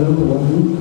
Hello to all of you.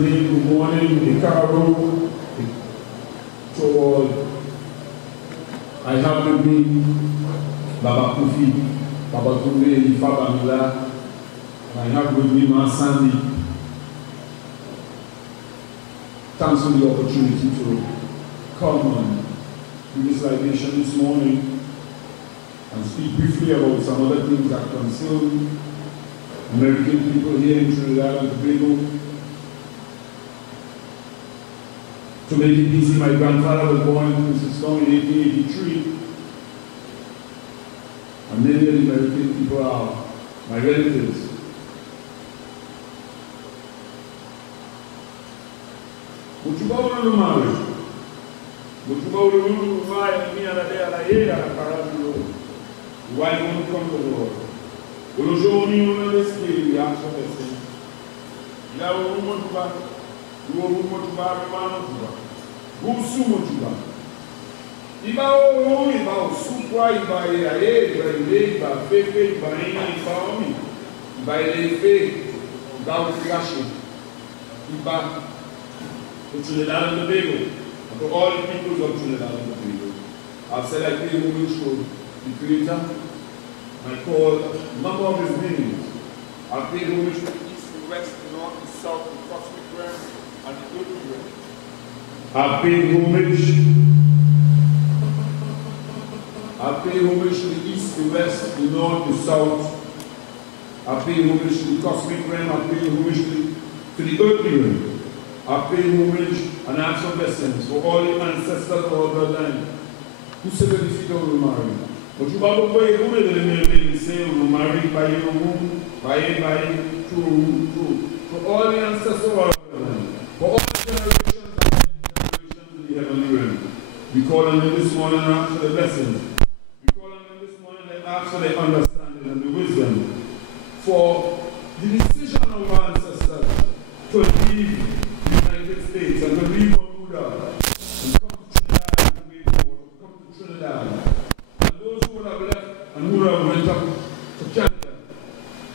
Good morning, the carol toward I have with me Baba Kofi, Baba Tunde, Ifa Bamila, and I have with me Ma Sandy. Thanks for the opportunity to come and do this libation this morning and speak briefly about some other things that concern American people here in Trinidad and Tobago. To make it easy, my grandfather was born in Cisco in 1883, and many of the American people are my relatives. Would you go to the marriage? Would you go to the marriage? Me and the day, and the parable. Why you want to come to the Lord? Aujourd'hui, on a l'esprit, il y a un seul esprit. Il y a un moment où tu vas, il va au il va au sous-poids, il va y aller, il va aider, il va faire, il va rien, il va en il va élever, il va au cracher, il va au Trinidad and Tobago. For all the people of Trinidad and Tobago, I've said I pay homage to the Creator. I call a number of his names. I pay homage to the East, the West, the North, the South, the cosmic realm, and the earthly realm. I pay homage to the East, the West, the North, the South. I pay homage to the cosmic realm. I pay homage to the earthly realm. I pay homage and ask for blessings for all the ancestors of our bloodline who said that if you don't marry. But you have a way to say, you marry by your womb, by through. For all the ancestors of our bloodline, for all the generations in the heavenly realm. We call on them this morning and ask for the blessings. We call on them this morning and ask for the understanding and the wisdom for the decision of our ancestors to leave the United States and to leave Bermuda and come to Trinidad and Tobago, or come to Trinidad. And those who would have left and who would have went up to Canada,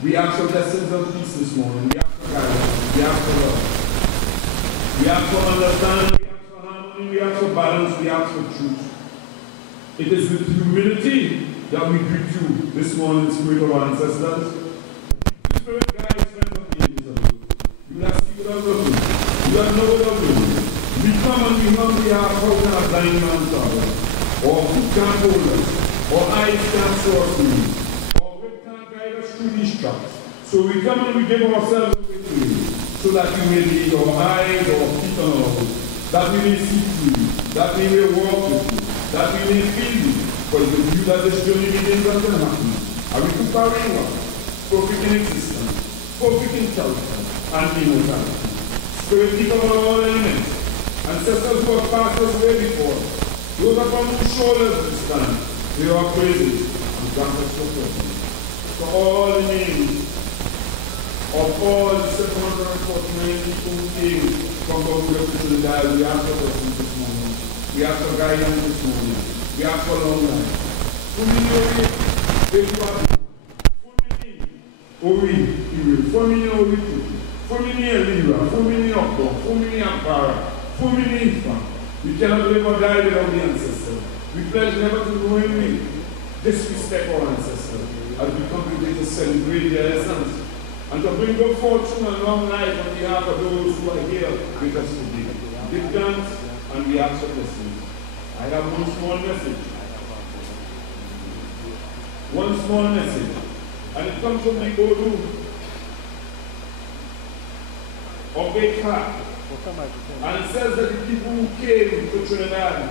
we ask for blessings of peace this morning. We ask for guidance. We ask for love. We ask for understanding. We ask for harmony. We ask for balance. We ask for truth. It is with humility that we greet you this morning, Spirit of our ancestors. Spirit guides friends of the angels. You have speak without looking. You have know without looking. We come and we humbly ask how can a blind man travel, or who can't hold us, or eyes can't show us things, or who can't guide us through these tracks. So we come and we give ourselves away to you, so that you may lead our eyes, our feet on our road, that we may see you, that we may walk with you, that we may feel you, for it is you that this journey begins and can happen. And we put our one, perfect in existence, perfect in character, and immortality. Spirit, keep on all elements, ancestors who have passed us way before, those upon whose shoulders we stand, we are praises and grant us your presence. For all the names of all the 749 people who came from Bermuda to Trinidad, we ask for blessings this morning. We ask for guidance this morning. We ask for long life. Fomini Oritu, Fomini Elira, Fomini Okbo, Fomini Ampara, Fomini Ifa. We cannot live or die without the ancestors. We pledge never to go away. Disrespect our ancestors as we congregate to celebrate their essence and to bring good fortune and long life on behalf of those who are here with us today. Give thanks and we ask for blessings. I have one small message. One small message. And it comes from the Odu of Baker. And it says that the people who came to Trinidad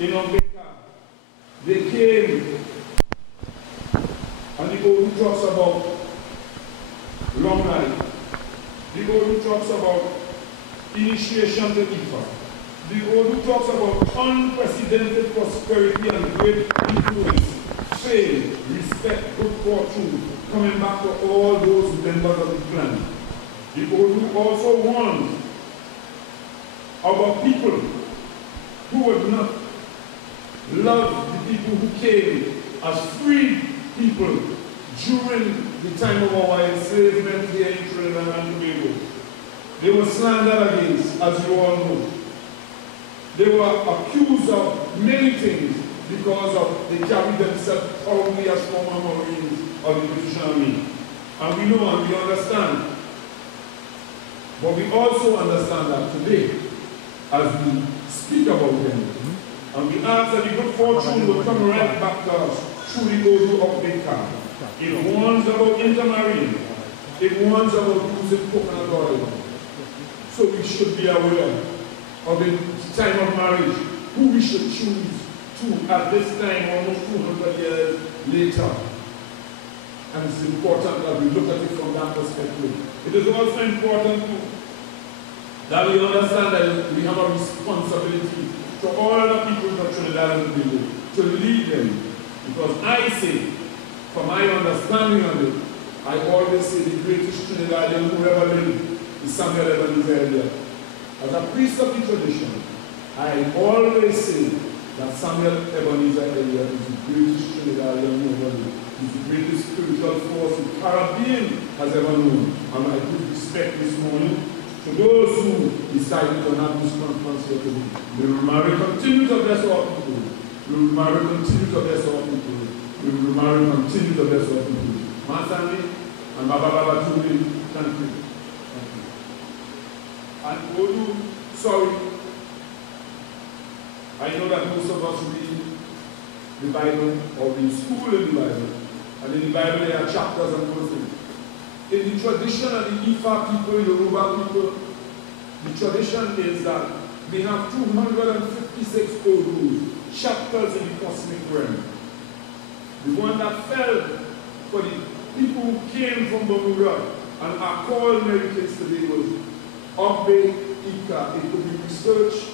in Ombeka, they came, and the Odu talks about long life. The Odu talks about initiation to Ifa. The Odu talks about unprecedented prosperity and great influence, fame, respect, good fortune, coming back to all those members of the clan. The Odu also warns about people who would not love the people who came as free people during the time of our enslavement here in Trinidad and Tobago. They were slandered against, as you all know. They were accused of many things because of they carried themselves proudly as former Marines of the British Army. And we know and we understand. But we also understand that today, as we speak about them, and we ask that the good fortune will come right back to us through the Odu of Baker. It warns about intermarrying. It warns about using coconut oil. So we should be aware of the time of marriage, who we should choose to at this time, almost 200 years later. And it's important that we look at it from that perspective. It is also important that we understand that we have a responsibility to all the people of Trinidad and Tobago to lead them. Because I say, from my understanding of it, I always say the greatest Trinidadian who ever lived is Samuel Ebenezer. As a priest of the tradition, I always say that Samuel Ebenezer Elliott is the greatest Trinidadian who ever lived. He's the greatest spiritual force the Caribbean has ever known. And I give respect this morning to those who decided to have this conference here today. May continue to bless our people. May continue to bless our people. May continue to bless our people. Masani and Baba Tuli, thank you. And Odu, sorry, I know that most of us read the Bible or in school in the Bible. And in the Bible there are chapters and those things. In the tradition of the Ifa people, Yoruba people, the tradition is that we have 256 Odus, chapters in the cosmic realm. The one that fell for the people who came from Bermuda and are called Merikins today was Ogbe Ika. It could be researched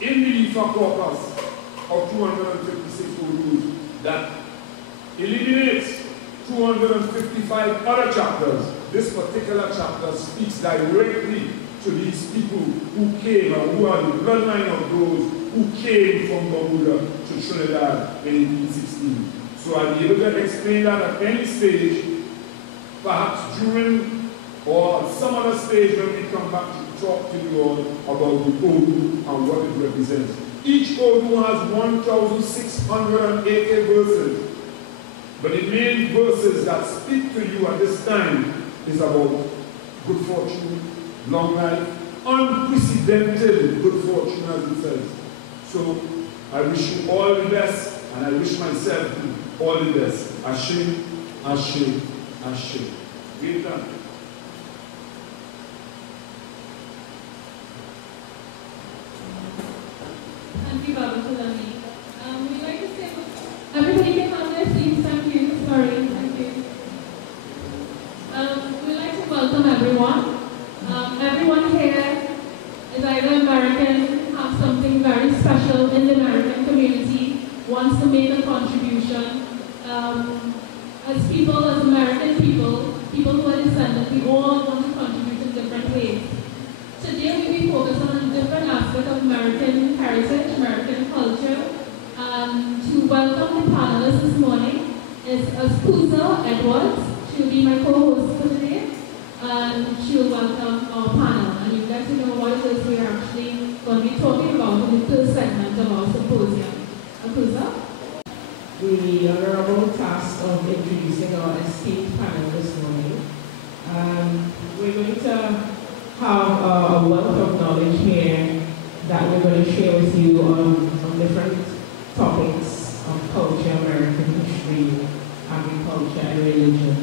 in the Ifa corpus of 256 Odus that eliminates 255 other chapters. This particular chapter speaks directly to these people who came or who are the bloodline of those who came from Bermuda to Trinidad in 1816. So I'll be able to explain that at any stage, perhaps during or some other stage when we come back to talk to you all about the Odu and what it represents. Each Odu has 1,680 verses. But the main verses that speak to you at this time is about good fortune, long life, unprecedented good fortune as it says. So I wish you all the best, and I wish myself all the best. Ashe, Ashe, Ashe. We're done. Thank you, Baba Kulani. We'd like to say, everybody can have their seats. Thank you. Sorry, thank you. We'd like to welcome everyone. Everyone here is either American, have something very special in the American community, wants to make a contribution. As people, as American people, people who are descendants, we all want to contribute in different ways. Today we'll be focused on a different aspect of American heritage, American culture. To welcome the panelists this morning is Aspusa Edwards. She'll be my co-host for today. And she'll welcome our panel. And you'd like to know what it is we're actually going to be talking about in the first segment of our symposium. Aspusa? The honorable task of introducing our esteemed panel this morning. We're going to have a wealth of knowledge here that we're going to share with you on different topics of culture, American history, agriculture, and religion.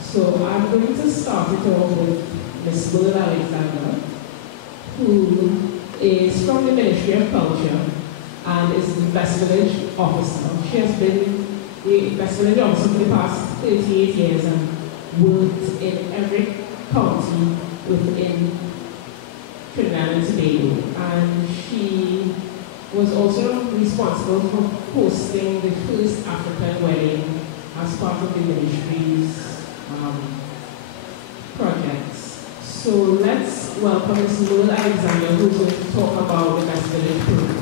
So I'm going to start it off with Ms. Will Alexander, who is from the Ministry of Culture and is the West Village Officer. She has been the West Village Officer for the past 38 years and worked in every county within Trinidad and Tobago. And she was also responsible for hosting the first African wedding as part of the ministry's projects. So let's welcome Ms. Will Alexander, who's going to talk about the West Village program.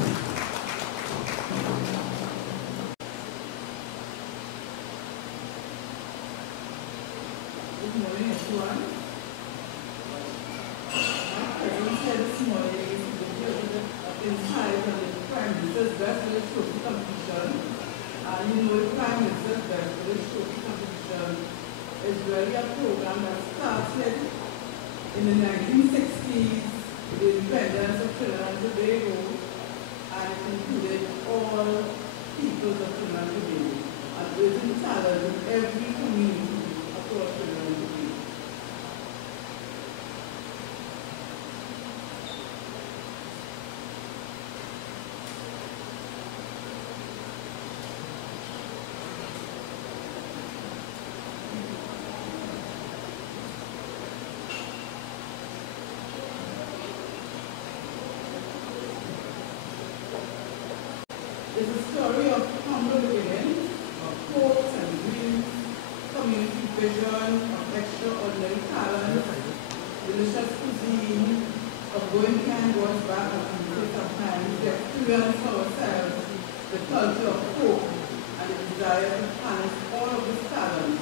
Good morning, everyone. My presence here this morning is to give you the insight on the Prime Minister's West Village Trophy competition. And you know, the Prime Minister's West Village Trophy competition is really a program that started in the 1960s with the independence of Trinidad and Tobago, and it included all peoples of Trinidad and Tobago, and raising talent in every community across Trinidad and Tobago. It's a story of humble beginnings, of hopes and dreams, community vision, of extraordinary talent, delicious cuisine, of going behind God's back as we say sometimes, the experience for ourselves, the culture of hope, and the desire to harness all of this talent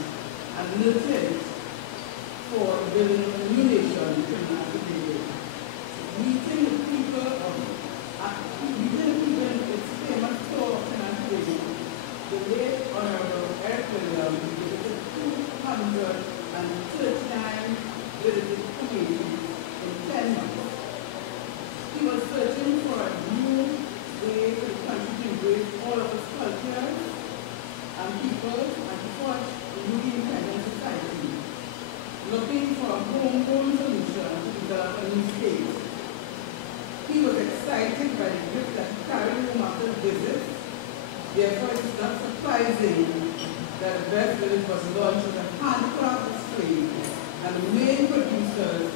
and nurture it for building a new nation in Tobago. Meeting the people of its famous tour of Tobago, the late Honorable Eric Williams visited 239 visited communities in 10 months. He was searching for a new way for the country to embrace all of its cultures and people and to forge a new independent society, looking for a homegrown solution to develop a new state. by the gift that he carried home after the visit. Therefore, it is not surprising that the best village was launched with a handcraft display, and the main producers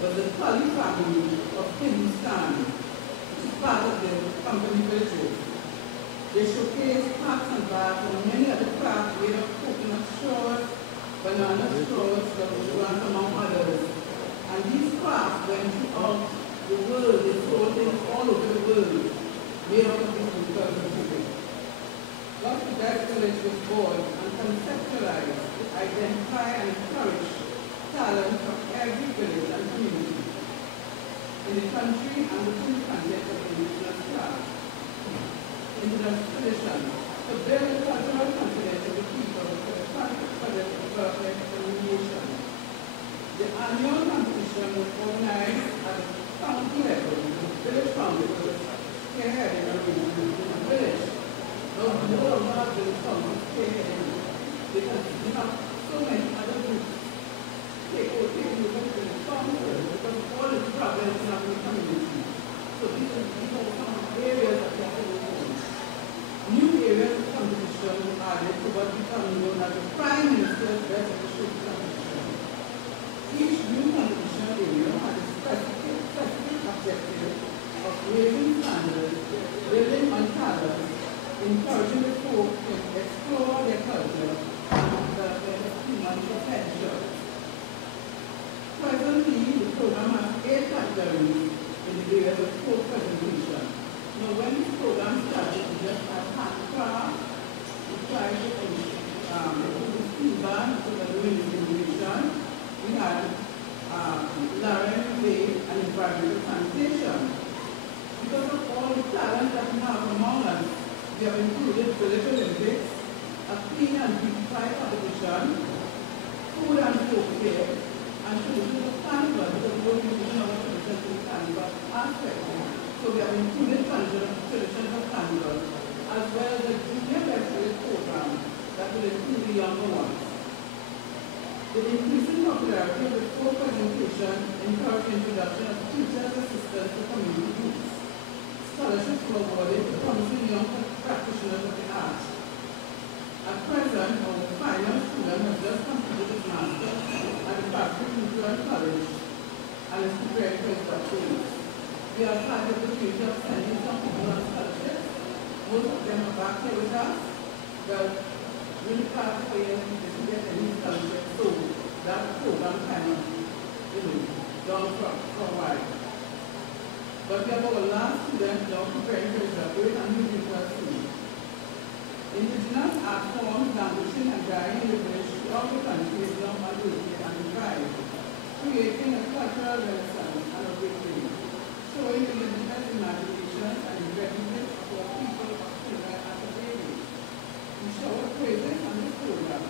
was the Tully family of Hindustan, which is part of the company villages. They showcased hats and bags and many other crafts made of coconut straws, banana straws, and among others. And these crafts went throughout the world. They sold things all over the world, made out of these materials and shipping. Thus, the Dutch village was born and conceptualized to identify and encourage talent from every village and community in the country and within the context of the indigenous craft. Indigenous tradition, to build the cultural confidence of the people for the development of the nation. The annual competition was organized at the county level. The village founded was spearheading a region in the village. Now, more of our village founded spearheading because we have so many other groups taking the village founded because of all the problems in our community. So these are some areas of the new areas of competition were added to what became known as the Prime Minister's Best Leadership Competition. Each new competition area had a specific objective of raising standards, building on talent, encouraging the folk to explore their culture, and development of human potential. Presently, the program has 8 categories in the areas of folk presentation. Now, when this program started, we just had handcraft, we tried to improve the ski band so that we win the innovation. We had learning, play, and environmental sanitation. Because of all the talent that we have among us, we have included village Olympics, a clean and beautified competition, food and folk care, and tradition of carnival, because we are using our tradition to the carnival aspect. So we have included traditions of carnival, as well as a junior level program that will include the younger ones. The increasing popularity of the folk presentation encouraged the introduction of teachers' assistants to community groups. Scholarships were awarded to promising young practitioners of the arts. At present, our final student has just completed his master's at the Patrick Lutheran College and is preparing for his doctorate. We have had the opportunity of sending some people on scholarships. Most of them are back here with us, but really hard for you to get any scholarship, so that program kind of, gone for a while. But we have our last student now preparing for his doctorate and he will us soon. Indigenous art forms languishing and dying in the village throughout the country is now underrated and revived, creating a cultural renaissance and awakening, showing the indigenous imagination and the readiness of our people of Trinidad and Tobago. We shower praises on this program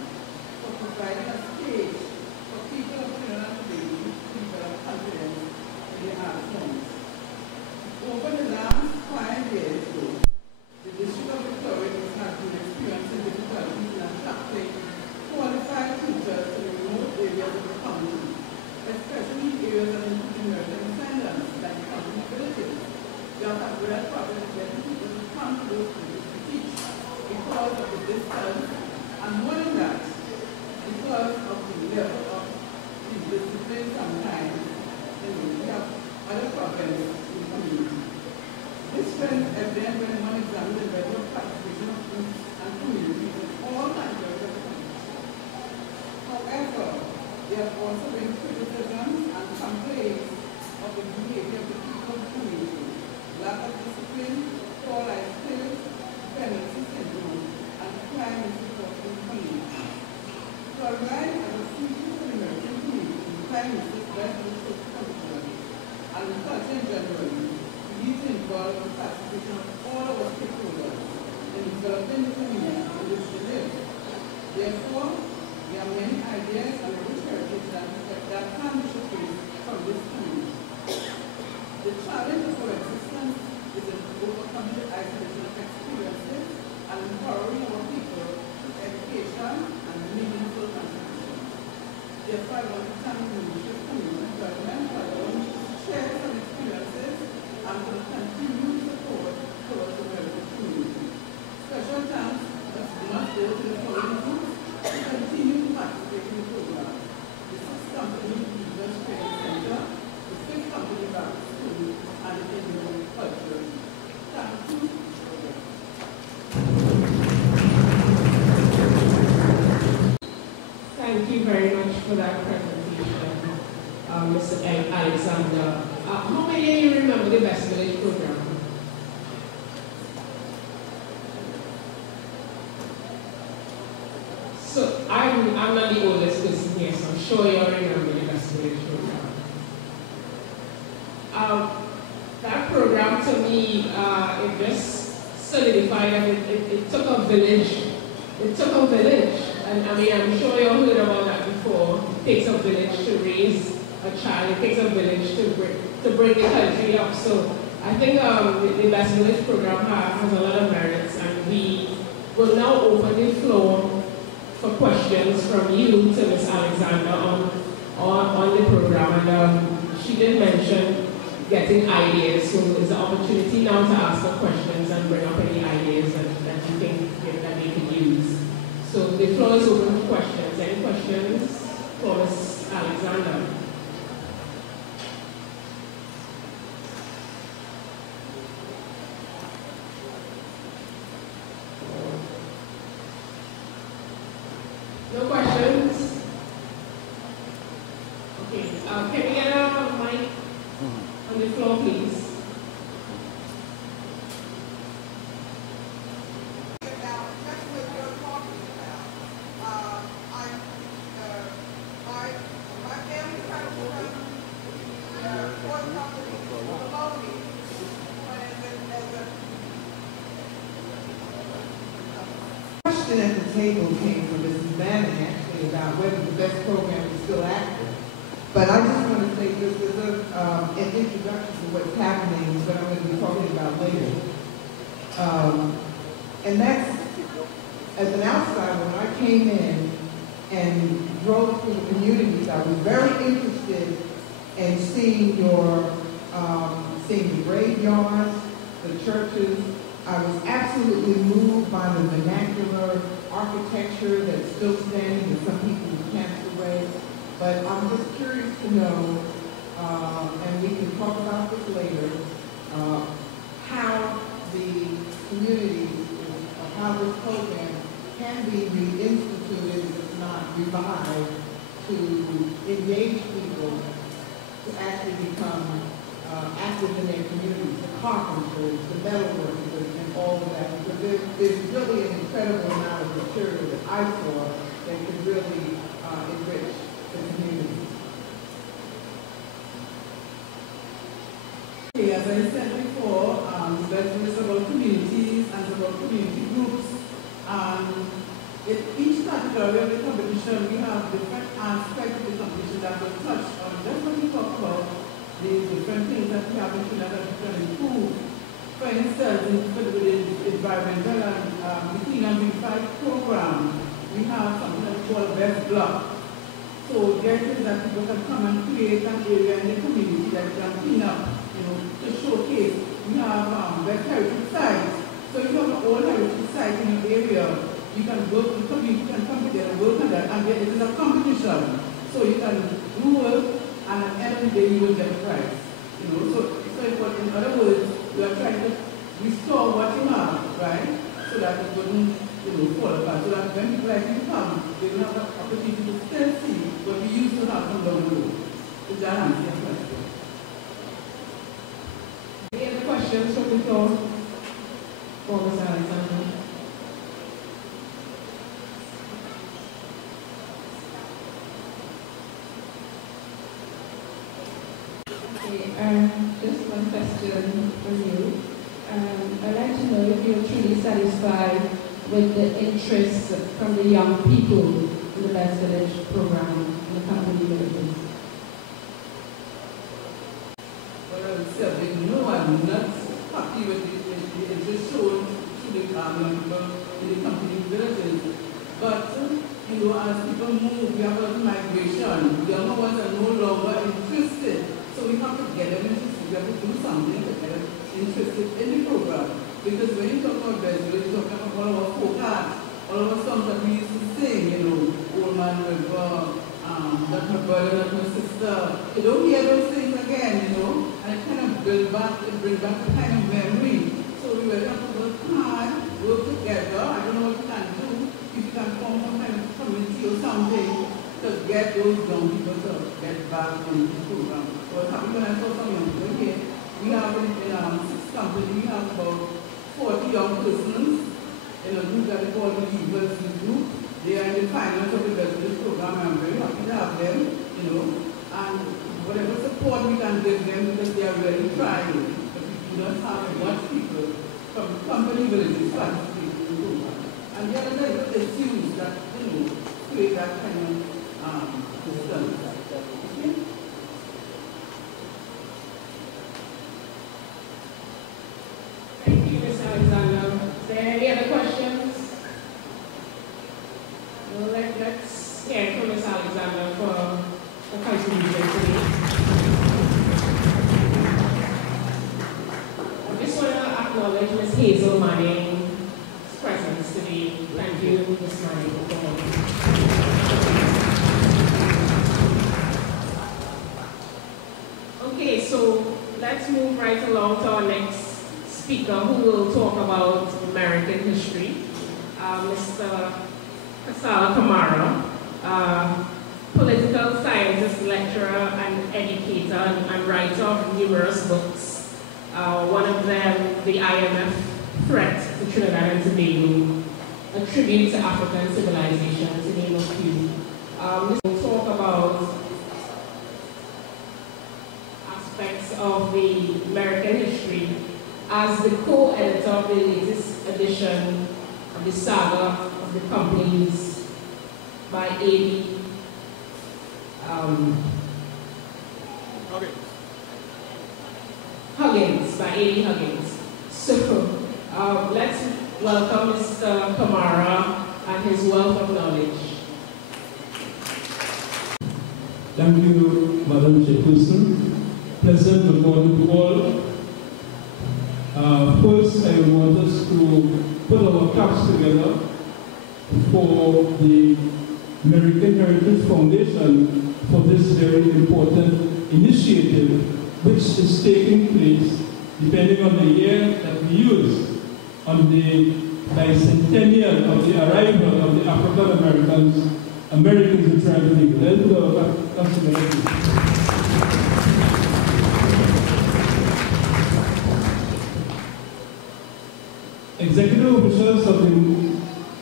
for providing a stage for people of Trinidad and Tobago to develop confidence in their art forms. Over the last 5 years, though, the District of Victoria has been experiencing difficulties in attracting qualified teachers to the remote areas of the county, especially areas of Merikin Founded, like county villages. We have had real problems getting people to come to those villages to teach because of the distance, and more than that, because of the level of the discipline sometimes, we have other problems in the community. This trend is evident when one examines the level of participation of groups and communities in all categories of the competition. However, there have also been criticisms and complaints of the behavior of the people of the community, lack of discipline, poor life skills, dependency syndrome, and crime and support in the community. To arrive at a future for the Merikin community, the Prime Minister's Best Leadership Competition, and the culture in general, we need to involve the participation of all our stakeholders in developing the community in which we live. Therefore, there are many ideas and rich heritage that can be showcased from this community. The challenge of our existence is in overcoming the isolation of experiences and empowering our people through education and meaningful contribution. Therefore, I want to thank the leadership community government for allowing me to share some experiences and will continue to So I'm not the oldest person here, so I'm sure you already remember the Best Village program. That program to me, it just solidified that it took a village. It took a village. And I mean, I'm sure you all heard about that before. It takes a village to raise a child. It takes a village to bring the country up. So I think the Best Village program has a lot of merits, and we will now open the floor for questions from you to Ms. Alexander on the program. And she did mention getting ideas, so there's an opportunity now to ask her questions and bring up any ideas that you think that they could use. So the floor is open for questions. Any questions for Ms. Alexander? No questions? Okay, can we get a mic on the floor, please? At the table came from Mrs. Bannon actually about whether the best program is still active. But I just want to say this is an introduction to what's happening, what I'm going to be talking about later. And that's, as an outsider, when I came in and drove through the communities, I was very interested in seeing seeing the graveyards, the churches. I was absolutely moved by the vernacular architecture that's still standing and some people have passed away. But I'm just curious to know, and we can talk about this later, how the communities, how this program can be reinstituted, if not revived, to engage people to actually become active in their communities, the carpenters, the metalworkers, and all of that. Because there's really an incredible amount of material that I saw that could really enrich the community. Okay, as I said before, it's about communities and it's about community groups. Each category of the competition, we have different aspects of the competition that will touch on. Just when we talk about the different things that we have in Trinidad that we can improve. For instance, with the environmental and the Clean and Refight program, we have something that's called Best Block. So there is that people can come and create an area in the community that can clean up, to showcase. We have Best Heritage Sites. So if you have an old heritage site in your area, you can work, the community can come together and work on that, and it is a competition. So you can do work, and at the end of the day, you will get a prize. So in other words, we are trying to restore what you have, right? So that it wouldn't, fall apart. So that when people like you come, they will have an opportunity to still see what we used to have from down the road. Does that answer your question? Any other questions from the floor? For Ms. Alexander. Just one question for you. I'd like to know if you're truly satisfied with the interest from the young people in the Best Village program in the company villages. Well, no, I'm not happy with it. It just shown to the young people in the company villages. But, as people move, we have a lot of migration. The younger ones are no longer interested. So we have to get them interested. We have to do something to get them interested in the program. Because when you talk about Best Village, you talk about all of our folk art, all of our songs that we used to sing, Old Man River, Not My Brother, Not My Sister. You don't hear those things again, and it kind of brings back a kind of memory. So we will have to work hard, work together. I don't know what you can do. If you can form some kind of community or something to get those young people to get back in the program. Well, when I saw some young people here, we have in 6 companies, we have about 40 young persons in a group that we call the Leavers Group. They are in the finals of the residence program. I'm very happy to have them, you know, and whatever support we can give them because they are really trying. But we do not have much people from company villages participating in the program. And they are a little bit issues that, you know, create that kind of system. Okay? Thank you, Ms. Alexander. Is there any other questions? Well, let's hear from Ms. Alexander for the contribution today. I just want to acknowledge Ms. Hazel Manning's presence today. Thank you, Ms. Manning. Okay, so let's move right along to our next speaker who will talk about Merikin history, Mr. Kasala Kamara, political scientist, lecturer, and educator, and writer of numerous books. One of them, The IMF Threat to Trinidad and Tobago, A Tribute to African Civilization, to name a few. We'll talk about aspects of the Merikin history as the co-editor of the latest edition of the Saga of the Companies by A.D. Huggins, by A.D. Huggins. So let's welcome Mr. Kamara and his wealth of knowledge. Thank you, Madam Chairperson. Pleasant good morning to all. First, I want us to put our caps together for the Merikins Foundation for this very important initiative, which is taking place, depending on the year that we use, on the bicentennial of the arrival of the African Americans in Trinidad. Executive officials of the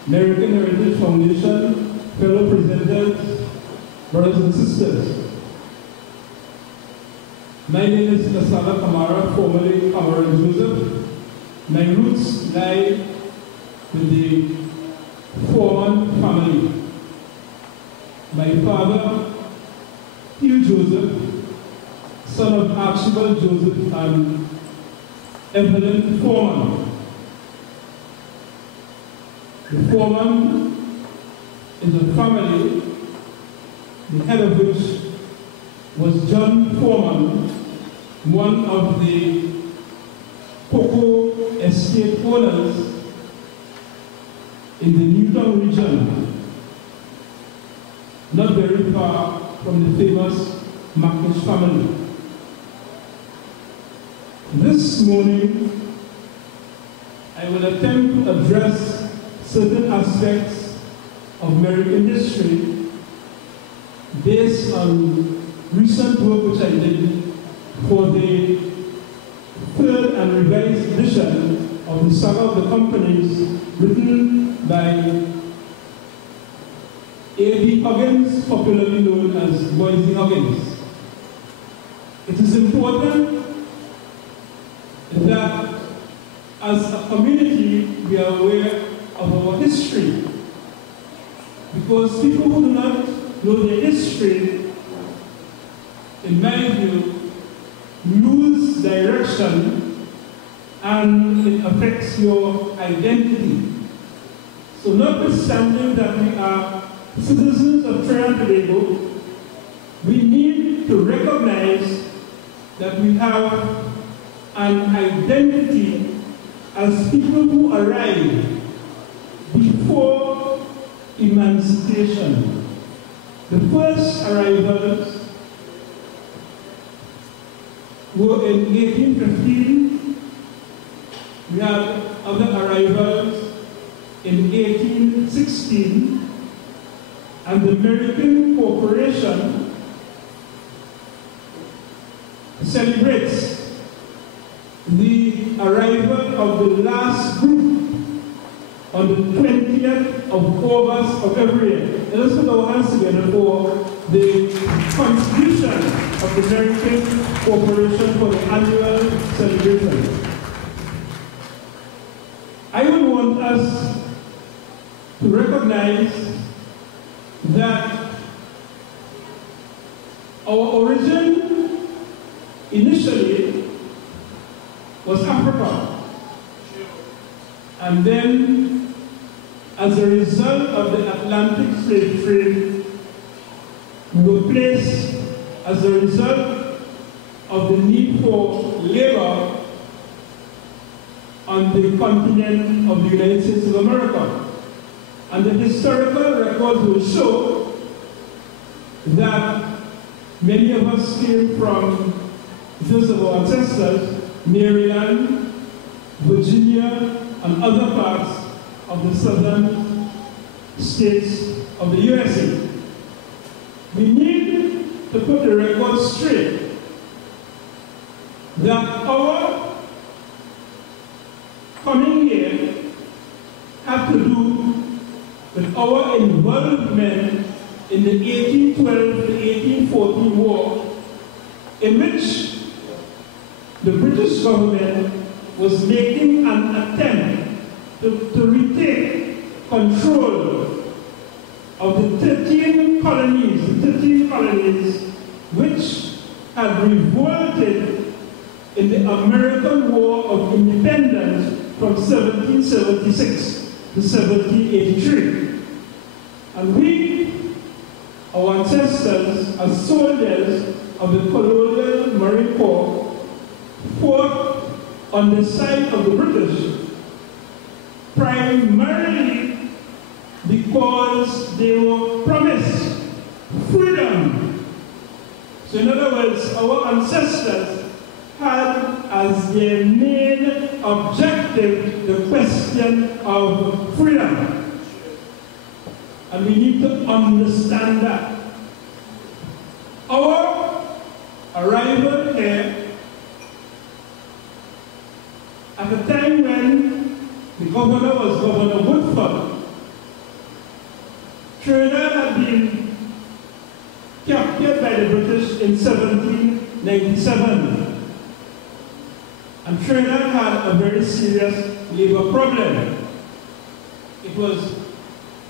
Merikin Heritage Foundation, fellow presenters, brothers and sisters. My name is Kasala Kamara, formerly Kamara Joseph. My roots lie with the Foreman family. My father, Hugh Joseph, son of Archibald Joseph and Evelyn Foreman. The Foreman is a family, the head of which was John Foreman, one of the cocoa estate owners in the Newtown region, not very far from the famous Merikins family. This morning, I will attempt to address certain aspects of Merikin history based on recent work which I did for the third and revised edition of the Saga of the Companies, written by A.B. Huggins, popularly known as Boise Huggins. It is important that as a community we are aware of our history, because people who do not know their history, in my view, lose direction and it affects your identity. So notwithstanding that we are citizens of Trinidad and Tobago, we need to recognize that we have an identity as people who arrived before emancipation. The first arrivals were in 1815. We had other arrivals in 1816, and the Merikin Corporation celebrates the arrival of the last group on the 20th of August of every year. Let us put our hands together for the contribution of the Merikin Corporation for the annual celebration. I would want us to recognize that our origin initially was Africa. And then, as a result of the Atlantic slave trade, we were placed as a result of the need for labor on the continent of the United States of America. And the historical records will show that many of us came from those of our ancestors, Maryland, Virginia, and other parts of the southern states of the USA. We need to put the record straight that our coming here had to do with our involvement in the 1812 to 1814 war, in which the British government was making an attempt to retake control of the 13 colonies which had revolted in the American War of Independence from 1776 to 1783. And we, our ancestors, as soldiers of the colonial Marine Corps, fought on the side of the British, primarily because they were promised freedom. So in other words, our ancestors had as their main objective the question of freedom. And we need to understand that. Our arrival here at the time when the governor was Governor Woodford, Trinidad had been captured by the British in 1797. And Trinidad had a very serious labor problem. It was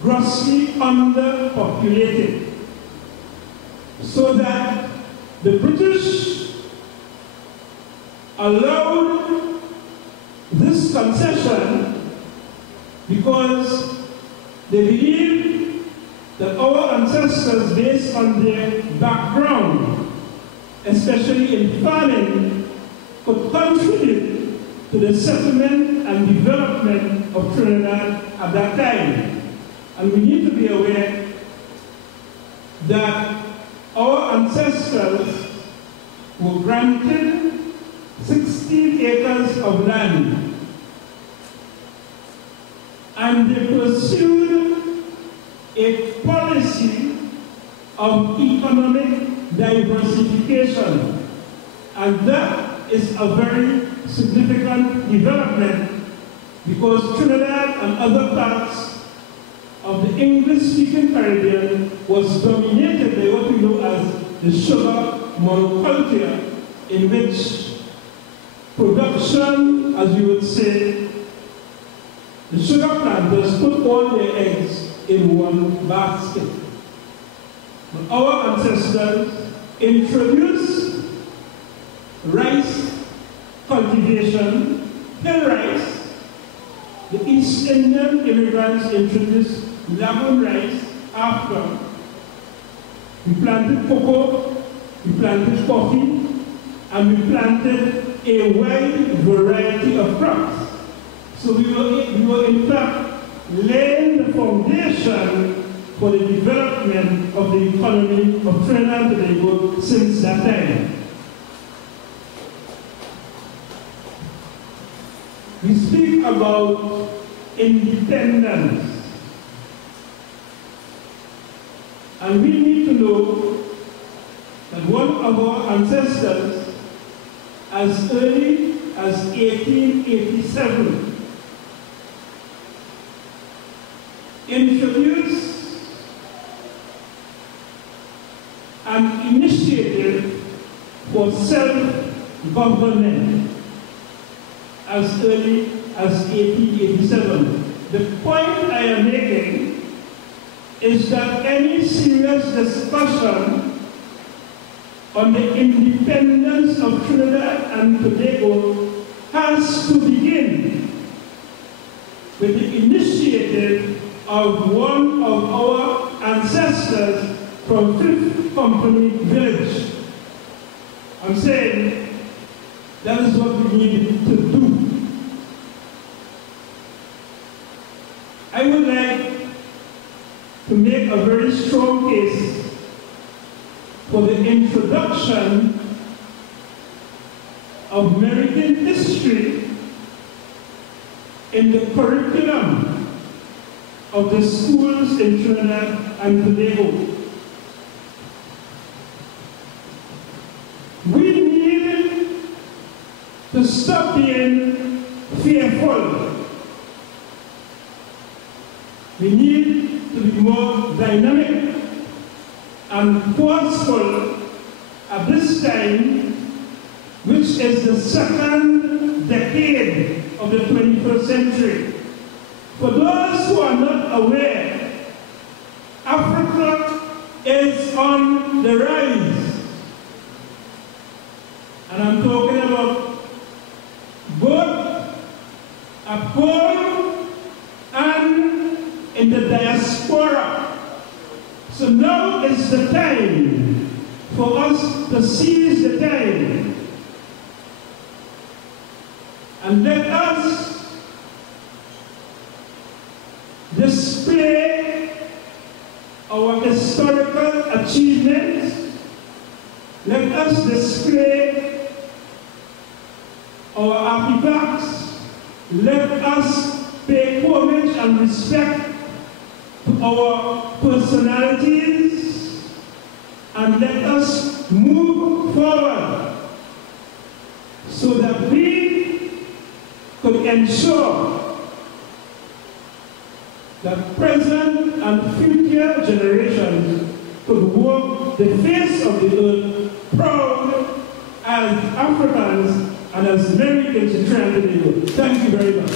grossly underpopulated, so that the British allowed this concession because they believed that our ancestors, based on their background, especially in farming, could contribute to the settlement and development of Trinidad at that time. And we need to be aware that our ancestors were granted 16 acres of land, and they pursued a policy of economic diversification, and that is a very significant development because Trinidad and other parts of the English-speaking Caribbean was dominated by what we know as the sugar monoculture, in which production, as you would say, the sugar planters put all their eggs in one basket. But our ancestors introduced rice cultivation, hill rice. The East Indian immigrants introduced lagoon rice after. We planted cocoa, we planted coffee, and we planted a wide variety of crops. So we were in fact laying the foundation for the development of the economy of Trinidad and Tobago since that time. We speak about independence. And we need to know that one of our ancestors, as early as 1887, introduced an initiative for self-government as early as 1887. The point I am making is that any serious discussion on the independence of Trinidad and Tobago has to begin with the initiative of one of our ancestors from 5th Company Village. I'm saying that is what we need to do. I would like to make a very strong case for the introduction of Merikin history in the curriculum of the schools in Trinidad and Tobago. We need to stop being fearful. We need to be more dynamic and forceful at this time, which is the second decade of the 21st century. For those who are not aware, Africa is on the rise. And I'm talking about both at home and in the diaspora. So now is the time for us to seize the time and let us display our historical achievements. Let us display our artifacts. Let us pay homage and respect to our personalities, and let us move forward so that we could ensure that present and future generations could walk the face of the earth proud as Africans and as Merikins in Trinidad. Thank you very much.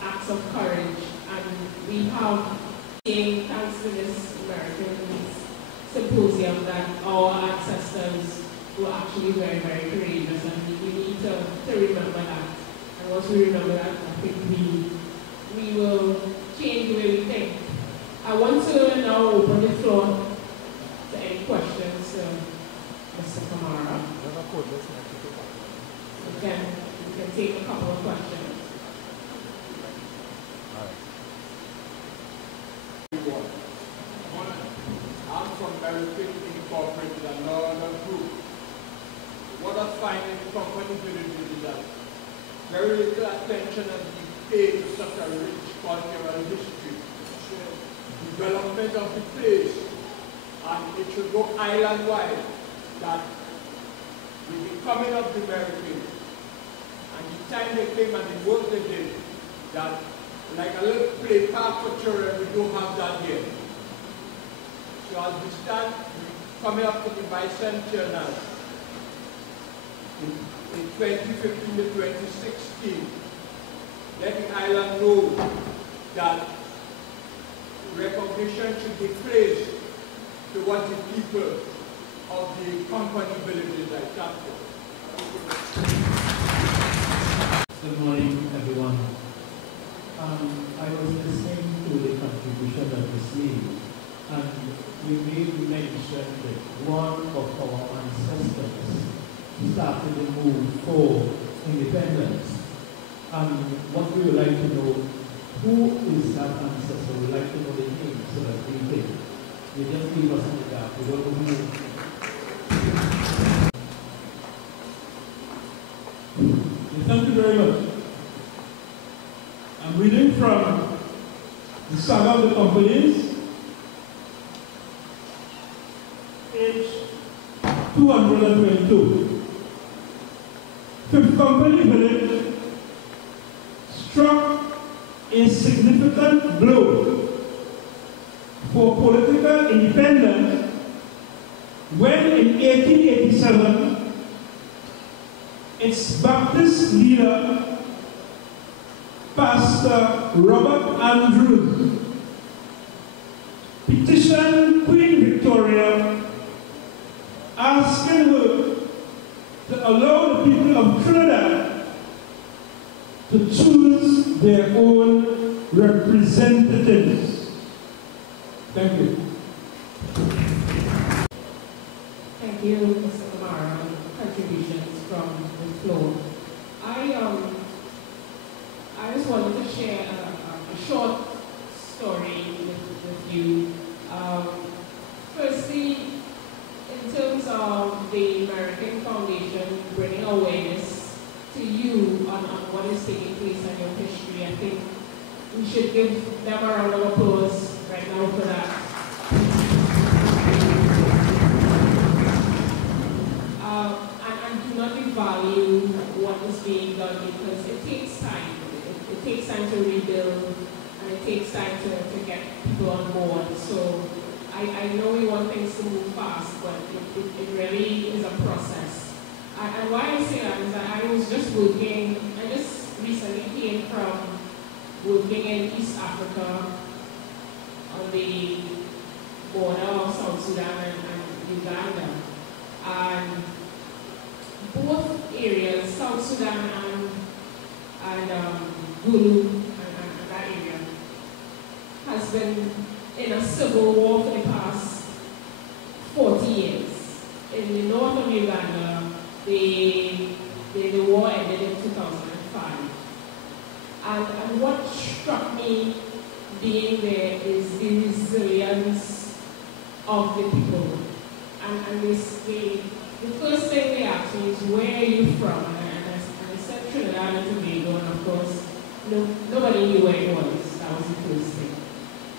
Acts of courage, and we have seen, thanks to this Merikins Symposium, that our ancestors were actually very, very courageous, and we need to remember that. And once we remember that, I think we will change the way we think. I want to now open the floor to any questions, Mr. Kamara. We can take a couple of questions. I'm from Merikins Incorporated, another group. What I find in the company village is that very little attention has been paid to such a rich cultural history. Development of the place, and it should go island-wide, that with the coming of the Merikins, and the time they came and the work they did, that like a little play park for children, we don't have that here. So as we start coming up to the bicentennial in 2015 to 2016, let the island know that recognition should be placed to what the people of the company villages are captured. Good morning, everyone. I was listening to the contribution that was made, and we made mention that one of our ancestors started the move for independence. And what we would like to know Who is that ancestor? We'd like to know the name so that we can. You just leave us in the dark. We don't know who. Thank you very much. I'm reading from the Saga of the Companies, page 222. Fifth Company Village struck a significant blow for political independence when in 1887 its Baptist leader, Pastor Robert Andrews, petitioned Queen Victoria asking her to allow the people of Trinidad to choose their own representatives. Thank you. Thank you, Mr. Kamara, contributions from the floor. I just wanted to share a short story with you. Firstly, in terms of the Merikins Foundation bringing awareness to you on what is taking place in your history, I think we should give them a round of applause right now for that. And do not devalue what is being done because it takes time. It takes time to rebuild and it takes time to get people on board. So I know we want things to move fast, but it really is a process. And why I say that is that I was just working, I just recently came from working in East Africa on the border of South Sudan and Uganda. And both areas, South Sudan and Gulu and that area, has been in a civil war for the past 40 years. In the north of Uganda, the war ended in 2005. And what struck me being there is the resilience of the people. And the first thing they asked me is, where are you from? And I said Trinidad and Tobago, and of course, nobody knew where it was. That was the first thing.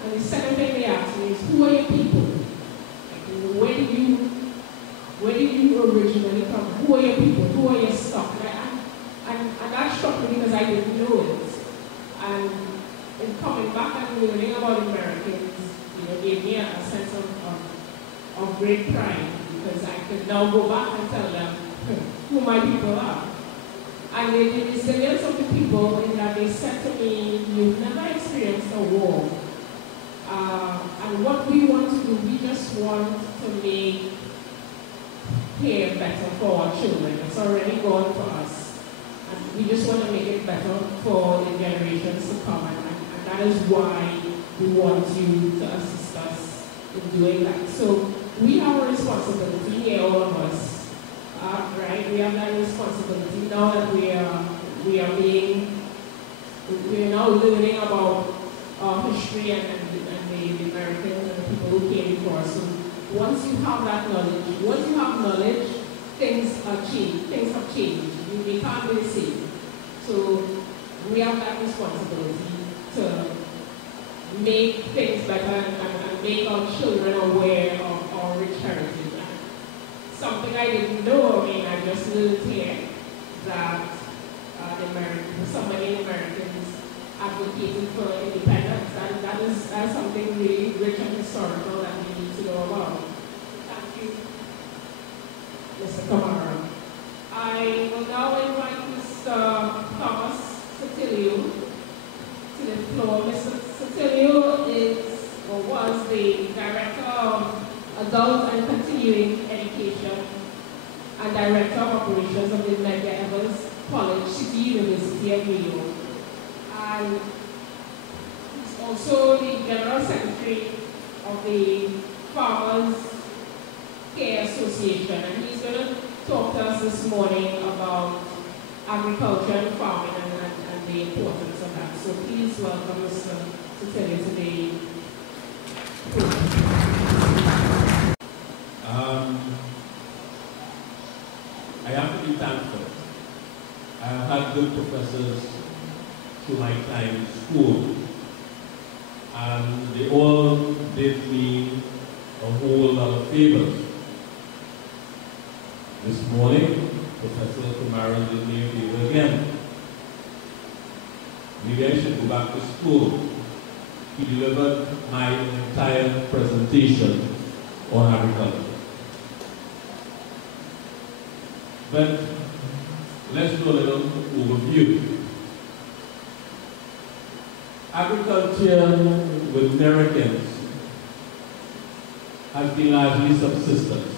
And the second thing they asked me is, who are your people? Like, where did you originally come? Who are your people? Who are your stock? And that struck me because I didn't know it. And in coming back and learning about the Merikins, gave me a sense of great pride because I could now go back and tell them who my people are. And the resilience of the people in that they said to me, you've never experienced a war. And what we want to do, we just want to make here better for our children. It's already gone for us. And we just want to make it better for the generations to come. And that is why we want you to assist us in doing that. So we have a responsibility here, all of us. Right? We have that responsibility now that we are now learning about our history and the Americans and the people who came before us. So once you have that knowledge, things have changed. They can't be the same. So we have that responsibility to make things better and make our children aware of our rich heritage. Something I didn't know, I just learned here that somebody in the Merikins advocated for independence, and that's something really rich and historical that we need to know about. Thank you, Mr. Kamara. I will now invite Mr. Thomas Sotilio to the floor. Mr. Sotilio was the Director of Adult and Continuing Education and Director of Operations of the Medgar Evers College, City University of New York. And he's also the General Secretary of the Farmers Care Association. And he's going to talk to us this morning about agriculture and farming and the importance of that. So please welcome Mr. Matilda to the I have to be thankful. I have had good professors through my time in school, and they all did me a whole lot of favors. This morning, Professor Tobago did me a favor again. Maybe I should go back to school. He delivered my entire presentation on agriculture. But let's do a little overview. Agriculture with Merikins has been largely subsistence.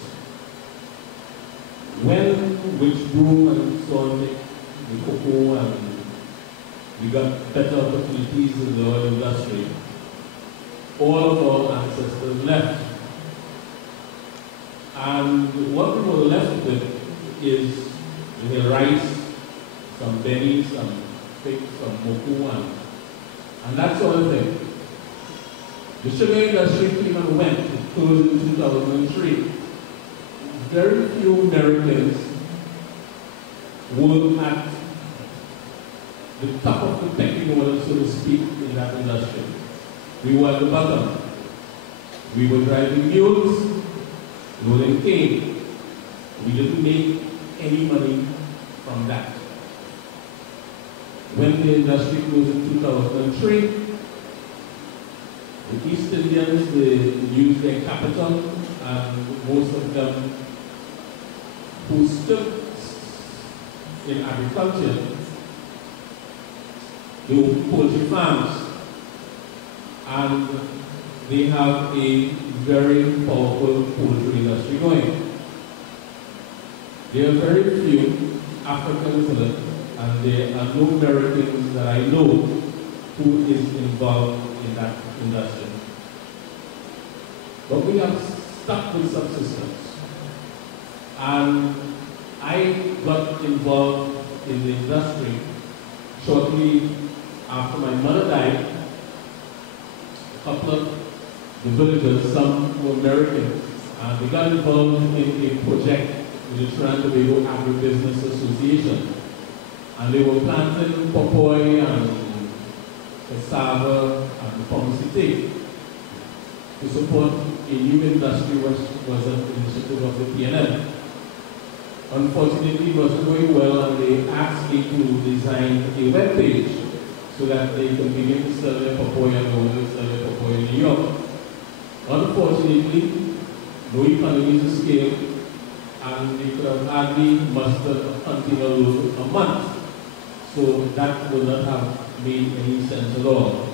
When which grew and so on the cocoa and we got better opportunities in the oil industry, all of our ancestors left. And what we were left with is the rice, some berries, some figs, some moku, and that sort of thing. The sugar industry came and went. It closed in 2003. Very few Americans were at the top of the pecking order, so to speak, in that industry. We were at the bottom. We were driving mules, loading cane. We didn't make any money from that. When the industry closed in 2003, the East Indians, they used their capital, and most of them who stood in agriculture, they own poultry farms, and they have a very powerful poultry industry going. There are very few Africans in it, and there are no Americans that I know who is involved in that industry. But we have stuck with subsistence. And I got involved in the industry shortly after my mother died. A couple of the villagers, some were Americans, and they got involved in a project with the Tobago Agribusiness Association. And they were planting papoy and cassava and pomsite to support a new industry which was an initiative of the PNL. Unfortunately, it wasn't going well, and they asked me to design a web page so that they can begin to sell their papoy and only sell their papoy in New York. Unfortunately, no economies of scale, and they could have hardly mustered a $100 a month. So that would not have made any sense at all.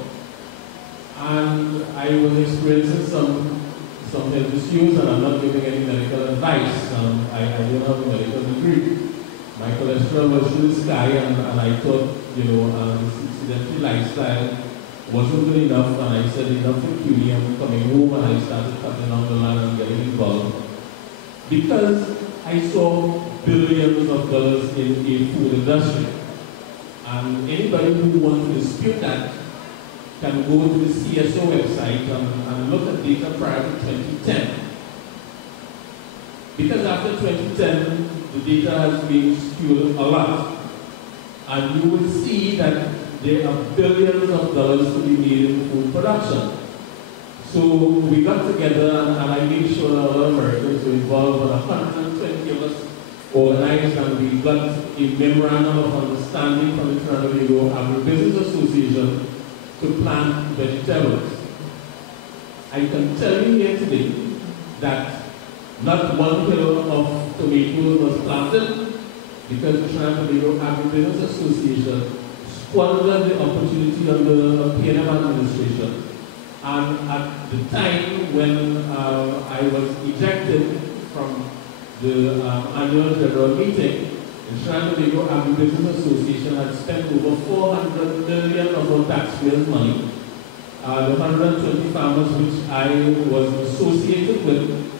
And I was experiencing some health issues, and I'm not giving any medical advice. I don't have a medical degree. My cholesterol was to the sky, and I thought, this sedentary lifestyle wasn't good enough, and I said, enough with QE, I'm coming home, and I started cutting on the land and getting involved. Because I saw billions of dollars in a food industry. And anybody who wants to dispute that can go to the CSO website and look at data prior to 2010. Because after 2010, the data has been skewed a lot. And you will see that there are billions of dollars to be made in food production. So we got together, and I made sure that all Americans were involved, and 120 of us organized, and we got a memorandum of understanding from the Tobago Agribusiness Association to plant vegetables. I can tell you here today that not one kilo of tomatoes was planted because the Tobago Agribusiness Association squandered the opportunity under the PNM administration. And at the time when I was ejected from the annual general meeting, the Tobago Agribusiness Association had spent over $400 million of our taxpayers' money. The 120 farmers which I was associated with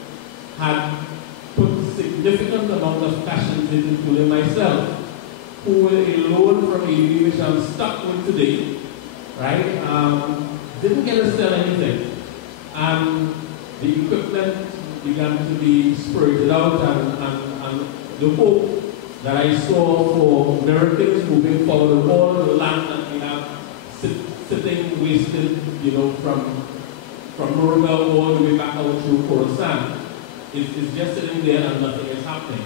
had put significant amount of cash into it, including myself. who were a loan from ADB, which I'm stuck with today, right? Didn't get us sell anything. And the equipment began to be spirited out, and the hope that I saw for Merikins moving forward, all the land that we have sitting wasted, you know, from Moroville all the way back out through Khorasan, is just sitting there and nothing is happening.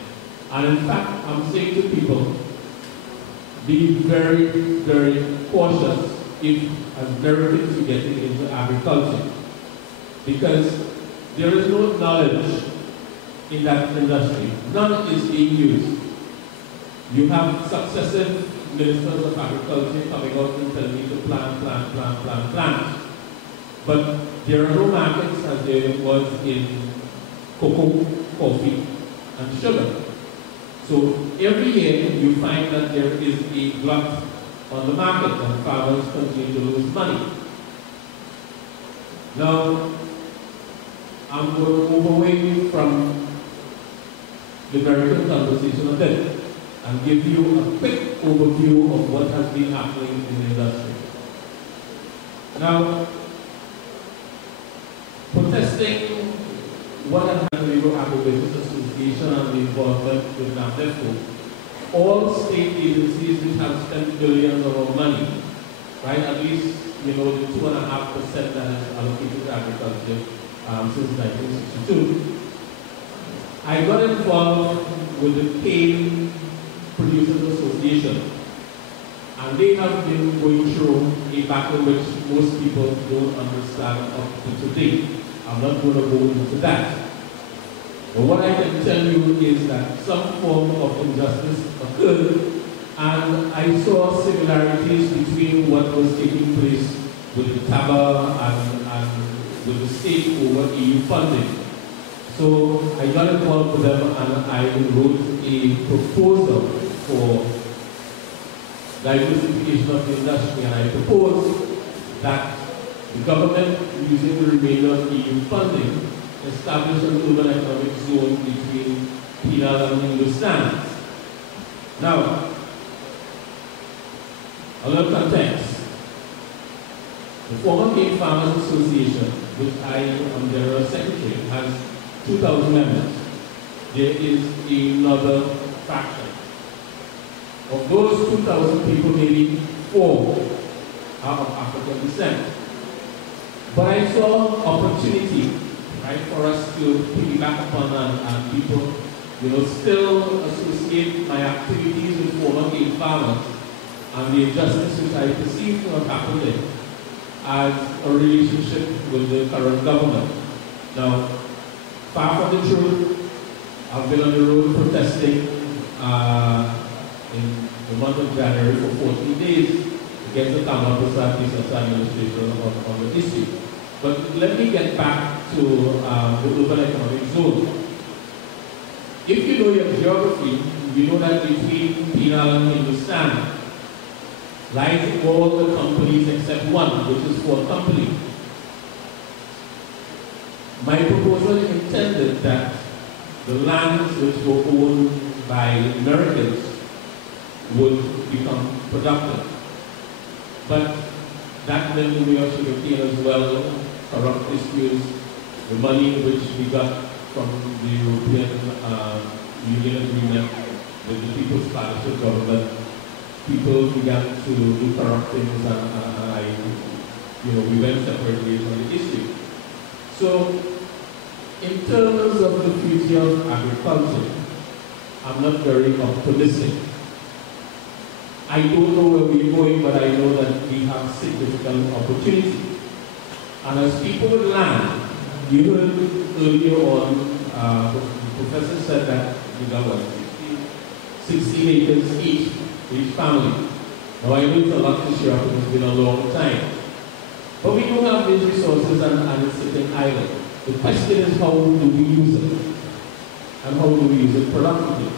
And in fact, I'm saying to people, be very, very cautious if, as Merikins, you're getting into agriculture, because there is no knowledge in that industry. None is being used. You have successive ministers of agriculture coming out and telling you to plant. But there are no markets as there was in cocoa, coffee, and sugar. So every year you find that there is a glut on the market and farmers continue to lose money. Now, I'm going to move away from the Merikin conversation a bit and give you a quick overview of what has been happening in the industry. Now, protesting what has happened in the Agribusiness Association and the involvement with NAFDEFCO, all state agencies which have spent billions of our money, right, at least, you know, the 2.5% that is allocated to agriculture since 1962. I got involved with the Cane Producers Association, and they have been going through a battle which most people don't understand up to today. I'm not going to go into that. But what I can tell you is that some form of injustice occurred, and I saw similarities between what was taking place with the TABA and with the state over EU funding. So I got involved with them and I wrote a proposal for diversification of the industry, and I proposed that the government, using the remainder of EU funding, establish an urban economic zone between Penal and Hindustan. Now, a little context. The former Cane Farmers Association, which I am General Secretary, has 2,000 members. There is another faction. Of those 2,000 people, maybe 4 are of African descent. But I saw opportunity, right, for us to piggyback upon and people, you know, still associate my activities with former Cane farmers and the injustice which I perceive to have happened as a relationship with the current government. Now, far from the truth, I've been on the road protesting in the month of January for 14 days against the Tamil Prasad administration on the issue. But let me get back to the urban economic zone. If you know your geography, you know that between Penal and Hindustan lies all the companies except one, which is Ford Company. My proposal intended that the lands which were owned by Merikins would become productive. But that meant the way of sugarcane as well, corrupt issues, the money which we got from the European Union agreement with the People's Partnership government. People began to do corrupt things, and we went separate ways on the issue. So, in terms of the future of agriculture, I'm not very optimistic. I don't know where we're going, but I know that we have significant opportunity. And as people with land, you heard earlier on, the professor said that we got 16 acres each family. Now I know it's a lot to share, because it's been a long time. But we don't have these resources and it's sitting idle. The question is, how do we use it? And how do we use it productively?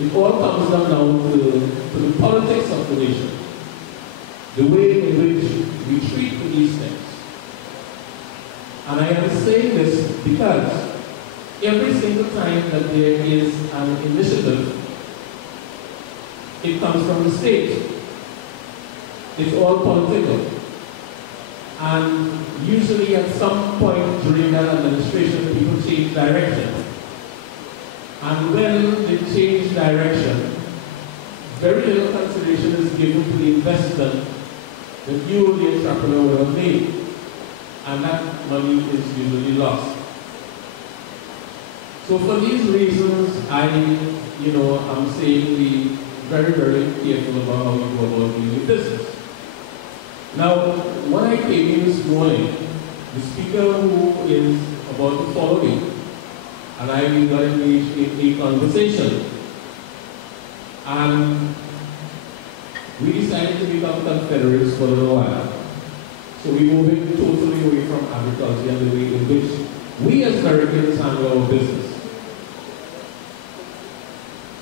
It all comes down now to the politics of the nation, the way in which we treat these things. And I am saying this because every single time that there is an initiative it comes from the state. It's all political. And usually at some point during that administration, people change direction. And when they change direction, very little consideration is given to the investment that you, the entrepreneur, will have made. And that money is usually lost. So for these reasons, I'm saying be very, very careful about how you go about doing your business. Now, when I came in this morning, the speaker who is about to follow me, and I got engaged in a conversation, and we decided to become confederates for a little while. So we moved totally away from agriculture and the way in which we as Merikins handle our business.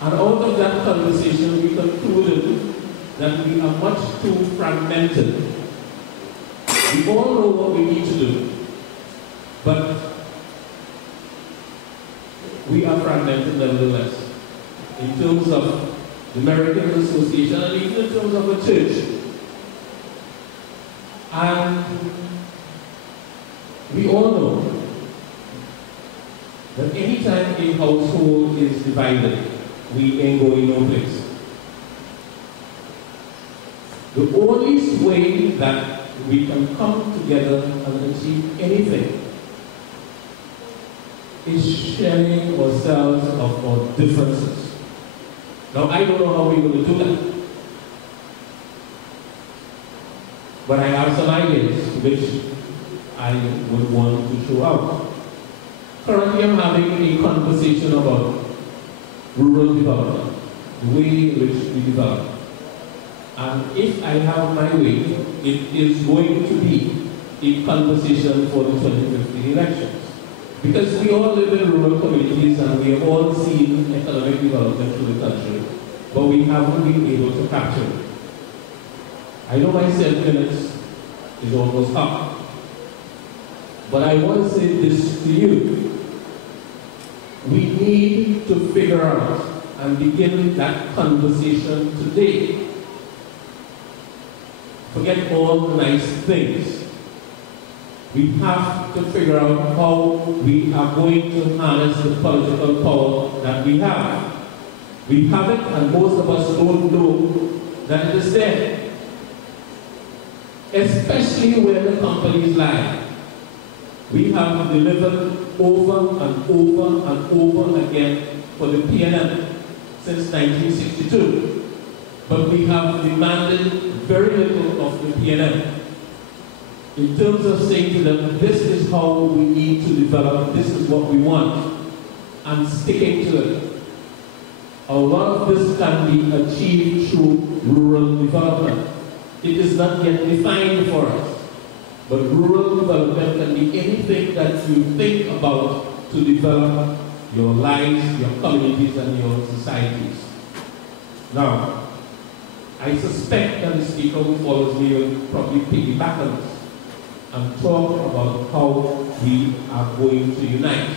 And out of that conversation, we concluded that we are much too fragmented. We all know what we need to do, but we are fragmented nevertheless. In terms of the Merikin Association and even in terms of a church. And we all know that anytime a household is divided, we ain't going no place. The only way that we can come together and achieve anything is sharing ourselves of our differences. Now, I don't know how we're going to do that. But I have some ideas which I would want to throw out. Currently, I'm having a conversation about rural development, the way in which we develop. And if I have my way, it is going to be a conversation for the 2015 elections. Because we all live in rural communities and we have all seen economic development through the country, but we haven't been able to capture it. I know my 7 minutes is almost up, but I want to say this to you. We need to figure out and begin that conversation today. Forget all the nice things. We have to figure out how we are going to harness the political power that we have. We have it, and most of us don't know that it is there. Especially where the companies lie. We have delivered over and over and over again for the PNM since 1962. But we have demanded very little of the PNM. In terms of saying to them, this is how we need to develop, this is what we want, and sticking to it. A lot of this can be achieved through rural development. It is not yet defined for us, but rural development can be anything that you think about to develop your lives, your communities, and your societies. Now, I suspect that the speaker who follows me will probably piggyback on this and talk about how we are going to unite.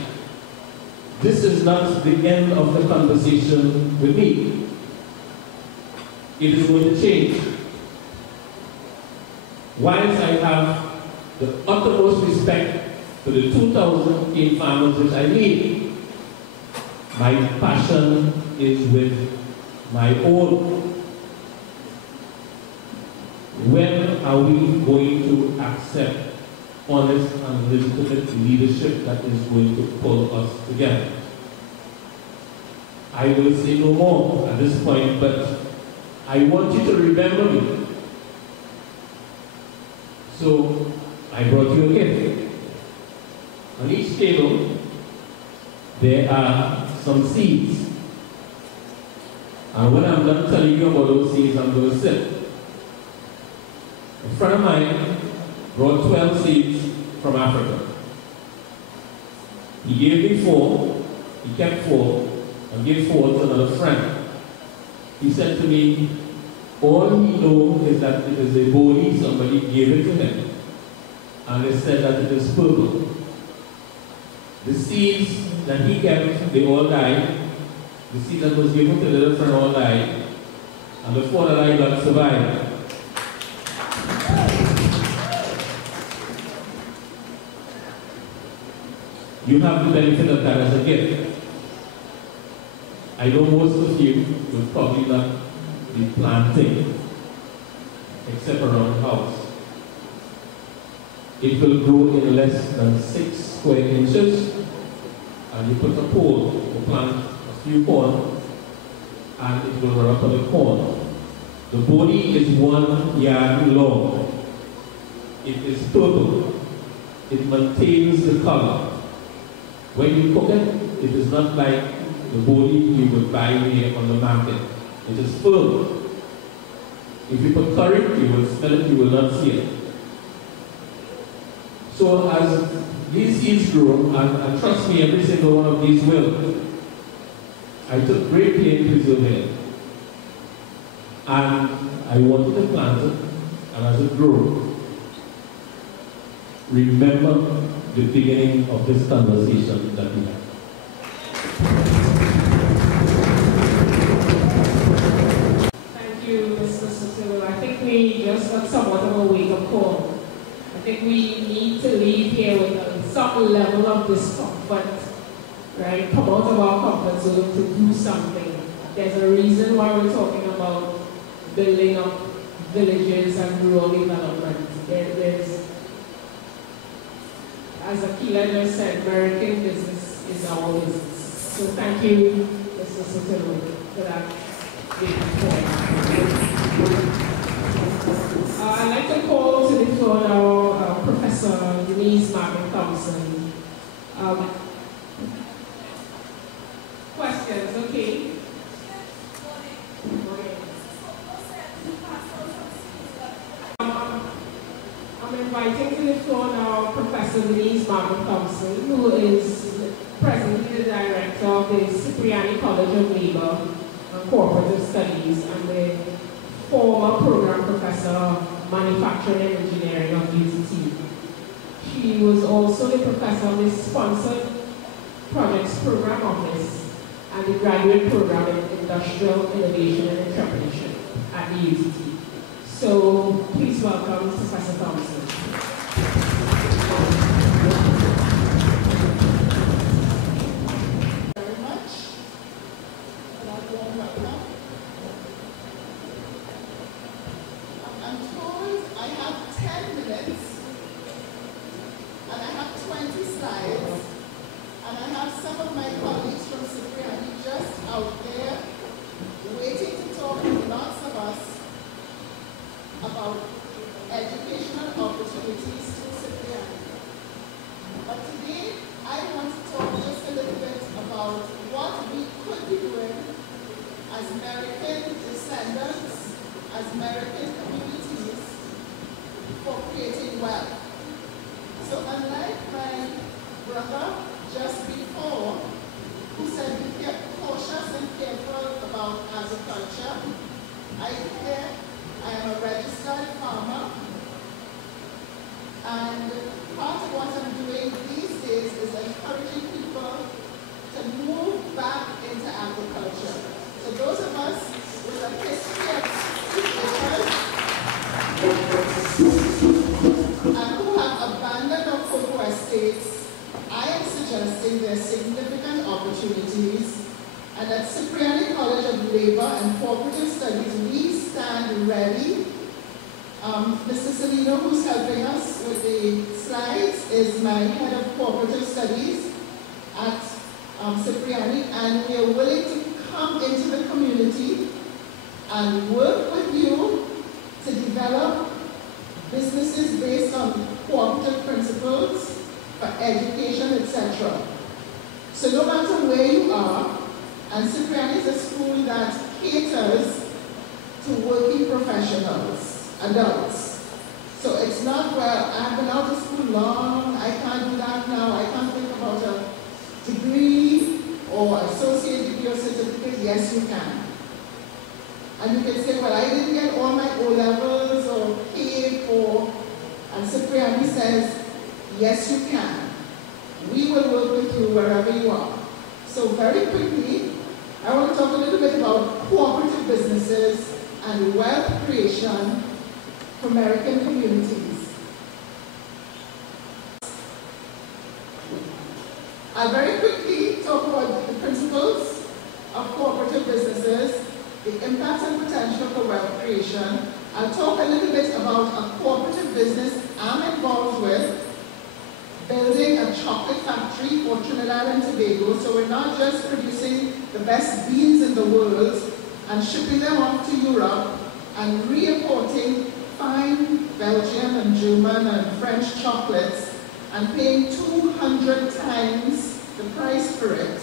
This is not the end of the conversation with me. It is going to change. Whilst I have the uttermost respect for the 2,000 cane farmers which I lead, my passion is with my own. When are we going to accept honest and legitimate leadership that is going to pull us together? I will say no more at this point, but I want you to remember me. So, I brought you a gift. On each table, there are some seeds. And when I'm done telling you about those seeds, I'm going to sit. A friend of mine brought 12 seeds from Africa. He gave me 4, he kept 4, and gave 4 to another friend. He said to me, all he knows is that it is a boni, somebody gave it to him, and they said that it is purple. The seeds that he kept, they all died. The seed that was given to the little friend all died. And the 4 that I got survived. You have the benefit of that as a gift. I know most of you will probably not be planting, except around the house. It will grow in less than 6 square inches, and you put a pole to plant a few corn, and it will run up on the corn. The body is 1 yard long. It is purple. It maintains the color. When you cook it, it is not like the body you would buy here on the market. It is firm. If you put curry, you will smell it, you will not see it. So as these seeds grow, and trust me, every single one of these will, I took great care in preserving it. And I wanted to plant it, and as it grew, remember the beginning of this conversation that we had. Thank you, Mr. Sotelo. I think we just got somewhat of a wake-up call. I think we need to leave here with some level of discomfort, right? Come out of our comfort zone to do something. There's a reason why we're talking about building up villages and rural development. There's, as Akila just said, Merikin business is our business. So thank you, Mr. Sotelo, for that big point. I'd like to call to the floor now Professor Denise Martin-Thompson. Questions, okay? I'm inviting to the floor now Professor Denise Martin-Thompson, who is presently the director of the Cipriani College of Labor and Cooperative Studies and the former program professor of manufacturing and engineering of UTT. She was also the professor of the sponsored projects program office and the graduate program in industrial innovation and entrepreneurship at the UTT. So please welcome Professor Thompson. Very much. Welcome. I'm told I have 10 minutes and I have 20 slides and I have some of my colleagues from Cipriani just out there waiting to talk to lots of us about educational opportunities to Cipriani. But today I want to talk just a little bit about what we could be doing as Merikin descendants, as Merikin communities for creating wealth. So unlike my brother just before, who said be cautious and careful about agriculture, I am a registered farmer, and part of what I'm doing these days is encouraging people to move back into agriculture. So those of us with a history of and who have abandoned our cocoa estates, I am suggesting there are significant opportunities, and at Cipriani College of Labor and Cooperative Studies, we stand ready. Mr. Salino, who's helping us with the slides, is my head of Cooperative Studies at Cipriani, and we are willing to come into the community and work with you to develop businesses based on cooperative principles for education, etc. So no matter where you are, and Cipriani is a school that caters to working professionals, adults. So it's not, well, I've been out of school long, I can't do that now, I can't think about a degree or associate degree or certificate. Yes, you can. And you can say, well, I didn't get all my O-levels or paid for, and Cipriani says, yes, you can. We will work with you wherever you are. So very quickly, I want to talk a little bit about cooperative businesses and wealth creation for Merikin communities. I'll very quickly talk about the principles of cooperative businesses, the impact and potential for wealth creation. I'll talk a little bit about a cooperative business I'm involved with, building a chocolate factory for Trinidad and Tobago. So we're not just producing the best beans in the world and shipping them off to Europe and re-importing fine Belgian and German and French chocolates and paying 200 times the price for it.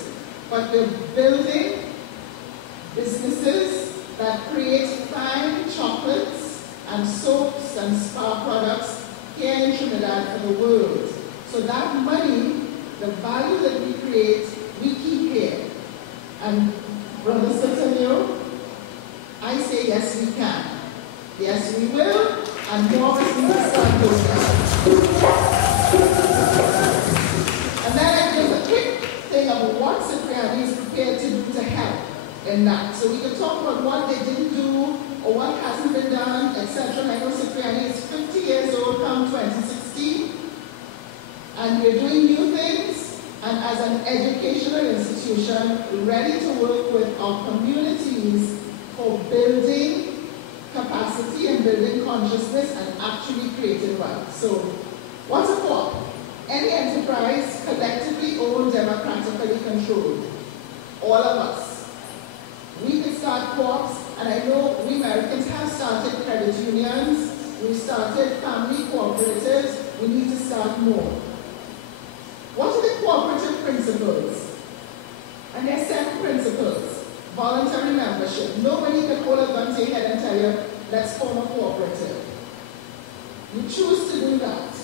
But we're building businesses that create fine chocolates and soaps and spa products here in Trinidad for the world. So that money, the value that we create, we keep here. And Brother Sitanio, I say yes we can. Yes we will, and more of us need to start doing that. And then I give a quick thing of what Cipriani is prepared to do to help in that. So we can talk about what they didn't do or what hasn't been done, etc. And I know Cipriani is 50 years old come 2016. And we're doing new things, and as an educational institution, we're ready to work with our communities for building capacity and building consciousness and actually creating wealth. So, what's a co-op? Any enterprise collectively owned, democratically controlled. All of us. We can start co-ops, and I know we Americans have started credit unions, we've started family cooperatives, we need to start more. What are the cooperative principles? And there are 7 principles. Voluntary membership. Nobody can hold a gun to your head and tell you, let's form a cooperative. You choose to do that.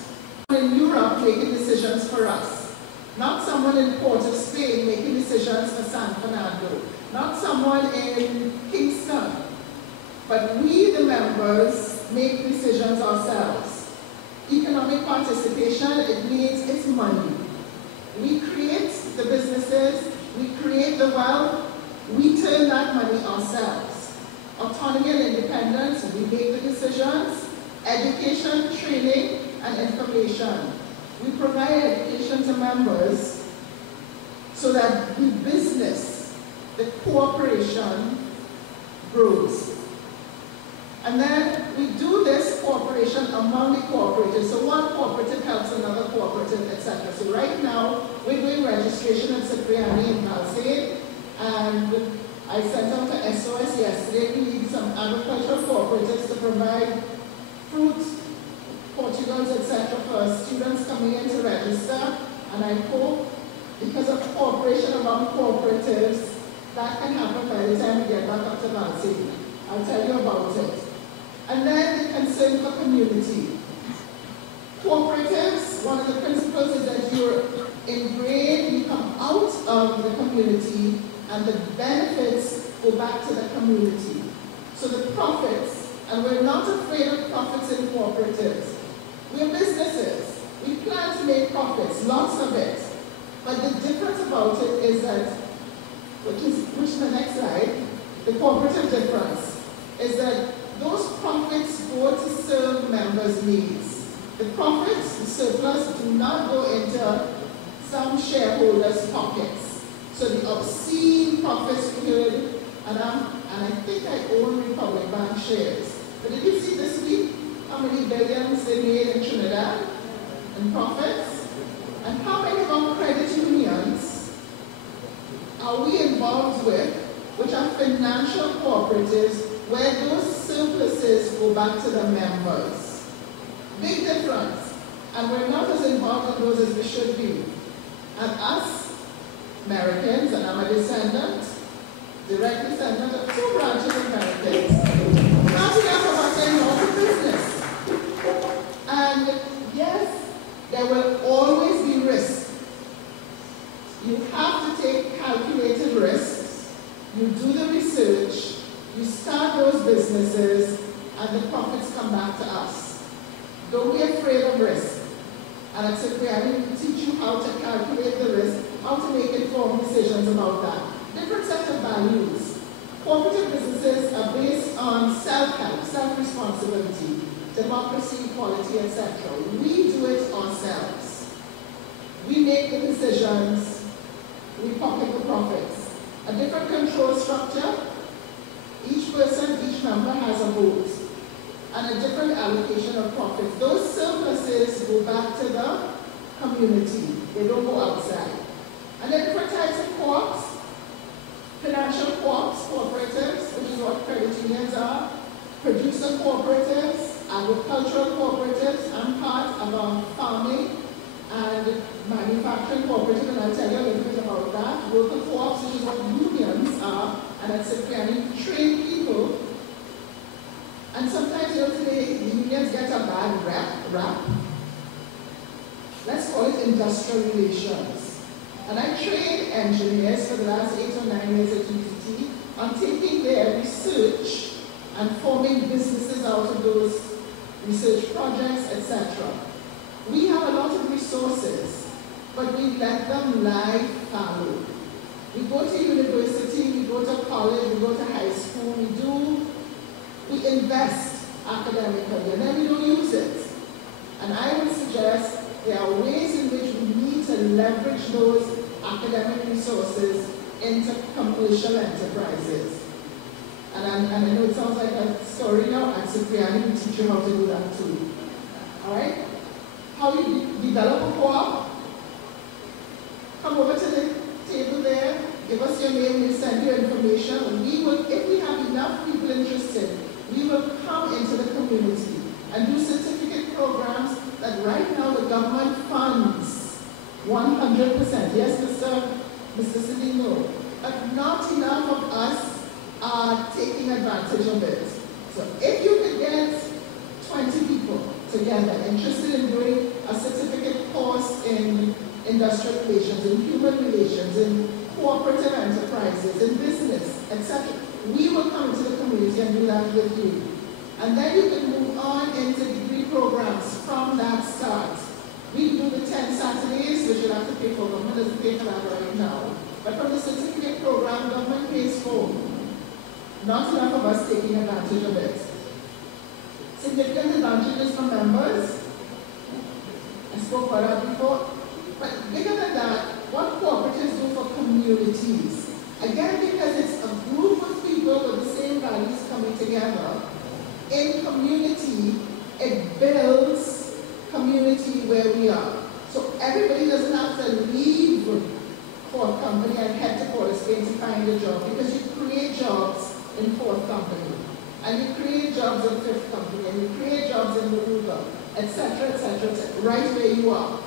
In Europe making decisions for us. Not someone in Port of Spain making decisions for San Fernando. Not someone in Kingston. But we, the members, make decisions ourselves. Economic participation, it means it's money. We create the businesses, we create the wealth, we turn that money ourselves. Autonomy and independence, we make the decisions. Education, training, and information. We provide education to members so that the business, the cooperation, grows. And then we do this cooperation among the cooperatives. So one cooperative helps another cooperative, etc. So right now, we're doing registration at Cipriani in Palisade, and I sent out to SOS yesterday. We need some agricultural cooperatives to provide fruit, Portugals, etc. for students coming in to register. And I hope, because of cooperation among cooperatives, that can happen by the time we get back up to Palisade. I'll tell you about it. And then the concern for community. Cooperatives, one of the principles is that you're ingrained, you come out of the community, and the benefits go back to the community. So the profits, and we're not afraid of profits in cooperatives. We're businesses. We plan to make profits, lots of it. But the difference about it is that, which is the next slide, the cooperative difference, is that those profits go to serve members' needs. The profits, the surplus, do not go into some shareholders' pockets. So the obscene profits we heard, and I think I own Republic Bank shares. But did you see this week how many billions they made in Trinidad in profits? And how many of our credit unions are we involved with, which are financial cooperatives, where those surpluses go back to the members? Big difference. And we're not as involved in those as we should be. And us, Merikins, and I'm a descendant, direct descendant of 2 branches of Merikins, not enough of us involved in business. And yes, there will always be risk. You have to take calculated risks. You do the research. You start those businesses, and the profits come back to us. Don't be afraid of risk. And at Cipriani, we teach you how to calculate the risk, how to make informed decisions about that. Different set of values. Cooperative businesses are based on self-help, self-responsibility, democracy, equality, etc. We do it ourselves. We make the decisions, we pocket the profits. A different control structure, each person, each member has a vote, and a different allocation of profits. Those surpluses go back to the community. They don't go outside. And there are different types of co-ops. Financial co-ops, cooperatives, which is what credit unions are, producer cooperatives, agricultural cooperatives. I'm part of a farming and manufacturing cooperative, and I'll tell you a little bit about that. Worker co-ops, which is what unions are, and at Cipriani, train people. And sometimes, you know, today, the unions get a bad rap. Let's call it industrial relations. And I trained engineers for the last 8 or 9 years at UCT on taking their research and forming businesses out of those research projects, etc. We have a lot of resources, but we let them lie fallow. We go to university, we go to college, we go to high school, we invest academically, and then we don't use it. And I would suggest there are ways in which we need to leverage those academic resources into commercial enterprises. And I know it sounds like a story now, at Cipriani we teach you how to do that too. Alright? How you develop a co-op? Come over to the table there, give us your name, we'll send you information. We will, if we have enough people interested, we will come into the community and do certificate programs that right now the government funds 100%. Yes, Mr. Sidney, no. But not enough of us are taking advantage of it. So if you could get 20 people together interested in doing a certificate course in industrial relations, in human relations, in cooperative enterprises, in business, etc., we will come into the community and do that with you. And then you can move on into degree programs from that start. We do the 10 Saturdays, which you'll have to pay for. Government doesn't pay for that right now. But from the certificate program, government pays for. Not enough of us taking advantage of it. Significant advantages for members. I spoke about that before. But bigger than that, what cooperatives do for communities. Again, because it's a group of people with the same values coming together, in community, it builds community where we are. So everybody doesn't have to leave fourth company and head to Port of Spain to find a job, because you create jobs in fourth company, and you create jobs in fifth company, and you create jobs in Maroon, etc., right where you are.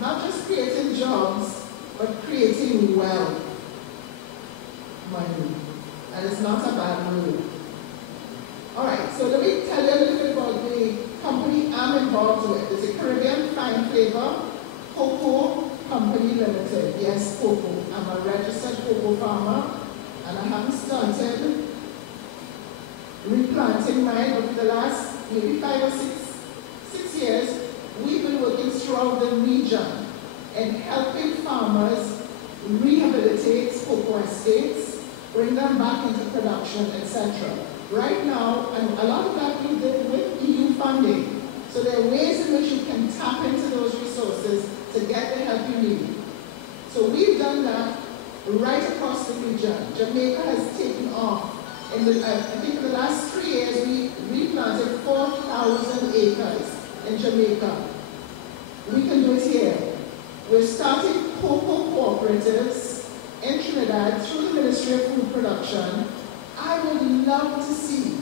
Not just creating jobs, but creating wealth, money. And it's not a bad move. All right, so let me tell you a little bit about the company I'm involved with. It's a Caribbean Fine Flavor Cocoa Company Limited. Yes, cocoa. I'm a registered cocoa farmer, and I haven't started replanting mine, but for the last maybe 5 or 6 years, we've been working throughout the region in helping farmers rehabilitate cocoa estates, bring them back into production, etc. Right now, and a lot of that we did with EU funding. So there are ways in which you can tap into those resources to get the help you need. So we've done that right across the region. Jamaica has taken off. I think in the last 3 years, we replanted 4,000 acres in Jamaica. We can do it here. We're starting cocoa cooperatives in Trinidad through the Ministry of Food Production. I would love to see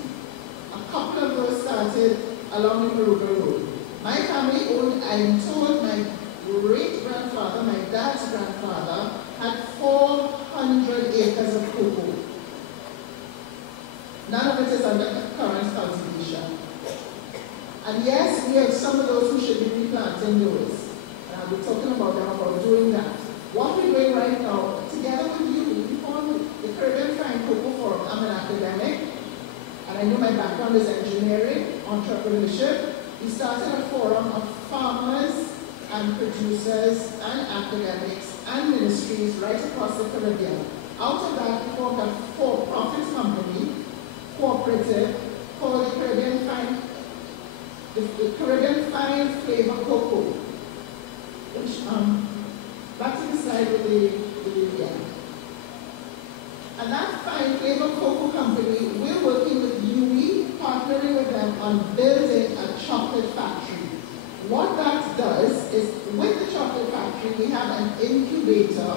a couple of those started along the Maroon Road. My family owned, I'm told my great-grandfather, my dad's grandfather, had 400 acres of cocoa. None of it is under current cultivation. And yes, we have some of those who should be replanting those. And I'll be talking about them, about doing that. What we're doing right now, together with you, we formed the Caribbean Fine Cocoa Forum. I'm an academic, and I know my background is engineering, entrepreneurship. We started a forum of farmers and producers and academics and ministries right across the Caribbean. Out of that, we formed a for-profit company, cooperative, called the Caribbean Fine Flavor Cocoa. Which, back to the slide with the And that Fine Flavor Cocoa Company, we're working with UE, partnering with them on building a chocolate factory. What that does is, with the chocolate factory, we have an incubator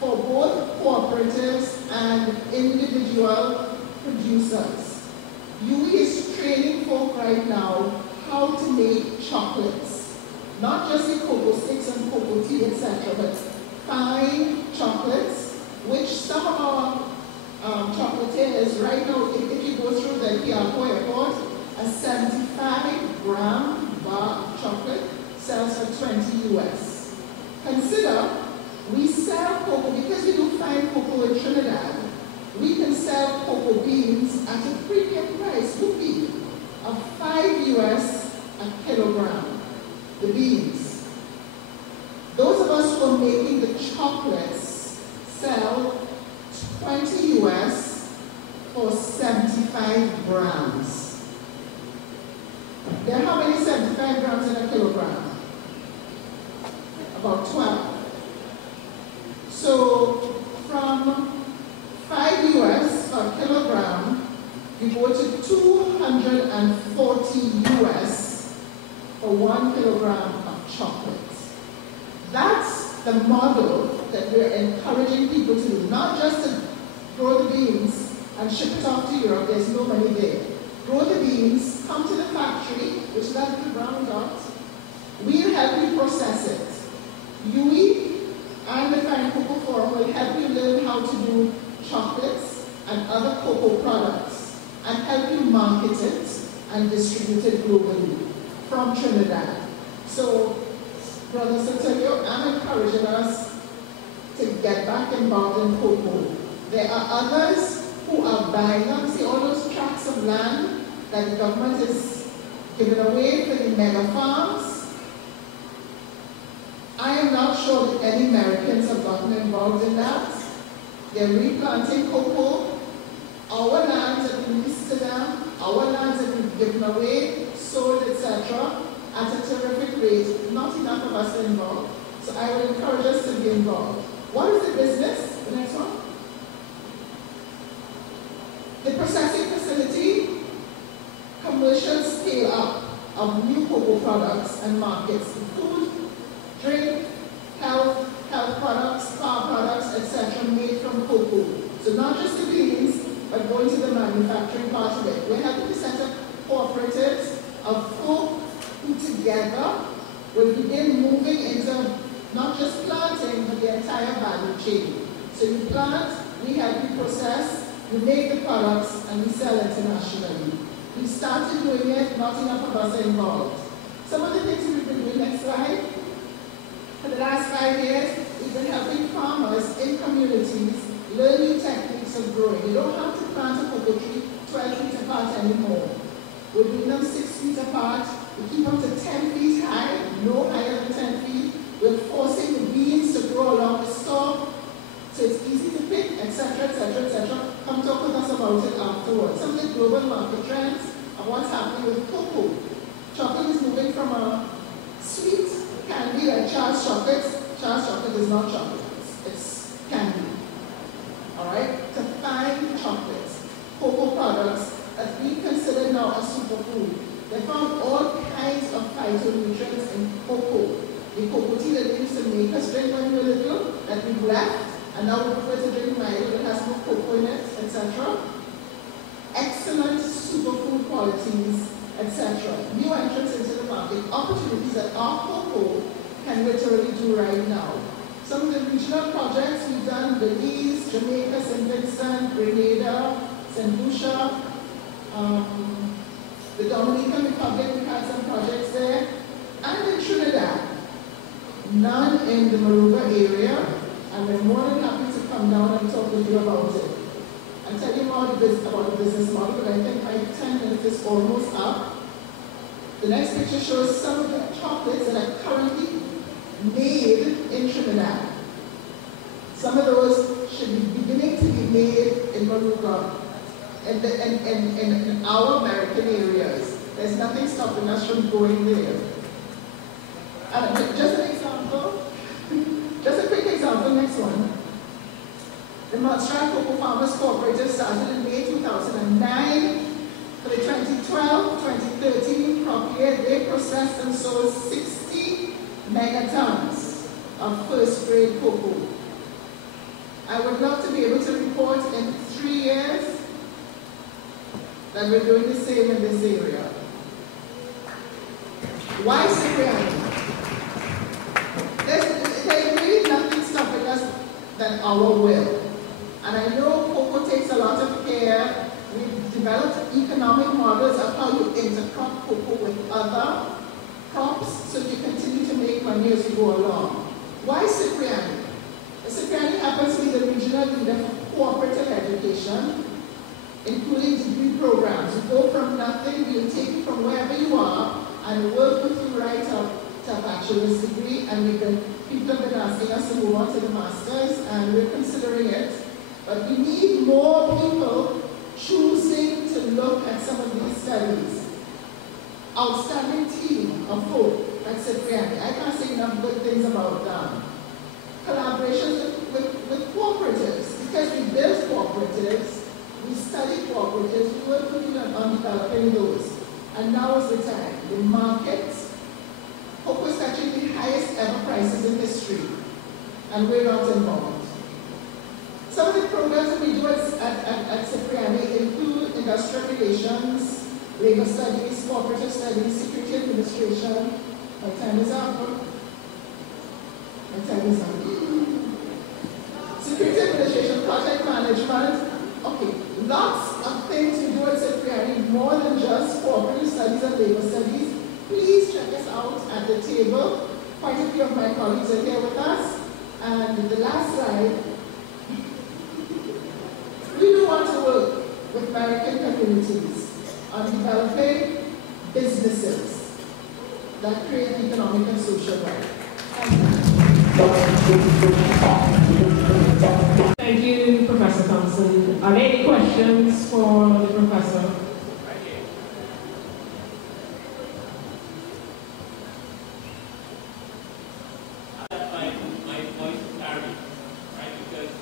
for both cooperatives and individual producers. UE is training folk right now how to make chocolates. Not just the cocoa sticks and cocoa tea, etc., but fine chocolates, which some of our chocolatiers right now, if you go through the Piaco airport, a 75-gram bar of chocolate sells for $20 US. Consider, we sell cocoa, because we do fine cocoa in Trinidad, we can sell cocoa beans at a premium price, rupee, of $5 US a kilogram, the beans. Those of us who are making the chocolates sell 20 US for 75 grams. There are how many 75 grams in a kilogram? About 12. So from 5 US per kilogram, you go to 240 US for 1 kilogram of chocolate. That's the model that we're encouraging people to do, not just to grow the beans and ship it off to Europe. There's no money there. Grow the beans, come to the factory, which is that little brown dot. We'll help you process it. UE and the Fine Cocoa Forum will help you learn how to do chocolates and other cocoa products and help you market it and distribute it globally from Trinidad. So, Brother Sotelio, I'm encouraging us to get back involved in cocoa. There are others who are buying up, see all those tracts of land that the government is giving away for the mega farms. I am not sure that any Americans have gotten involved in that. They're replanting cocoa. Our lands have been leased to them, our lands have been given away, sold, etc., at a terrific rate. Not enough of us involved. So I would encourage us to be involved. What is the business? The next one. The processing facility, commercial scale up of new cocoa products and markets, food, drink, health products, car products, etc., made from cocoa. So not just the beans, but going to the manufacturing part of it. We're helping to set up cooperatives of folk who together will begin moving into not just planting, but the entire value chain. So you plant, we help you process, we make the products, and we sell internationally. We started doing it, not enough of us are involved. Some of the things we've been doing, next slide. For the last 5 years, we've been helping farmers in communities learn new techniques of growing. You don't have to plant a cocoa tree 12 feet apart anymore. We're doing them 6 feet apart. We keep them to 10 feet high, no higher than 10 feet. We're forcing the beans to grow along the stalk, so it's easy to pick, etc., etc., etc. Come talk with us about it afterwards. Some of the global market trends of what's happening with cocoa. Chocolate is moving from a sweet candy like Charles chocolates. Charles chocolate is not chocolate, it's candy. Alright? To fine chocolates, cocoa products that we consider now a superfood. They found all kinds of phytonutrients in cocoa. The cocoa tea that they used to make us drink when we were little, that we left, and now we prefer to drink Milo that has no cocoa in it, etc. Excellent superfood qualities, etc. New entrants into the market, opportunities that our cocoa can literally do right now. Some of the regional projects we've done, Belize, Jamaica, St. Vincent, Grenada, St. Lucia, the Dominican Republic, we had some projects there, and in Trinidad. None in the Maroon area, and we're more than happy to come down and talk with you about it. I'll tell you more about the business model, but I think my 10 minutes is almost up. The next picture shows some of the chocolates that are currently made in Trinidad. Some of those should be beginning to be made in Maruga, in our American areas. There's nothing stopping us from going there. And just an example, just a quick example, next one. The Montserrat Cocoa Farmers Cooperative started in May 2009. For the 2012-2013 crop year, they processed and sold 60 megatons of first-grade cocoa. I would love to be able to report in 3 years that we're doing the same in this area. Why Cipriani? There's really nothing stopping us than our will. And I know cocoa takes a lot of care. We've developed economic models of how you intercrop cocoa with other crops so you continue to make money as you go along. Why Cipriani? Cipriani happens to be the regional leader for cooperative education, including degree programs. You go from nothing, we'll take you from wherever you are and work with you right up to a bachelor's degree, and people have been asking us to move on to the master's, and we're considering it. But we need more people choosing to look at some of these studies. Outstanding team of folk at Cipriani. I can't say enough good things about them. Collaborations with cooperatives, because we build cooperatives, we study cooperatives, we work with you on developing those. And now is the time. The market, cocoa is touching the highest ever prices in history, and we're not involved. Some of the programs that we do at Cipriani include industrial relations, labor studies, cooperative studies, security administration. My time is up. My time is up. Security administration, project management. Okay, lots of things we do at Cipriani, more than just cooperative studies and labor studies. Please check us out at the table. Quite a few of my colleagues are here with us. And the last slide. We do want to work with Merikin communities on developing businesses that create economic and social wealth. Thank you, Professor Thompson. Are there any questions for the professor? My voice carries, right? Because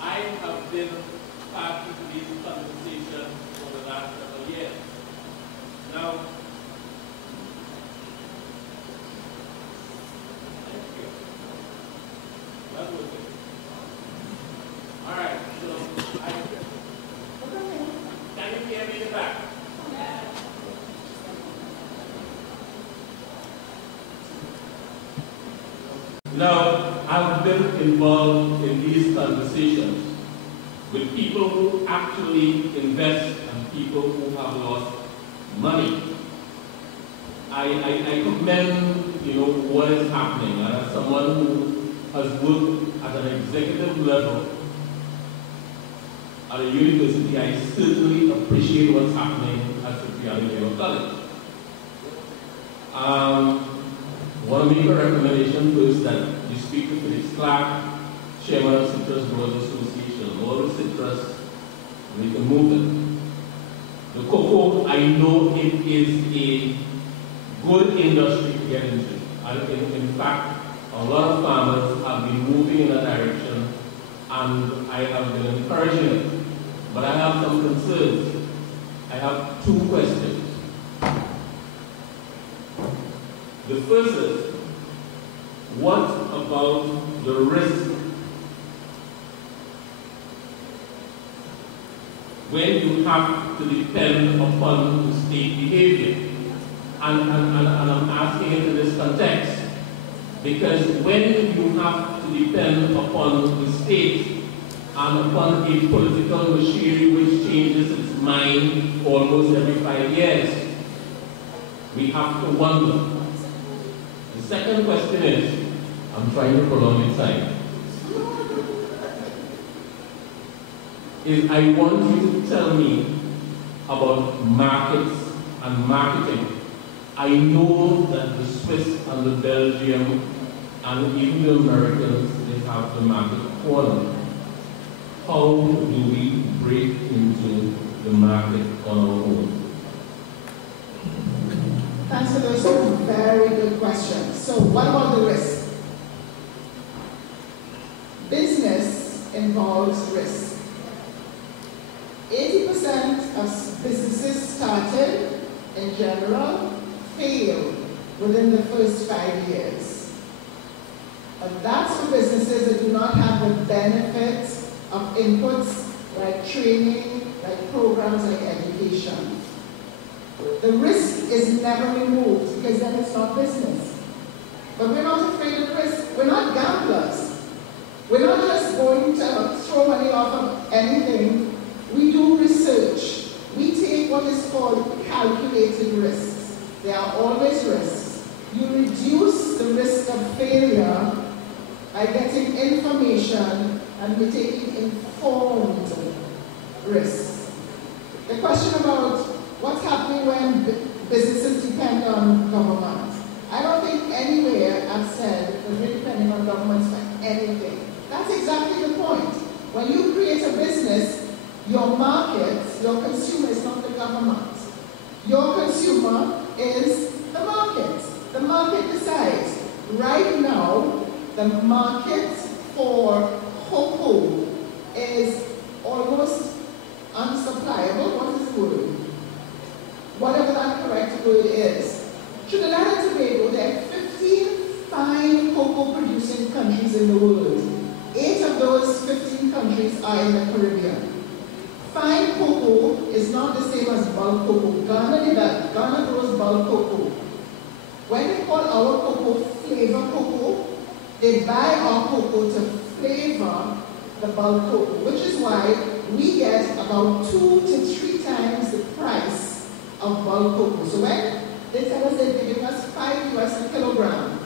I have been part of these conversations for the last several years. Now, thank you. That was it. All right, so can you hear me in the back? Now, I've been involved in these conversations with people who actually invest and people who have lost money. I commend, what is happening. And as someone who has worked at an executive level at a university, I certainly appreciate what's happening at Cipriani College. I want to make a recommendation first that you speak to Felix Clark, Chairman of Citrus Growers Association, all the citrus, we can move it. The cocoa, I know it is a good industry to get into. And in fact, a lot of farmers have been moving in that direction, and I have been encouraging it. But I have some concerns. I have two questions. The first is, what about the risk when you have to depend upon the state behavior? And I'm asking it in this context, because when you have to depend upon the state and upon a political machinery which changes its mind almost every 5 years, we have to wonder. The second question is, I'm trying to prolong the time, is I want you to tell me about markets and marketing. I know that the Swiss and the Belgium and even the Americans, they have the market corner. how do we break into the market on our own? Thanks for those two very good questions. So what about the risk? Business involves risk. 80% of businesses started in general fail within the first 5 years. But that's for businesses that do not have the benefit of inputs like training, like programs like education. The risk is never removed because then it's not business. But we're not afraid of risk. We're not gamblers. We're not just going to throw money off of anything. We do research. We take what is called calculated risks. There are always risks. You reduce the risk of failure by getting information and we're taking informed risks. The question about what's happening when businesses depend on government. I don't think anywhere I've said that we're depending on governments for anything. That's exactly the point. When you create a business, your market, your consumer is not the government. Your consumer is the market. The market decides. Right now, the market for cocoa is almost unsuppliable. What is the word? Whatever that correct word is. Trinidad and Tobago, there are 15 fine cocoa producing countries in the world. 8 of those 15 countries are in the Caribbean. Fine cocoa is not the same as bulk cocoa. Ghana grows bulk cocoa. When they call our cocoa flavor cocoa, they buy our cocoa to flavor the bulk cocoa, which is why we get about 2 to 3 times the price of bulk cocoa. So when they tell us they're giving us $5 US a kilogram,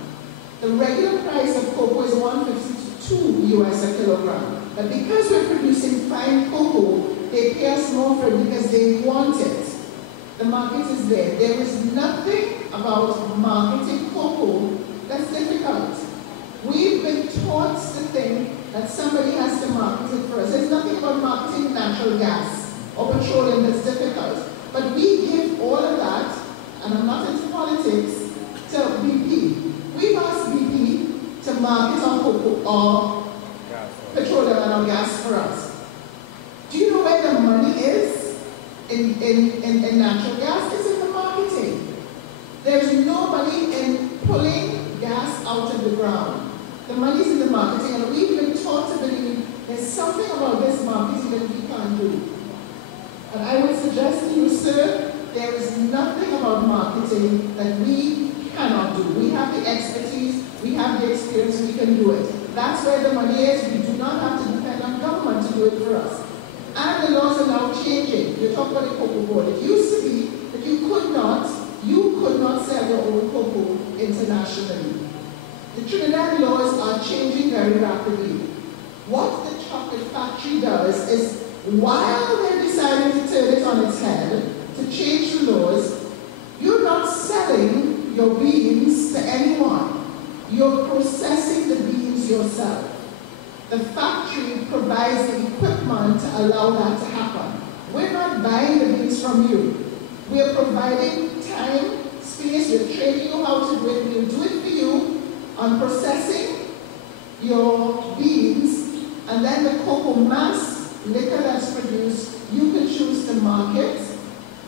the regular price of cocoa is $1.50 to $2 US a kilogram. But because we're producing fine cocoa, they pay us more for it because they want it. The market is there. There is nothing about marketing cocoa that's difficult. We've been taught to think that somebody has to market it for us. There's nothing about marketing natural gas or petroleum that's difficult. But we give all of that, and I'm not into politics, to BP. We've asked BP to market our cocoa or petroleum and our gas for us. Do you know where the money is in natural gas? It's in the marketing. There's no money in pulling gas out of the ground. The money's in the marketing, and we've been taught to believe there's something about this marketing that we can't do. And I would suggest to you, sir, there is nothing about marketing that we cannot do. We have the expertise, we have the experience, we can do it. That's where the money is. We do not have to depend on government to do it for us. And the laws are now changing. You talk about the cocoa board. It used to be that you could not sell your own cocoa internationally. The Trinidad laws are changing very rapidly. What the chocolate factory does is, while they're deciding to turn it on its head, to change the laws, you're not selling your beans to anyone. You're processing the beans yourself. The factory provides the equipment to allow that to happen. We're not buying the beans from you. We're providing time, space, we're training you how to do it. We'll do it for you on processing your beans, and then the cocoa mass liquor that's produced, you can choose to market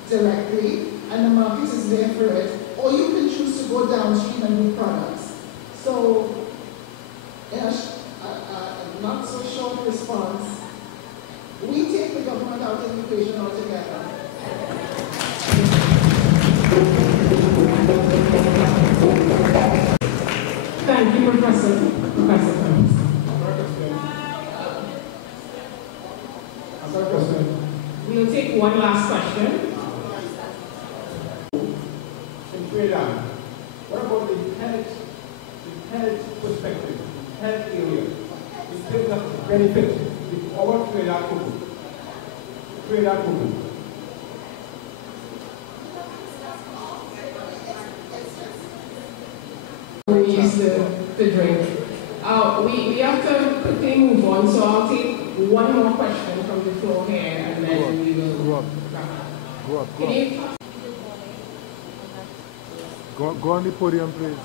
directly, and the market is there for it, or you can choose to go downstream and do products. So, in a not so short response, we take the government out of the equation altogether. Thank you, Professor Hollis. We'll take one last question. In Trinidad, what about the health perspective, health area, in terms of benefit with our Trinidad cocoa? We used to drink. We have to quickly move on, so I'll take one more question from the floor here, and then we will wrap up. Go on the podium, please.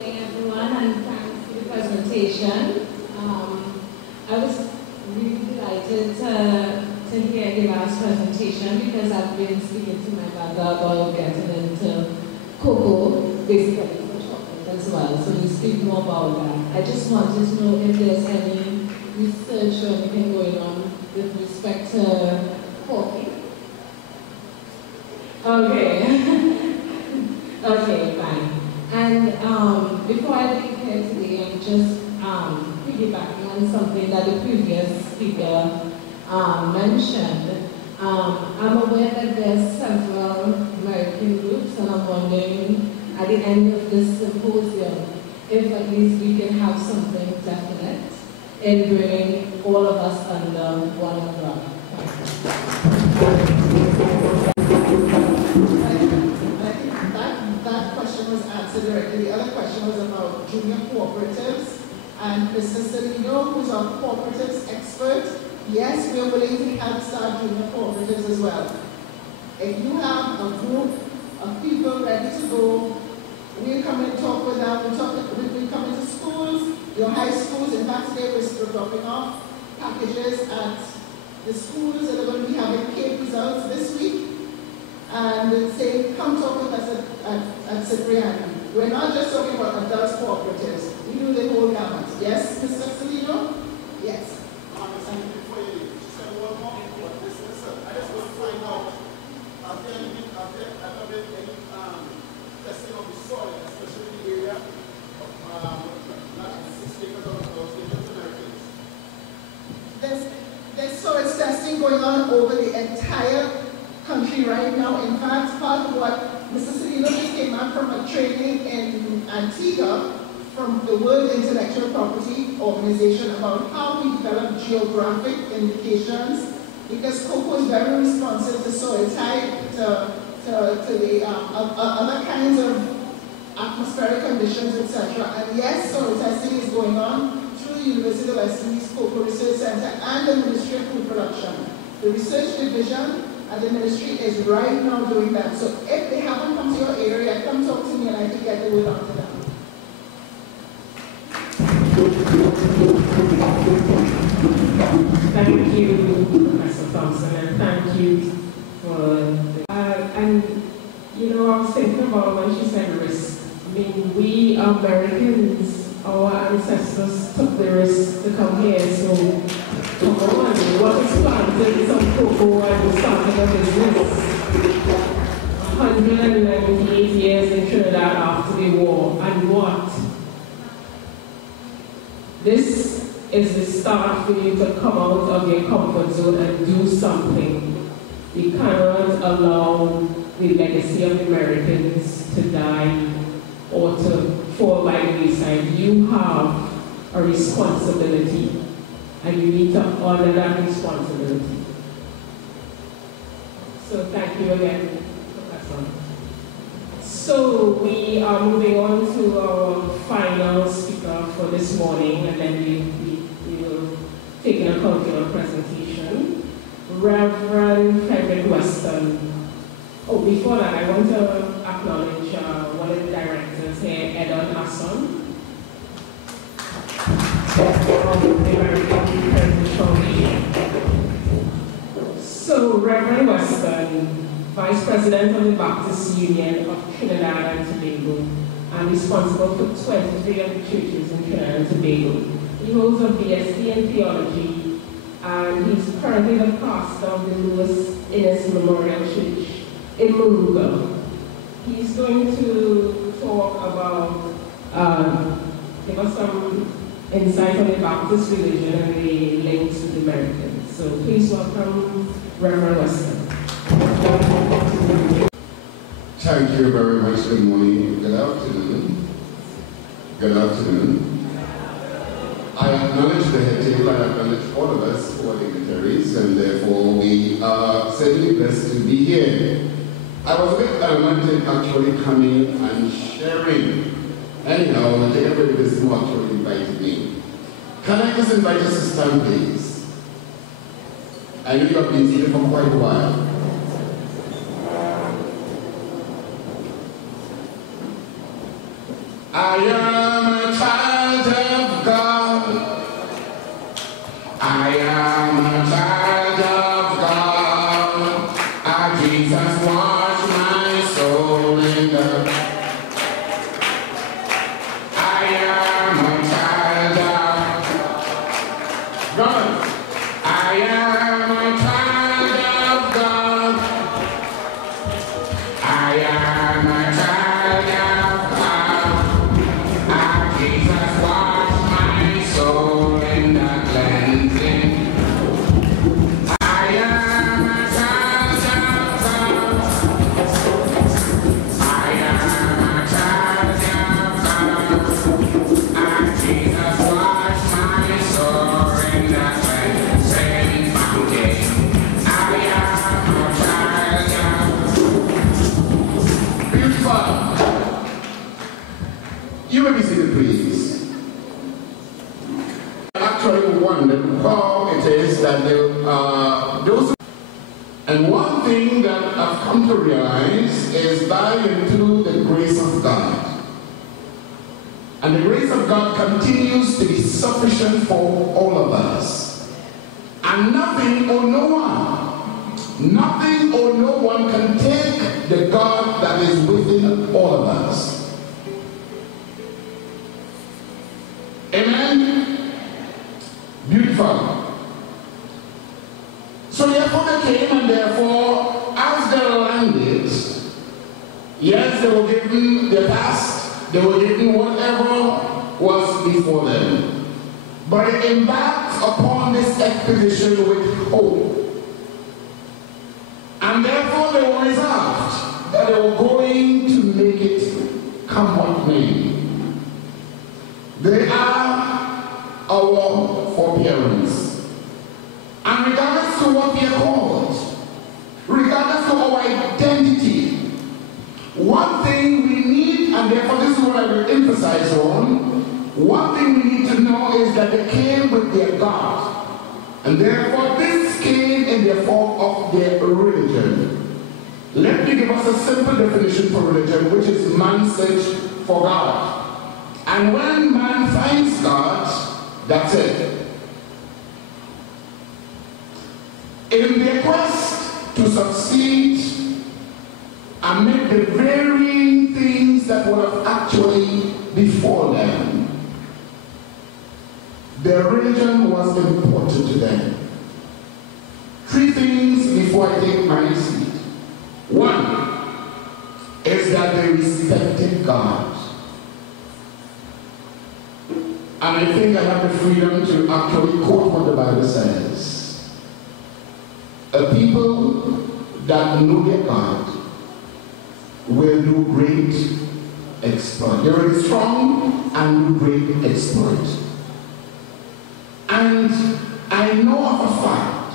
Hey everyone, and thanks for the presentation. I was really delighted to hear the last presentation because I've been speaking to my mother about getting into cocoa, basically for chocolate as well. So we speak more about that. I just wanted to know if there's any research or anything going on with respect to coffee. Okay. Okay, fine. And before I leave here today, I'm just piggybacking on something that the previous speaker mentioned. I'm aware that there's several Merikin groups, and I'm wondering at the end of this symposium if at least we can have something definite in bringing all of us under one umbrella. That question was answered directly. The other question was about junior cooperatives. And Mr. Salino, who's our cooperatives expert, yes, we are willing to help start junior cooperatives as well. If you have a group of people ready to go, we'll come and talk with them. We'll come into schools, your high schools. In fact, today we're dropping off packages at the schools that are going to be having CAPE results this week. And say, come talk with us at Cipriani. We're not just talking about adult cooperatives. We do the whole gamut. Yes, Mr. Salino? Yes. Before you leave, just one more about this. Listen, I just want to find out, have there been any testing of the soil, especially in the area of not 6 acres of those acres of Merikins? There's soil testing going on over the entire country right now. In fact, part of what Mr. Salino just came out from a training in Antigua from the World Intellectual Property Organization about how we develop geographic indications, because cocoa is very responsive to soil type, to the other kinds of atmospheric conditions, etc. And yes, soil testing is going on through the University of West Indies Cocoa Research Center and the Ministry of Food Production. The research division at the ministry is right now doing that. So if they haven't come to your area, come talk to me and I can get the word out to them. Thank you, Professor Thompson, and thank you for and you know, I was thinking about when she said risk. I mean, we are Americans, our ancestors took the risk to come here, so come on, what is planted some cocoa and starting a business? 198 years in Trinidad after the war, and what? This is the start for you to come out of your comfort zone and do something. We cannot allow the legacy of the Americans to die or to fall by the wayside. You have a responsibility, and you need to honor that responsibility. So thank you again, Professor. So we are moving on to our final speaker for this morning, and then we will take an account of our presentation. Reverend Frederick Weston. Oh, before that, I want to acknowledge one of the directors here, Edon Hassan, of the Merikins Founded. So, Reverend Weston, Vice President of the Baptist Union of Trinidad and Tobago, and responsible for 23 of the churches in Trinidad and Tobago. He holds a BSc in theology, and he's currently the pastor of the Louis Innes Memorial Church in Moruga. He's going to talk about, give us some insight on the Baptist religion and the links with the Americans. So please welcome Reverend Weston. Thank you very much. Good morning. Good afternoon. Good afternoon. I acknowledge the head table. I acknowledge all of us who are dignitaries, and therefore we are certainly blessed to be here. I was a bit lamented actually coming and sharing Anyhow, I think everybody this much who invited me. Can I just invite us to stand, please? I know you have been seated for quite a while. I am a child of God. I am a child of God. Ah, Jesus washed my soul in the. I am a child of God. I am a child of God. I am a child of God. Ah, Jesus washed my soul in the cleansing. I am a child of God. I am a child of God. Ah, Jesus washed my soul in the cleansing fountain. I am a child of beautiful. You may be seated, please. I actually wondered how it is that those. And one thing that I've come to realize is dive into the grace of God. And the grace of God continues to be sufficient for all of us. And nothing or no one can take the God that is within all of us. Amen? Beautiful. So therefore they came, and therefore as they landed, yes, they were given their task, they were given whatever was before them. But they embarked upon this expedition with hope. And therefore they were resolved that they were going to make it come what may. They are our foreparents. And regardless to what we are called, regardless of our identity, one thing we need, and therefore this is what I will emphasize on, one thing we need to know is that they came with their God. And therefore this came in the form of their religion. Let me give us a simple definition for religion, which is man's search for God. And when man finds God, that's it. In their quest to succeed and make the very things that would have actually before them, their religion was important to them. Three things before I take my seat. One is that they respected God. And I think I have the freedom to actually quote what the Bible says. A people that know their God will do great exploit. They will be strong and do great exploit. And I know of a fact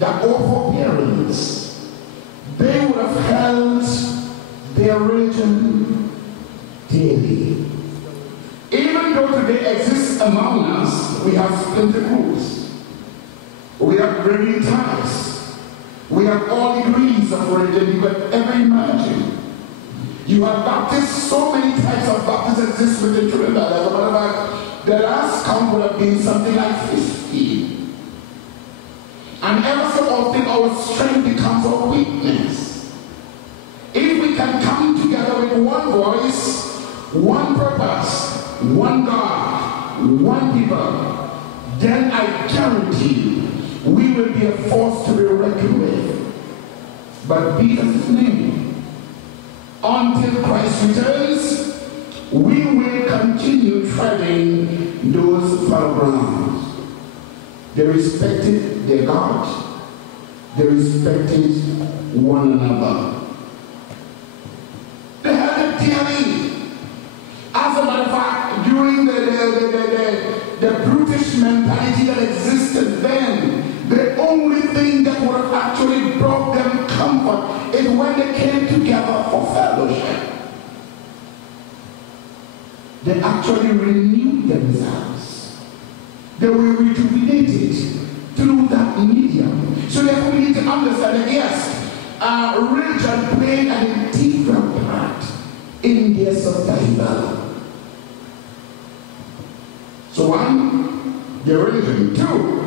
that all foreparents, they would have held their religion daily. Even though today exists among us, we have splinter groups. We have varying ties. We have all degrees of religion you could ever imagine. You have Baptists, so many types of Baptists exist within Trinidad. As a matter of fact, the last count would have been something like 15. And ever so often our strength becomes our weakness. If we can come together with one voice, one purpose, one God, one people, then I guarantee you, we will be a force to be reckoned with. But be of his name. Until Christ returns, we will continue treading those fallow grounds. They respected their God. They respected one another. They had a daily. As a matter of fact, during the brutish mentality that existed then, the only thing that would have actually brought them comfort is when they came together for fellowship. they actually renewed themselves. They were rejuvenated through that medium. So therefore we need to understand that yes, religion played an integral part in their survival. So one, their religion. Two,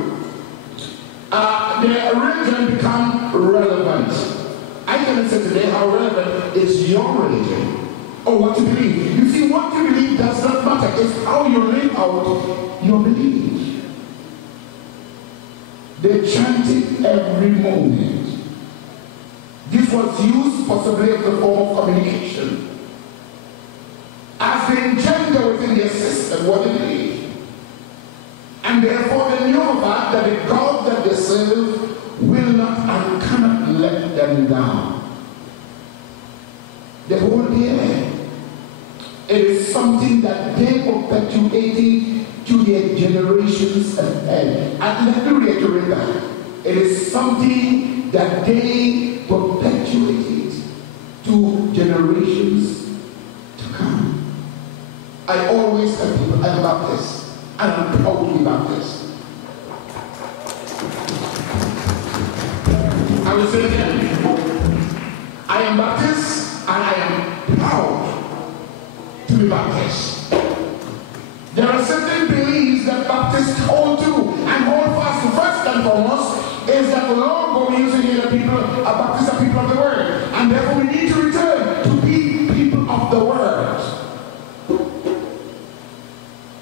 their religion become relevant. I can say today how relevant is your religion or what you believe. You see, what you believe does not matter. It's how you live out your belief. They chanted every moment. This was used possibly as a form of communication. As they engender within their system what they believe. And therefore they knew that the God that they serve will not and cannot let them down. The whole day, it is something that they perpetuated to their generations ahead. And let me reiterate that. It is something that they perpetuated to generations to come. I always tell people I'm Baptist. And I'm proud to be Baptist. I will say again, I am Baptist and I am proud to be Baptist. There are certain beliefs that Baptists hold to and hold fast to. First and foremost is that the Lord will use the people, Baptists are people of the Word. And therefore we need to return to be people of the Word.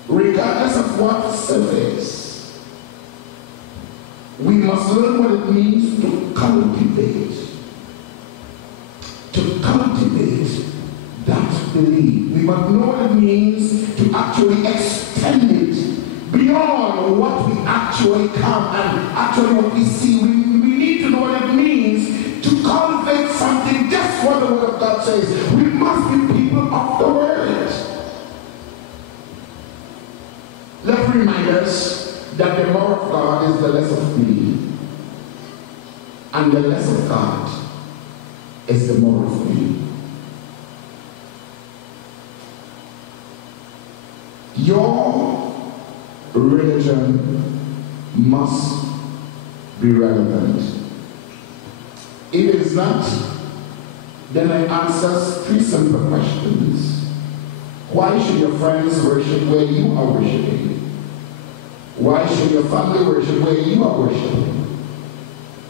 Regardless of what surface, we must learn what it means to cultivate that belief. We must know what it means to actually extend it beyond what we actually come and actually what we see. We need to know what it means to cultivate something. That's what the Word of God says. We must be people of the Word. Let me remind us that the more of God is the less of me, and the less of God is the more of me. Your religion must be relevant. If it is not, then I answer 3 simple questions. Why should your friends worship where you are worshiping? Why should your family worship where you are worshiping?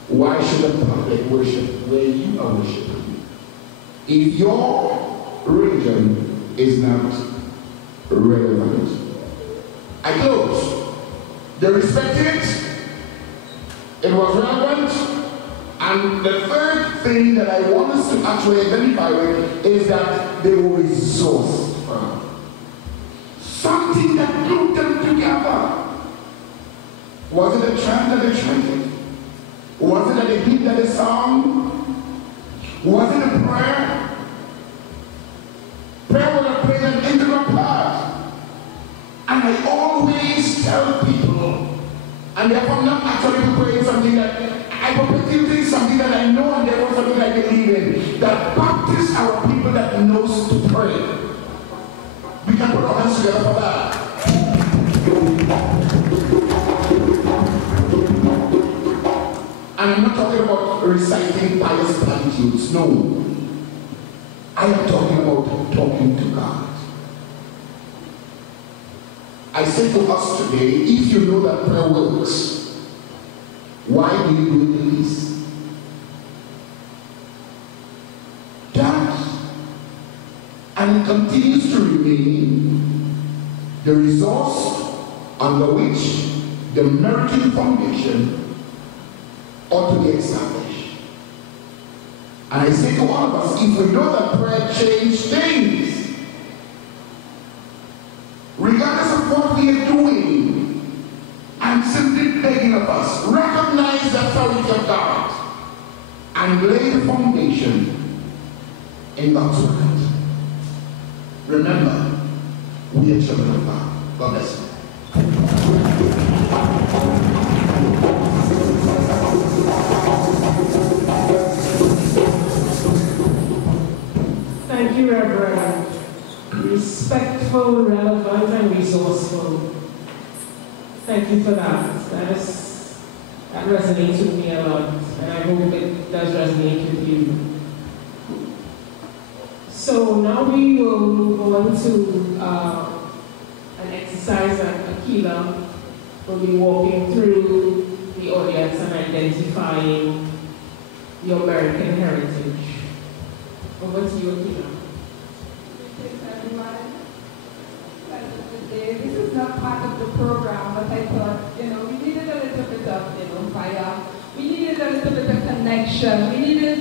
Why should the public worship where you are worshiping? If your religion is not relevant. I close. They respected it. It was relevant. And the third thing that I want us to actually identify with is that they were resourceful. Something that glued them together. Was it a chant that they chanted? Was it a hymn that they sang? Was it a prayer? Prayer would have played an integral part. And I always tell people, and therefore I'm not actually praying something that I perpetuate something that I know and therefore something I believe in. That Baptists are people that knows to pray. We can put our hands together for that. And I'm not talking about reciting pious platitudes, no. I am talking about talking to God. I say to us today, if you know that prayer works, why do you do it the least? That, and it continues to remain the resource under which the Merikin Foundation ought to be established. And I say to all of us, if we know that prayer changes things, regardless of what we are doing, I'm simply begging of us, recognize the authority of God and lay the foundation in God's word. Remember, we are children of God. God bless you. Thank you, Reverend. respectful, relevant, and resourceful. Thank you for that. That resonates with me a lot, and I hope it does resonate with you. So now we will move on to an exercise that Akila will be walking through the audience and identifying your Merikin heritage. Over to you, Akila. This is not part of the program, but I thought, we needed a little bit of, fire. We needed a little bit of connection. We needed,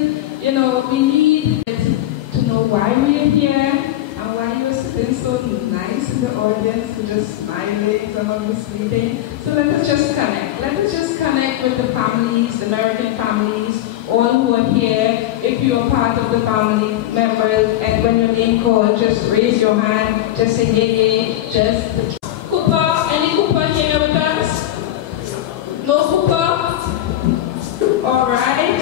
we need to know why we are here and why you're sitting so nice in the audience, you're just smiling, some of you sleeping. So let us just connect. Let us just connect with the families, the Merikin families, all who are here. If you are part of the family members, and when your name called, just raise your hand, just say yay, just Cooper. Any Cooper here with us? No Cooper? Alright.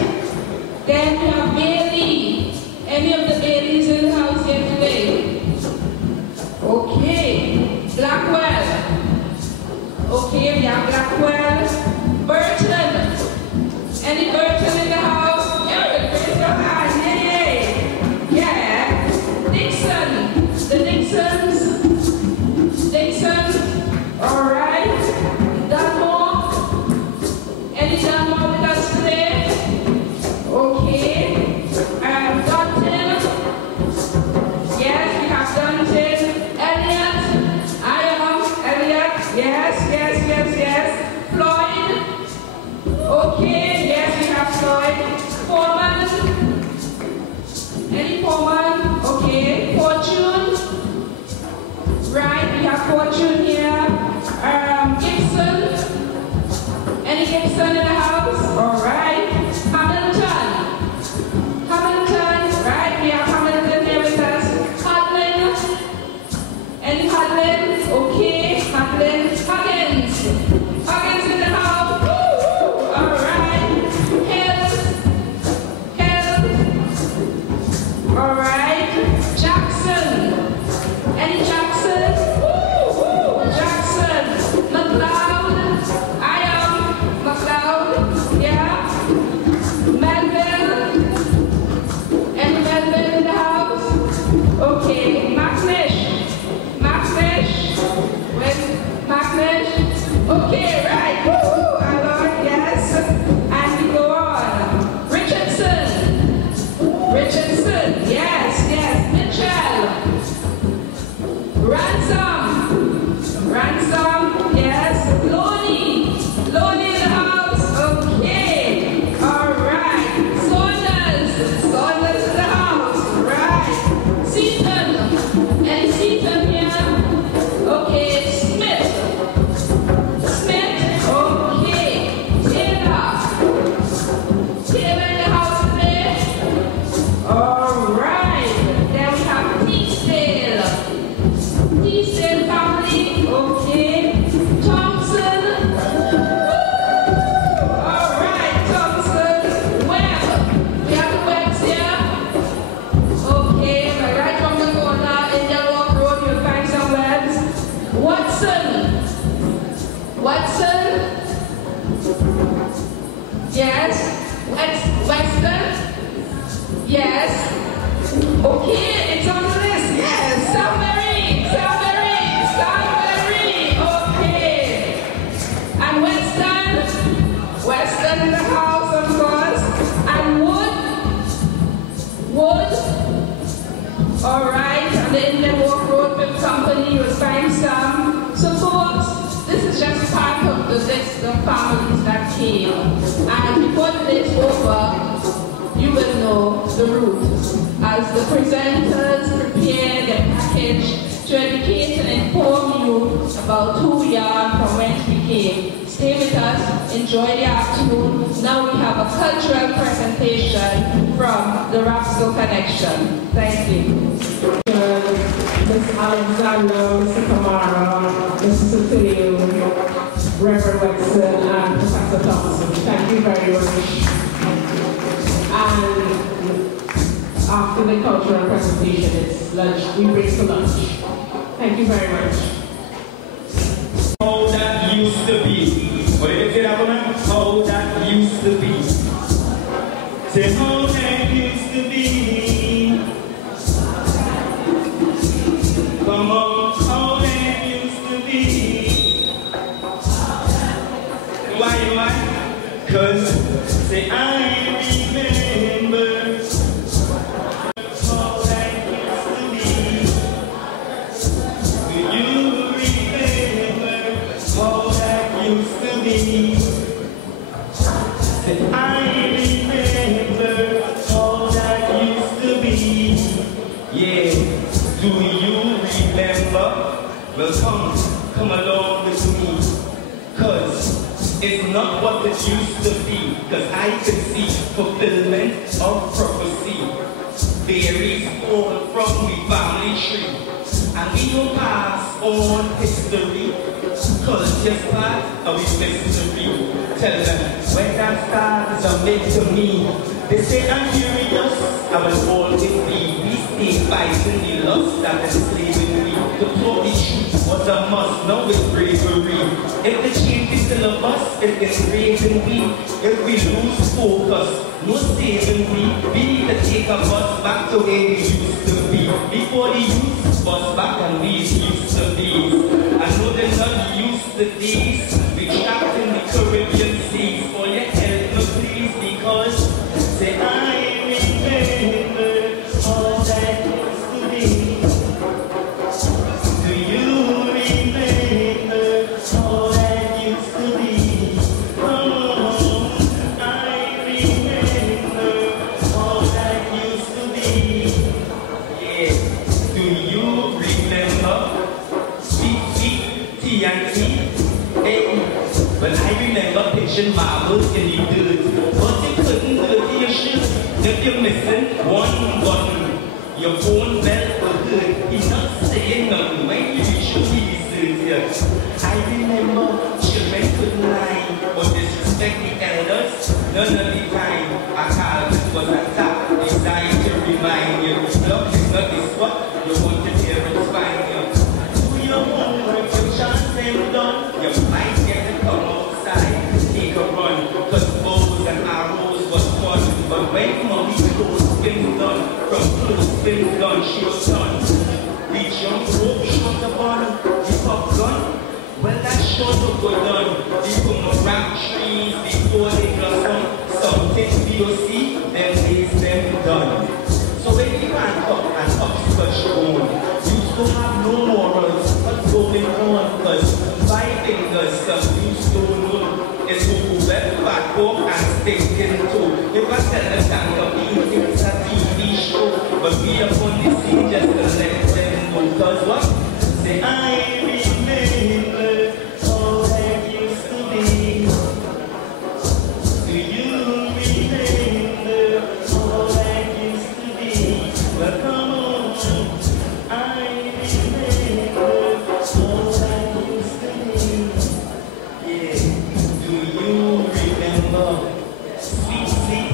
Then we have Bailey. Any of the Baileys in the house here today? Okay. Blackwell. Okay, we have Blackwell. Burton. Any Burton in the house? Yeah, raise your hand. Yay! Yeah. Dixon. The Dixons. Dixon. All right. Dunmore. Any Dunmore with us today? Okay. Dunton. Yes, we have Dunton. Elliot. I am Elliot. Yes. Floyd. Okay. Floyd. Foreman. Any Foreman? Okay. Fortune. Right, we have Fortune here. Gibson. Any Gibson in the house? Alright. Hamilton. Right, we have Hamilton here with us. Hadlin. Any Hadlin? Okay. Hadlin. Huggins in the house. Woo! Alright. All right, Jackson. Any Jackson? Woo! Jackson. McLeod. I am McLeod. Yeah. Melville. Any Melville in the house? Okay. Macnish. With Macnish. Okay, right. Woo! Alright, yes. And we go on. Richardson. Yes. Mitchell. Ransom, yes. Loney in the house. Okay. All right. Saunders in the house. Right. Seaton. Any Seaton here? Okay. Smith. Okay. Taylor in the house today. All right. Then we have Teasdale family. Okay. Thompson. All right, Thompson. Webb. We have the Webbs here. Okay, right from the corner in Yellow Walk Road, you'll find some Webbs. Watson. Yes. Weston. Yes. Okay, it's on the list. Yes. Salmary. Okay. And Weston in the house, of course. And Wood. All right. On the Indian Walk Road with company, you'll find some. So folks, this is just part of the list of families that came. And before the day's over, you will know the route as the presenters prepare their package to educate and inform you about who we are, from whence we came. Stay with us, enjoy the afternoon. Now we have a cultural presentation from the Rapsco Connection. Thank you. Ms. Alexander, Mr. Kamara, Mr. Theo, Reverend Wexton, and Professor Thompson. Thank you very much. And after the cultural presentation, it's lunch. We break for lunch. Thank you very much. How that used to be. What did you say that woman? How that used to be. Say how that used to be. Come on, how that used to be. Why? Cause say I remember how that used to be. Do you remember how that used to be? Say I remember how that used to be. Yeah, do you remember? Well, come along with me. Cause it's not what it used to be. Cause I can see fulfillment of prophecy. Varies all from the family tree. And we don't pass on history. Culture's part of its mystery. Tell them, when that stars are made to me. They say I'm curious, I will always be. We stay fighting the lust that enslaving me. The poor issue was a must, now it's bravery. If the change is still a bust, it's engraving we. If we lose focus, no saving we need to take a bus back to where we used to be. Before the youth bus back and we used to be. I know they're not used to these. We trapped in the Caribbean seas. All your help me please, because say I remember all that used to be. Do you remember all that used to be? Oh, I remember all that used to be. Yeah, do you remember sweet tea and tea? Hey, well I remember pitching marbles in the dirt, but you couldn't do it to your shoes. If you're missing one button, your phone bell will hurt. He's not saying nothing when you should be sincere. I remember children couldn't lie or disrespect the elders. None of the time I called it was a tap. Designed to remind you, love is not this what you want to hear and find you. Do your homework, your chance ain't done. You might get to come outside, take a run, cause bows and arrows was fun. But when mommy close things done, from close things done, she was done. The jump rope shot the bottom, the pop gun, well that shot will go done. The come rock trees before they blossom, something VOC, then is them done. So when you ran up and upscotch on, you used to have no morals, what's going on, cause 5 fingers, some used to know. It's who went back up and stinking too. If I tell them that you're being, it's a TV show. But we are on the scene just to let them know. Cause what? Say, I remember all that used to be. Do you remember all that used to be? Well, come on. I remember all that used to be. Yeah. Do you remember sweet, sweet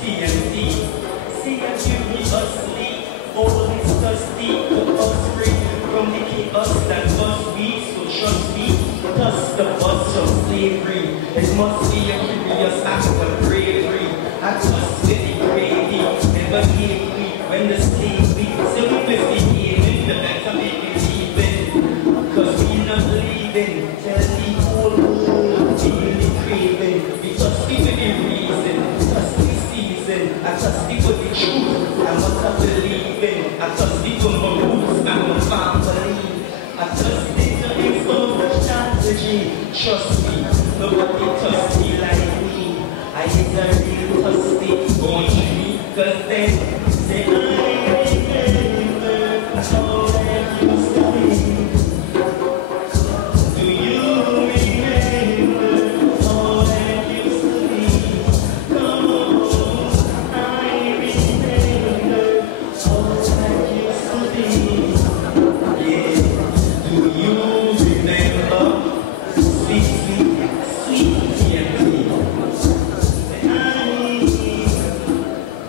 TNT? See a curiously, always thirsty for us free from the chaos that must be, so trust me, thus the bus of slavery. It must be a curious act of bravery. I trust with the gravy, never gave me when the slave we. So we misbehaving, the better make it even. Cause we not leaving, tell the whole world. Really craving, because we for the reason, thirsty season, I thirsty for the truth, I must have believing, I thirsty for my roots and my family, I thirsty to expose strategy, trust me, nobody thirsty like me, I is a real thirsty, going to me, cause then, say I remember all that used to be.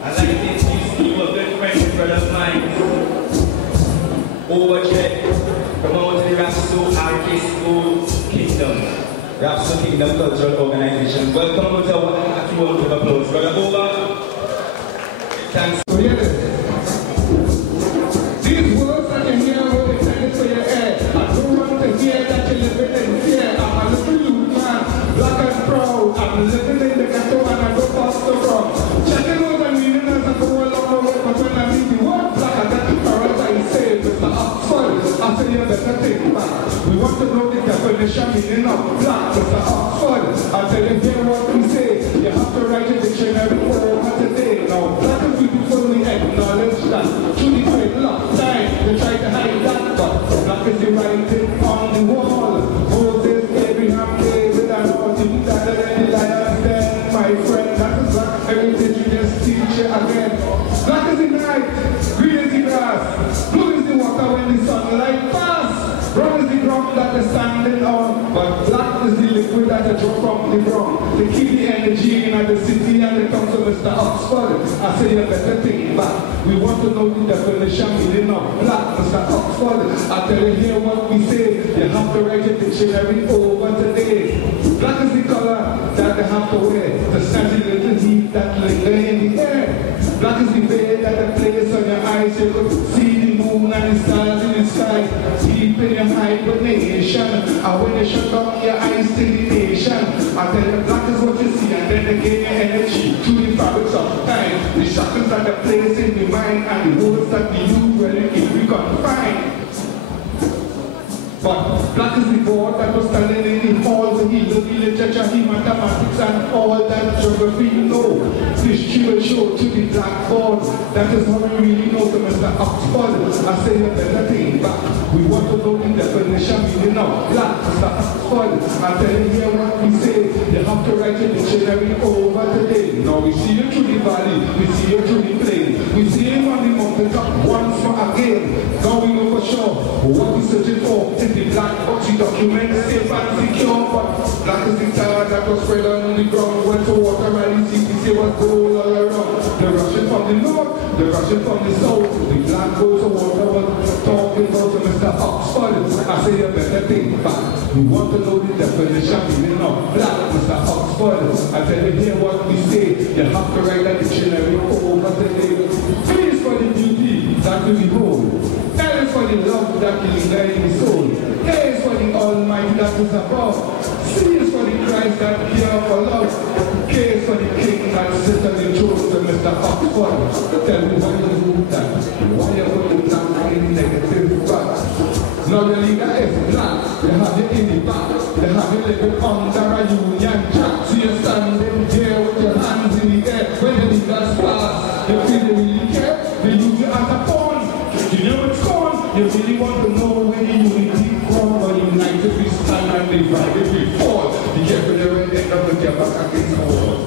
I like this. overjet. Come on to the Rapso Artist Kingdom. Rapso Kingdom Cultural Organization. Welcome with a round of applause. Brother Boba. Thanks. So hear this. These words that you hear were intended for your head. I don't want to hear that you're living in fear. I'm a little youth man, black and proud. I'm living in the ghetto and I go past the front. Checking out the meaning as I go along the way, but when I meet the word black, I get the paradise saved. Mr. Oxford, I say you better think back. We want to know the definition meaning of black. Mr. Oxford, I tell you hear what we say. You have to write a dictionary over today. Now, black and beautiful, we acknowledge that. Through the great long time, they try to hide that, but black is the writing on the wall. Moses, Abraham, David, and all the better than the lions. Then, my friend, that is black heritage. We just teach you again. Black is the night, green is the grass, blue is the water when the sunlight pass. Brown is the ground that is standing on, but black is the liquid that is drawn from the ground. They keep the energy in the city and it comes to Mr. Oxford. I say you better think back. We want to know the definition meaning of black, Mr. Oxford. I tell you here what we say. You have to write a dictionary over today. Black is the color that they have to wear to stand the little heat that linger in the air. Black is the veil that they place on your eyes. You could see the moon and the stars in the sky. Deep in your hibernation. And when you shut down your eyes to the nation, I tell you black is what you see, and then they gain your energy through the fabrics of time. The shackles that they place in the mind and the words that we use when we confine. But black is the board that was standing in the hall to heal the literature, the mathematics, and all that geography you know. History will show to the blackboard. That is how we really know to Mr. Oxford. I say you better think back. We want to know the definition meaning of black, Mr. Oxford. I tell you here what we say. You have to write a dictionary over today. Now we see you through the valley, we see you through the plain. We see him on the mountaintop once more again. Now we know for sure what we're searching for. The black box, the document safe and secure, but black is the tar that was spread on the ground. Went to water and the city say was gold all around. The Russian from the north, the Russian from the south. The black goes to water was talking about to Mr. Oxford. I say you better think back. We want to know the definition meaning of black, Mr. Oxford. I tell you here what we say. You have to write a dictionary over today. P is for the beauty that we behold. L is for the love that will linger in the soul. K is for the Almighty that is above. C is for the Christ that here for love. K is for the King that sits on the throne to Mr. Oxford. Tell me why you do that. Why you put the black in negative back. Now the leader is black. They have you in the back. They have you living under a Union Jack. So you're standing there with your hands in the air. When the leaders pass, you feel they really care. They use you as a pawn. You know it's gone. You really want to know where the unity come or united we stand and divided we fall. Be careful they will end up with your back against the wall.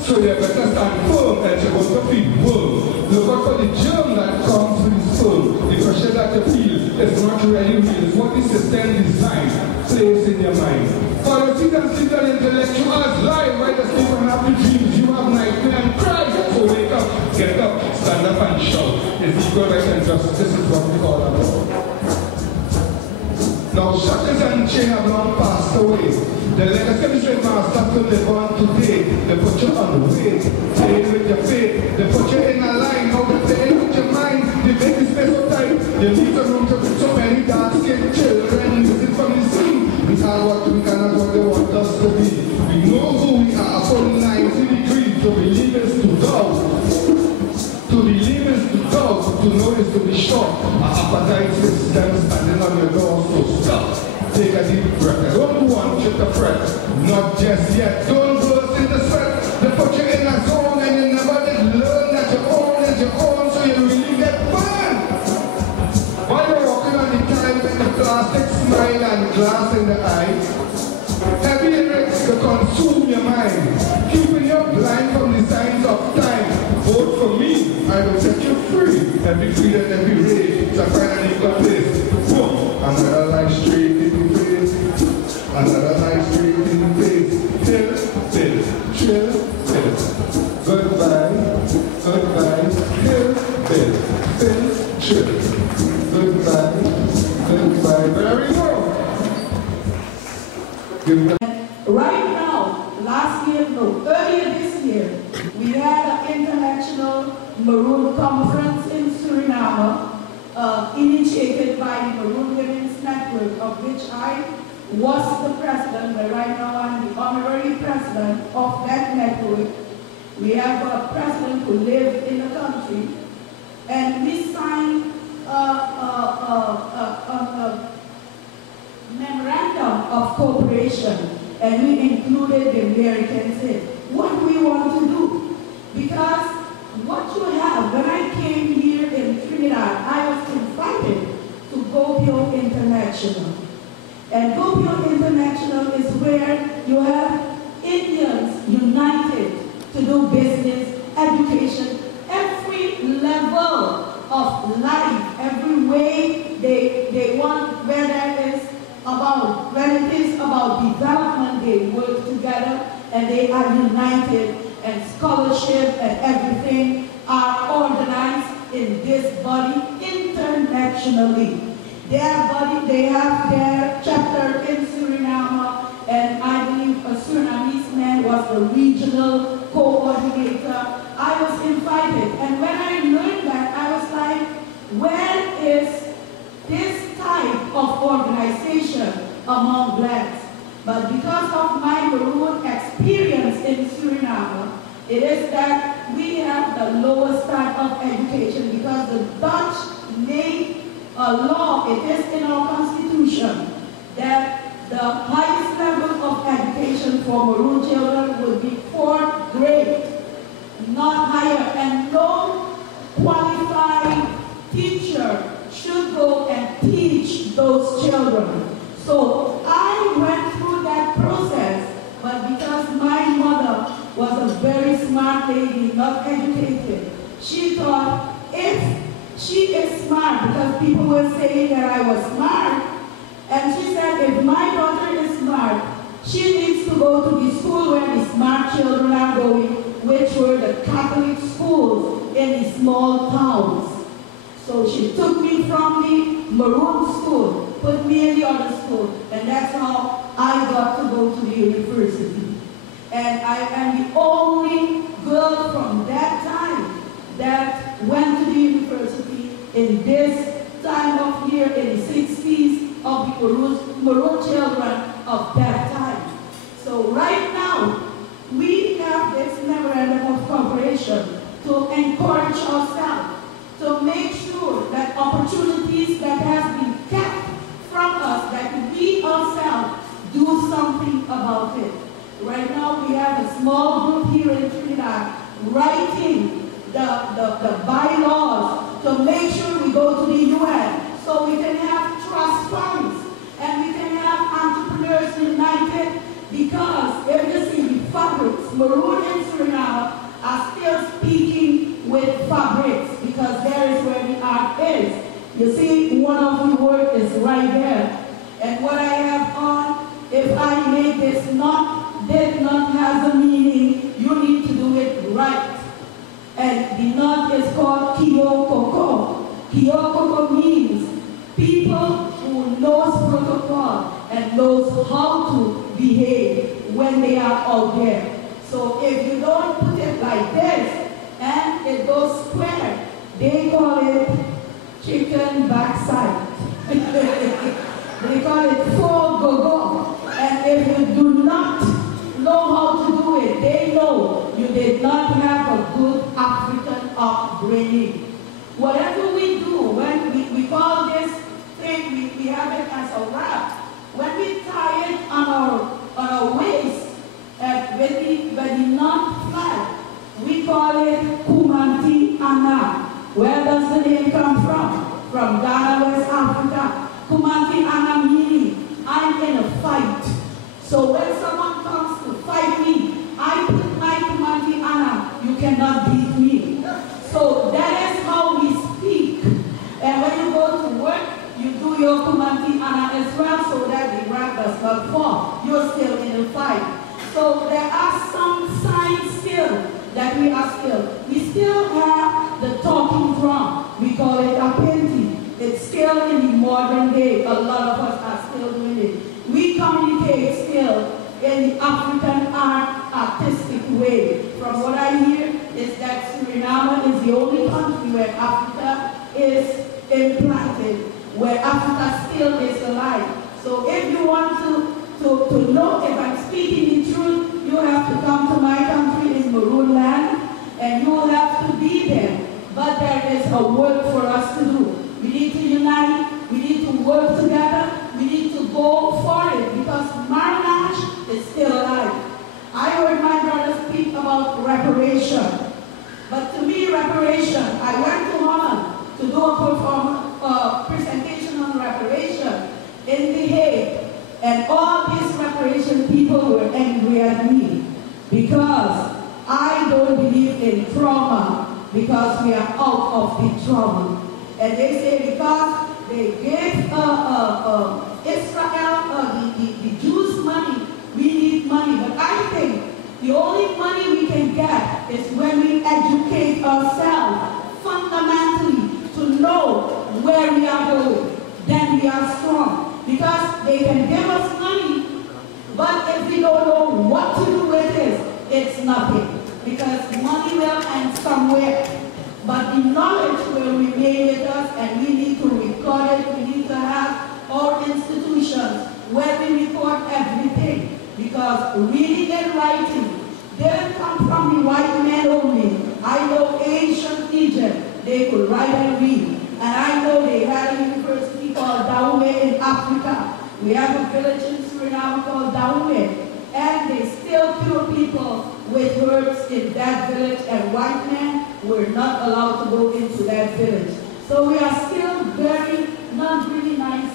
So you better stand firm and you're going to feel warm. Look out for the germ that comes with the sperm. The pressure that you feel is not really real. It's what the system designed. Place in your mind. Politicians, legal intellectuals lie. Why does people have the dreams? You have nightmare and cry. So wake up, get up, stand up and shout. It's equal rights and justice. This is what we call about. Now shackles and chain have long passed away. The legacy of masters to live on today. They put you on the way. Play with your faith. They put you in a line. Now they play with your mind. They make the space so tight. They leave the room to put so many dark-skinned children. Music from the scene. We are what we cannot what they want us to be. We know who we are. Full 90 degrees. To believe is to go. To believe is to go. To know is to be sure. Our appetite system standing on your door. So stop. Take a deep breath. Don't go on with the fret. Not just yet. Don't burst in the sweat. They put you in a zone and you never did learn that your own is your own, so you really get burned. While you're walking on the time with the plastic smile and glass in the eye, heavy lyrics to consume your mind, keeping you blind from the signs of time. Vote for me, I will set you free. Every freedom, every rage, to find an equal place. Boom, another life straight in the face. Another life straight in the face. Chill. Goodbye, chill. of which I was the president, but right now I'm the honorary president of that network. We have a president who lives in the country, and we signed a memorandum of cooperation, and we included the Merikins in. What do we want to do? Because what you have, when I came here in Trinidad, I was invited to Gopio International. And Gopio International is where you have Indians united to do business, education, every level of life, every way they want, when it is about development, they work together and they are united, and scholarship and everything are organized in this body internationally. They have their chapter in Suriname, and I believe a Surinamese man was the regional coordinator. I was invited, and when I learned that, I was like, where is this type of organization among blacks? But because of my maroon experience in Suriname, it is that we have the lowest type of education, because the Dutch made a law, it is in our constitution, that the highest level of education for maroon children would be 4th grade, not higher, and no qualified teacher should go and teach those children. So I went through that process, but because my mother was a very smart lady, not educated, she thought if she is smart, because people were saying that I was smart, and she said if my daughter is smart, she needs to go to the school where the smart children are going, which were the Catholic schools in the small towns. So she took me from the maroon school, put me in the other school, and that's how I got to go to the university. And I am the only girl from that time that went to the university in this time of year, in the 60s, of the maroon children of that time. So right now, we have this memorandum of cooperation to encourage ourselves, to make sure that opportunities that have been kept from us, that we ourselves do something about it. Right now, we have a small group here in Trinidad writing the bylaws to make sure we go to the UN, so we can have trust funds and we can have entrepreneurs united, because if you see the fabrics, maroon in Suriname are still speaking with fabrics, because there is where the art is. You see, one of the work is right there. And what I have on, if I make this knot, this knot has a meaning, you need to do it right. And the knot is called Kyokoko. Kyokoko means people who knows protocol and knows how to behave when they are out there. So if you don't put it like this, and it goes square, they call it chicken backside. They call it full go-go. And if you do not know how to do it, they know you did not have a good African upbringing. Whatever we do, when we call this thing, we have it as a wrap. When we tie it on our waist, when the knot flat, we call it Kumanti Ana. Where does the name come from? From Ghana, West Africa. Kumanti Ana meaning I'm in a fight. So when someone comes to fight me, I put my Kumanti Ana, you cannot beat me. So that is how we speak. And when you go to work, you do your Kumanti Ana as well, so that the rag does not fall. You're still in a fight. So there are some signs still that we still have the talking drum. We call it a painting. It's still in the modern day. A lot of us are still doing it. We communicate still in the African artistic way. From what I hear is that Suriname is the only country where Africa is implanted, where Africa still is alive. So if you want to know if I'm speaking the truth, you have to come to my country in Maroon land, and you will have to be there. But there is a work for us to do. We need to unite, we need to work together, we need to go for it, because Marinage is still alive. I heard my brother speak about reparation. But to me, reparation, I went to Holland to do a presentation on reparation in The Hague. And all these reparation people were angry at me because I don't believe in trauma because we are out of the trauma. And they say because they gave Israel, the Jews money, we need money. But I think the only money we can get is when we educate ourselves fundamentally to know where we are going. Then we are strong. Because they can give us money, but if we don't know what to do with it, it's nothing. Because money will end somewhere. But the knowledge will remain with us, and we need to record it. We need to have our institutions where we record everything. Because reading and writing didn't come from the white men only. I know ancient Egypt, they could write and read. And I know they had a university called Daoume in Africa. We have a village in Suriname called Daoume. And they still cure people with herbs in that village, and white men were not allowed to go into that village. So we are still not really nice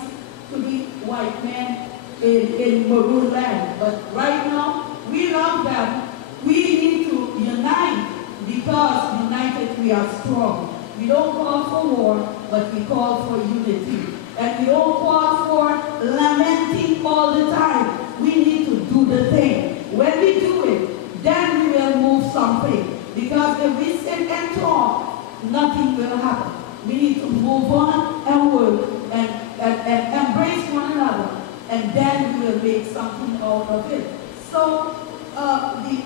to be white men in Maroon land. But right now, we love them. We need to unite, because united we are strong. We don't call for war, but we call for unity. And we don't call for lamenting all the time. We need to do the thing. When we do it, then we will move something. Because if we sit and talk, nothing will happen. We need to move on and work and embrace one another. And then we will make something out of it. So the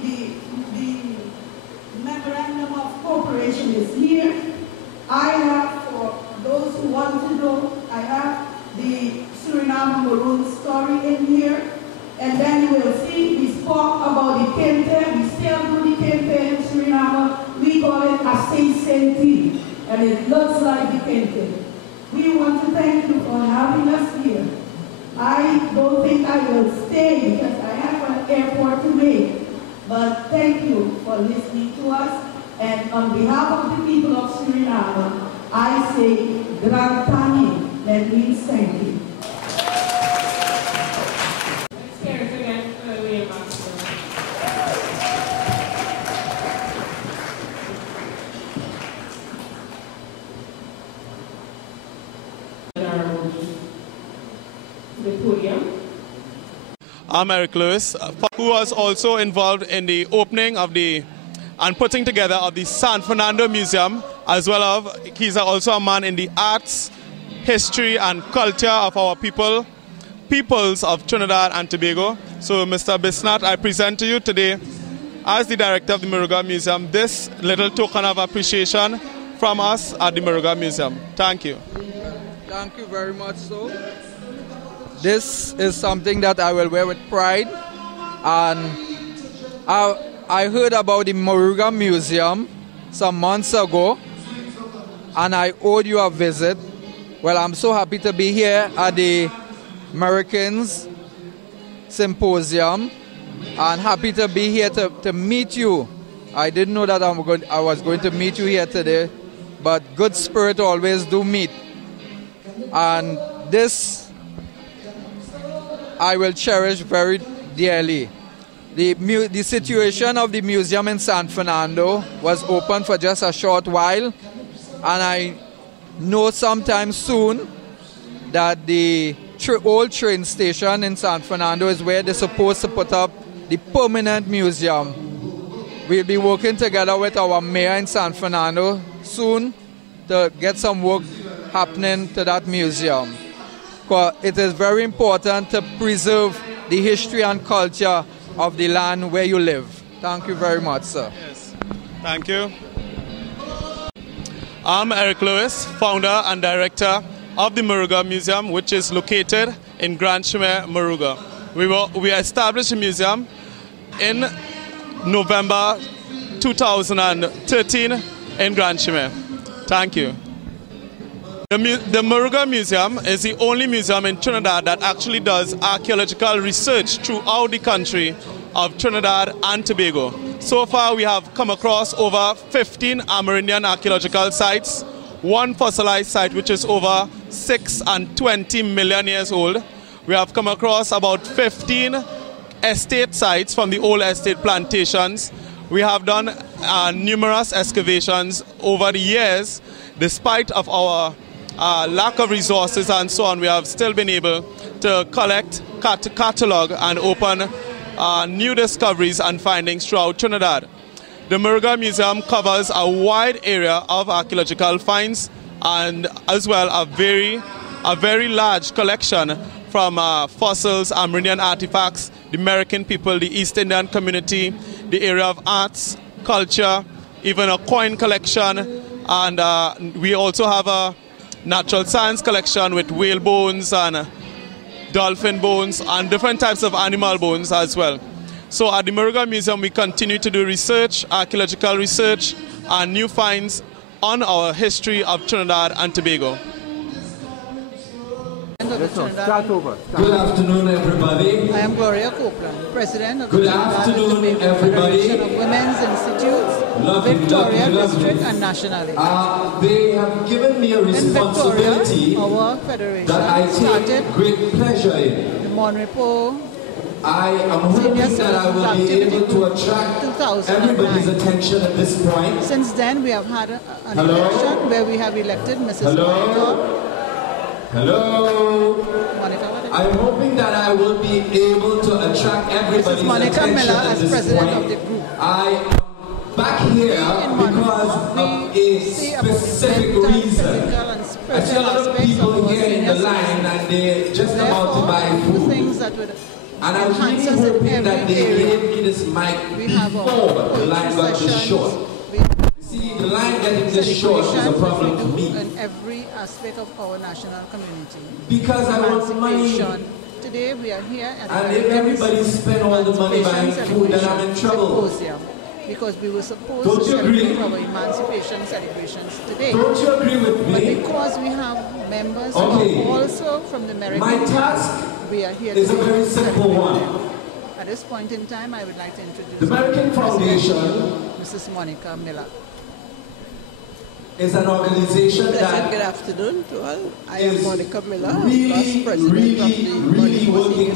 memorandum of cooperation is here. I have, for those who want to know, I have the Suriname Maroon story in here. And then you will see, we spoke about the kente. We still do the kente in Suriname. We call it a senti, and it looks like the kente. We want to thank you for having us here. I don't think I will stay because I have an airport to make. But thank you for listening to us. And on behalf of the people of Suriname, I say, Grand Tani, that means thank you. Let's hear it again for the way master. The podium. I'm Eric Lewis, who was also involved in the opening of and putting together of the San Fernando Museum, as well as he's also a man in the arts, history and culture of our peoples of Trinidad and Tobago. So Mr. Bisnat, I present to you today, as the director of the Merikin Museum, this little token of appreciation from us at the Merikin Museum. Thank you. Thank you very much, so. This is something that I will wear with pride, and I heard about the Merikin Museum some months ago, and I owed you a visit. Well, I'm so happy to be here at the Merikins Symposium, and happy to be here to meet you. I didn't know that I was going to meet you here today, but good spirit always do meet. And this I will cherish very dearly. The situation of the museum in San Fernando was open for just a short while, and I know sometime soon that the old train station in San Fernando is where they're supposed to put up the permanent museum. We'll be working together with our mayor in San Fernando soon to get some work happening to that museum. Because it is very important to preserve the history and culture of the land where you live. Thank you very much, sir. Yes. Thank you. I'm Eric Lewis, founder and director of the Moruga Museum, which is located in Grand Chimay, Moruga. We established the museum in November 2013 in Grand Chimay. Thank you. The Moruga Museum is the only museum in Trinidad that actually does archaeological research throughout the country of Trinidad and Tobago. So far we have come across over 15 Amerindian archaeological sites, one fossilized site which is over 6 and 20 million years old. We have come across about 15 estate sites from the old estate plantations. We have done numerous excavations over the years. Despite of our lack of resources and so on, we have still been able to collect, catalog and open new discoveries and findings throughout Trinidad. The Moruga Museum covers a wide area of archaeological finds and as well a very large collection from fossils, Amerindian artifacts, the Merikin people, the East Indian community, the area of arts, culture, even a coin collection, and we also have a natural science collection with whale bones and dolphin bones and different types of animal bones as well. So at the Moruga Museum we continue to do research, archaeological research and new finds on our history of Trinidad and Tobago. Good afternoon, everybody. I am Gloria Copeland, President of Good the afternoon, everybody. Federation of Women's Institutes, Victoria District and nationally. They have given me a responsibility our federation that I take great pleasure in. The Monrepo I am hoping that I will be able to attract everybody's attention at this point. Since then, we have had an election where we have elected Mrs. Monica. Hello. I'm hoping that I will be able to attract everybody's attention at this point. I am back here because of a specific reason. I see a lot of people here in the line and they're just about to buy food. And I was really hoping that they gave me this mic before the line got this short. See, the line getting this short is a problem to me. In every aspect of our national community. Because I want money. Today we are here at and if everybody spend all the money buying food, then I'm in trouble. Symposium, because we were supposed to celebrate our emancipation celebrations today. Don't you agree with me? But because we have members who are also from the Merikin, my task we are here is a very simple one. At this point in time, I would like to introduce the Merikin Foundation, Mrs. Monica Miller. Is an organization that good afternoon to all. I am Monica Miller, really working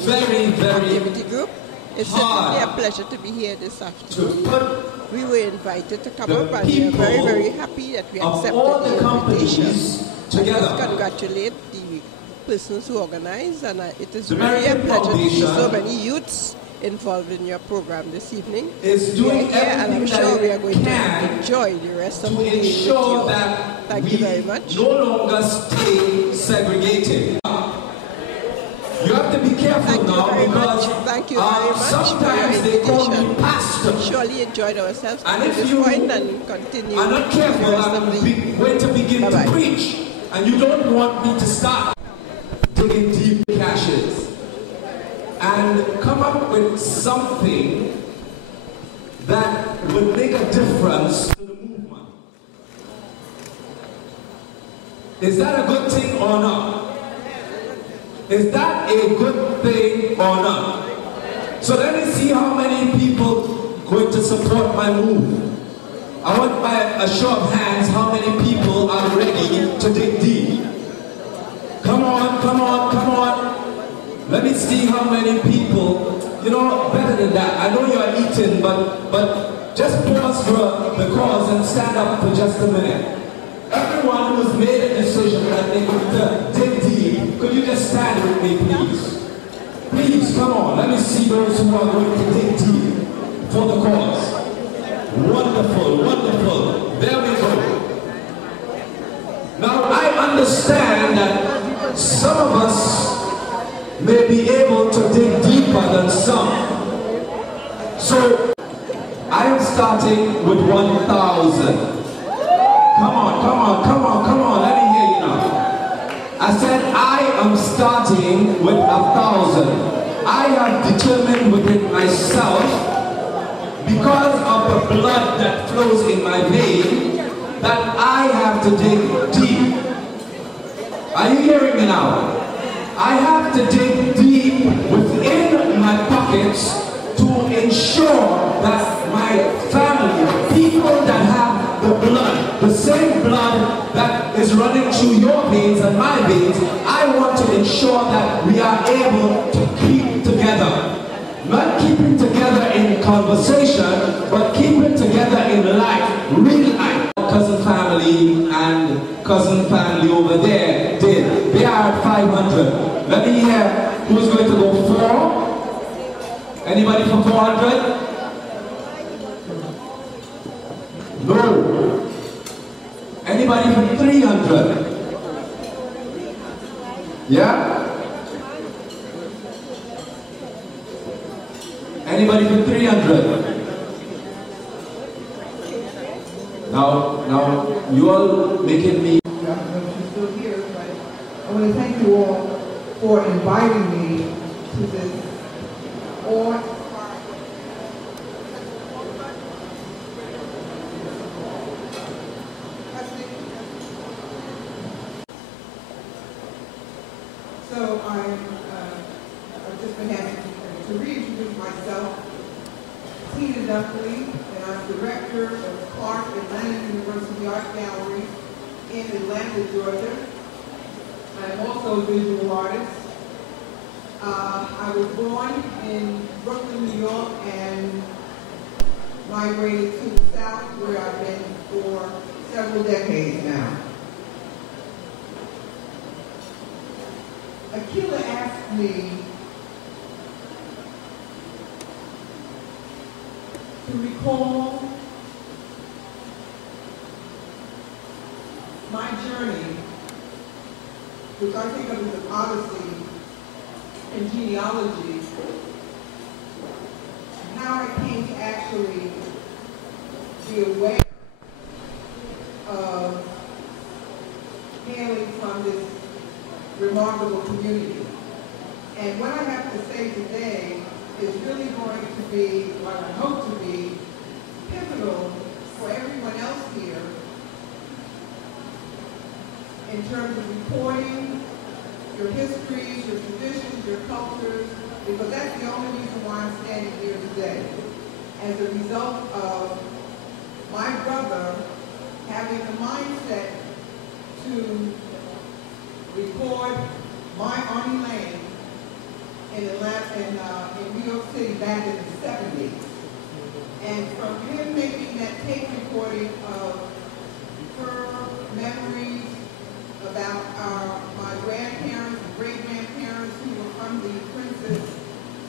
very activity group. It's certainly a pleasure to be here this afternoon. We were invited to come up and we are very, very happy that we accepted the invitation. I just congratulate the persons who organized, and it is really a pleasure to see so many youths involved in your program this evening. Is doing here, and I'm sure we are going to enjoy the rest of the day. Ensure that Thank you very much. No longer stay segregated. You have to be careful now because thank you very much sometimes they call me pastor. Surely enjoyed ourselves and to this point and continue. I'm not careful. I'm going to begin to preach, and you don't want me to start digging deep caches and come up with something that would make a difference to the movement. Is that a good thing or not? Is that a good thing or not? So let me see how many people going to support my move. I want by a show of hands how many people are ready to dig deep. Come on, come on, come on. Let me see how many people, you know, better than that. I know you're eating, but just pause for the cause and stand up for just a minute. Everyone who's made a decision that they could dig deep, could you just stand with me, please? Please, come on. Let me see those who are going to dig deep for the cause. Wonderful, wonderful. There we go. Now, I understand that some of us may be able to dig deeper than some. So, I am starting with 1,000. Come on, come on, come on, come on. Let me hear you now. starting with 1,000. I have determined within myself, because of the blood that flows in my vein, that I have to dig deep. Are you hearing me now? I have to dig deep within my pockets to ensure that my family, people that have the blood, the same blood that is running through your veins and my veins, I want to ensure that we are able to keep together. Not keeping together in conversation, but keeping together in life, real life. Cousin family and cousin family over there did. They are at 500. Let me hear who's going to go 4. Anybody for 400? No. Anybody for 300? Yeah? Anybody for 300? Now, you all making me. I don't know if she's still here, but I want to thank you all for inviting me to this So I've just been asked to reintroduce myself. Tina Duffley, and I'm director of Clark Atlanta University Art Gallery in Atlanta, Georgia. I'm also a visual artist. I was born in Brooklyn, New York, and migrated to the South, where I've been for several decades now. Akila asked me to recall my journey, which I think of as an odyssey in genealogy, and how I came to actually be aware of hailing from this remarkable community. And what I have to say today is really going to be, what I hope to be, pivotal for everyone else here in terms of reporting your histories, your traditions, your cultures, because that's the only reason why I'm standing here today. As a result of my brother having the mindset to record my Arnie Lane in Atlanta, in New York City back in the 70s. And from him making that tape recording of her memories about my grandparents and great-grandparents who were from the Princess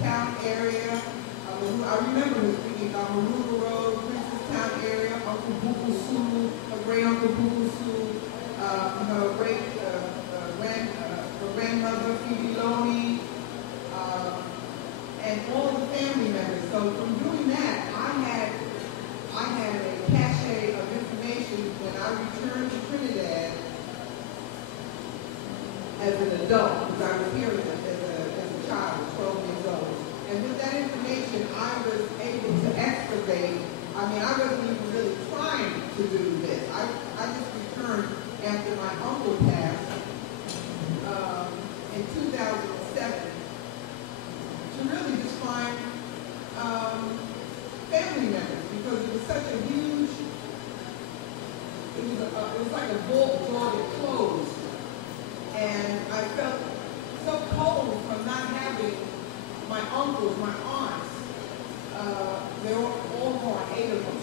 Town area. I remember her speaking about Maroon Road, Princess Town area, Uncle Bukusu, her great-uncle Bukusu, her grandmother, Phoebe Loney, and all of the family members. So from doing that, I had a cache of information when I returned to Trinidad as an adult, because I was here as a child, 12 years old. And with that information, I was able to excavate. I mean, I wasn't even really trying to do this. I just returned after my uncle passed in 2007 to really just find family members, because it was such a huge, it was like a vault door that closed. And I felt so cold from not having my uncles, my aunts. They were all gone, 8 of them.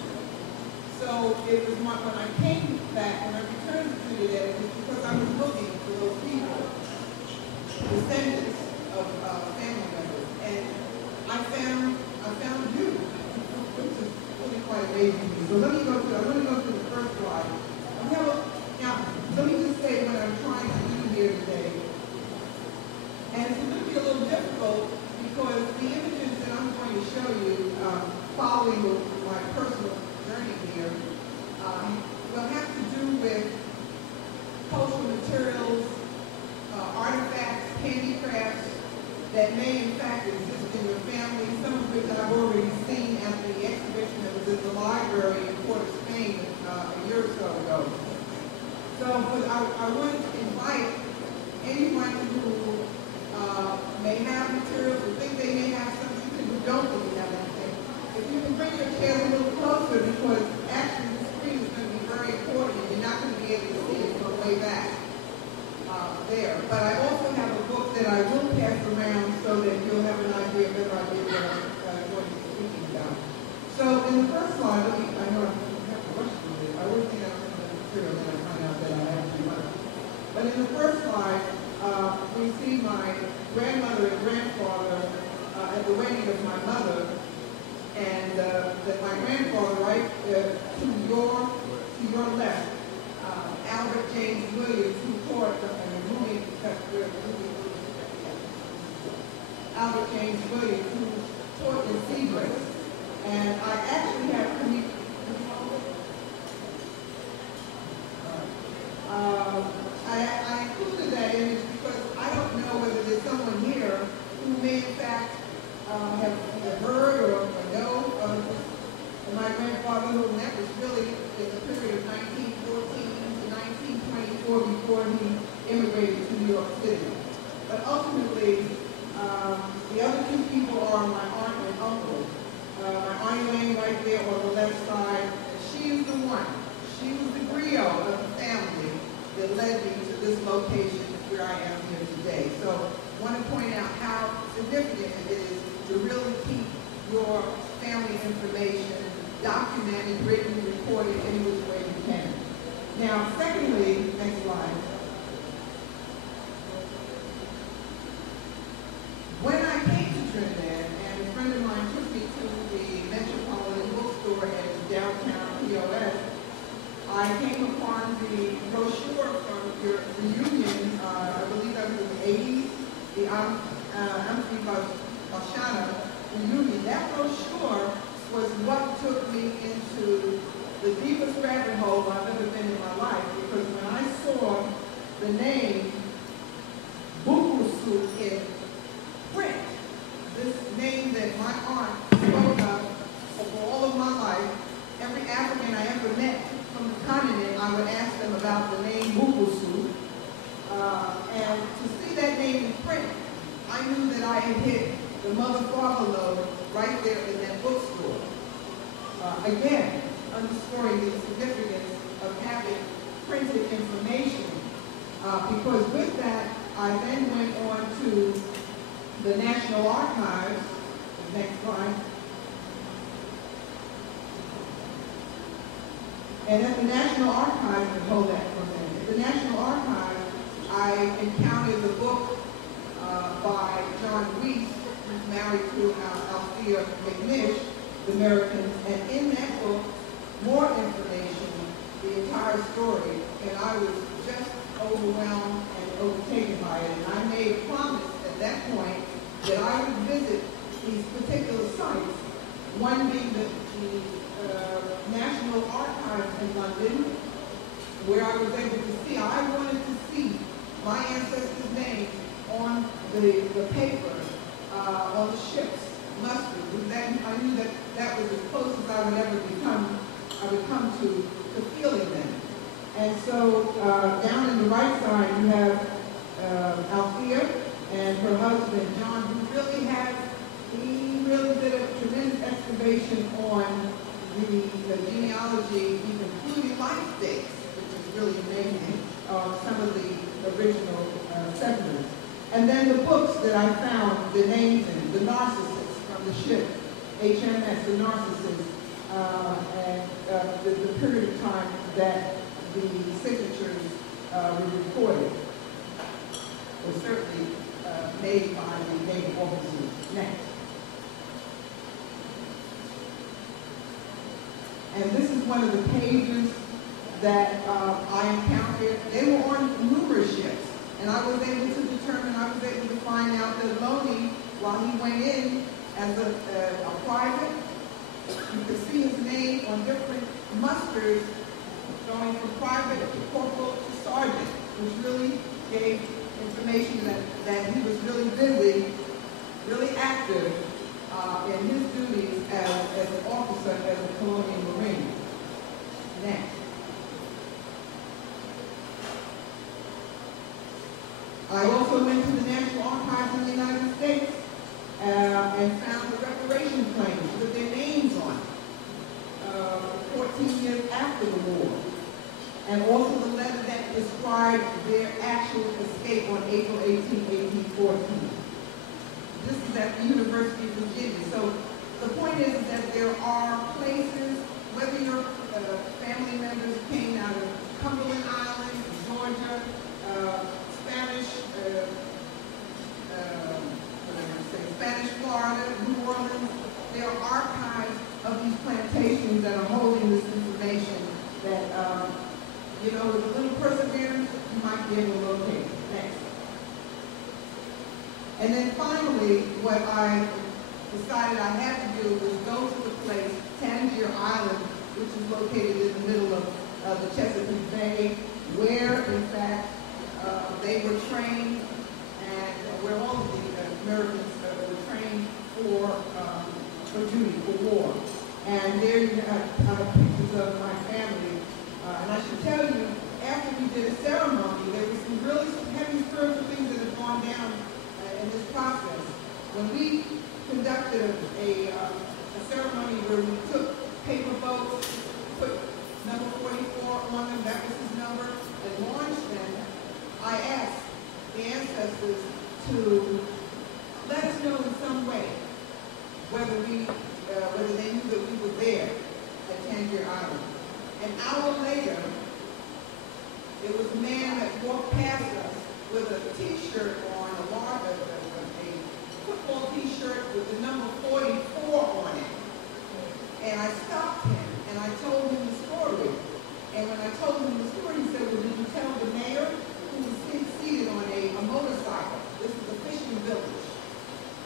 So it was when I came back, when I returned to Trinidad, it was because I was looking for those people, descendants of family members. And I found you, which is really quite amazing. So let me go to the first slide. Now, let me just say what I'm trying to do here today. And it's going to be a little difficult because the images that I'm going to show you, following my personal journey here, will have to do with cultural materials, artifacts, handicrafts, that may in fact exist in your family, some of which I've already seen at the exhibition that was in the library in Port of Spain a year or so ago. So I want to invite anyone who may have materials or think they may have something, who don't really have anything, if you can bring your chair a little closer, because actually the screen is going to be very important and you're not going to be able to see it from way back there. But I also have a book that I will pass around so that you'll have an idea, a better idea of what I'm going to be speaking about. So in the first slide, I know I have to rush through this. I always think I don't have the material and I find out that I have too much. But in the first slide, we see my grandmother and grandfather at the wedding of my mother, and that my grandfather, right to your left, Albert James Williams, who taught Albert James Williams, who taught in Seagrace. And I actually have I included that image because I don't know whether there's someone here who may in fact have heard or know of my grandfather, who that was really in the period of 1914 to 1924 before he immigrated to New York City. But ultimately, the other two people are my aunt and uncle. My Auntie Lane right there on the left side, she is the one. She was the griot of the family that led me to this location where I am here today. So I want to point out how significant it is to really keep your family information documented, written, recorded any which way you can. Now, secondly, next slide. When I came to Trinidad, and a friend of mine took me to the Metropolitan Bookstore at the downtown POS, I came upon the brochure from your reunion, I believe that was in the 80s, the Amphi Bashana reunion. That brochure was what took me into the deepest rabbit hole I've ever been in my life, because when I saw the name Bukusu in print, this name that my aunt spoke of for all of my life, every African I ever met from the continent, I would ask them about the name Bukusu, and to see that name in print, I knew that I had hit the mother-father lode right there in that bookstore. Again, underscoring the significance of having printed information, because with that, I then went on to the National Archives. Next slide. And at the National Archives, and hold that for a minute. At the National Archives, I encountered the book by John Reese, who's married to Althea McNish, the Merikins, and in that book, more information, the entire story, and I was just overwhelmed and overtaken by it. And I made a promise at that point that I would visit these particular sites, one being the National Archives in London, where I was able to see, I wanted to see my ancestors' names on the paper, on the ships, mustard. I knew that that was as close as I would ever come to feeling them. And so down in the right side, you have Althea and her husband, John, who he really did a tremendous excavation on the genealogy, including life dates, which is really amazing, of some of the original settlers. And then the books that I found, the names in, the Narcissus from the ship, HMS, the Narcissus, and the period of time that the signatures were recorded was certainly made by the native officers. Next. And this is one of the pages that I encountered. They were on numerous ships, and I was able to determine, I was able to find out that Loney, while he went in as a private, you could see his name on different musters going from private to corporal to sergeant, which really gave information that he was really busy really active in his duties as an officer as a colonial marine. Next. I also went to the National Archives in the United States and found the reparation claims with their names on it, 14 years after the war. And also the letter that described their actual escape on April 18, 1814. This is at the University of Virginia. So the point is that there are places, whether your family members came out of Cumberland Island, Georgia, Spanish Florida, New Orleans, there are archives of these plantations that are holding this information that, you know, with a little perseverance, you might be able to locate. Next. And then finally, what I decided I had to do was go to the place, Tangier Island, which is located in the middle of the Chesapeake Bay, where, in fact, they were trained, and where all of the Americans were trained for duty, for war. And there you have pictures of my family. And I should tell you, after we did a ceremony, there was some really heavy spiritual things that have gone down in this process. When we conducted a ceremony where we took paper boats, put number 44 on them, that was his number, and launched them, I asked the ancestors to let us know in some way whether they knew that we were there at Tangier Island. An hour later, it was a man that walked past us with a T-shirt on, a football T-shirt with the number 44 on it. And I stopped him and I told him the story. And when I told him the story, he said, "Well, did you tell the mayor?" Who was seated on a motorcycle. This is a fishing village.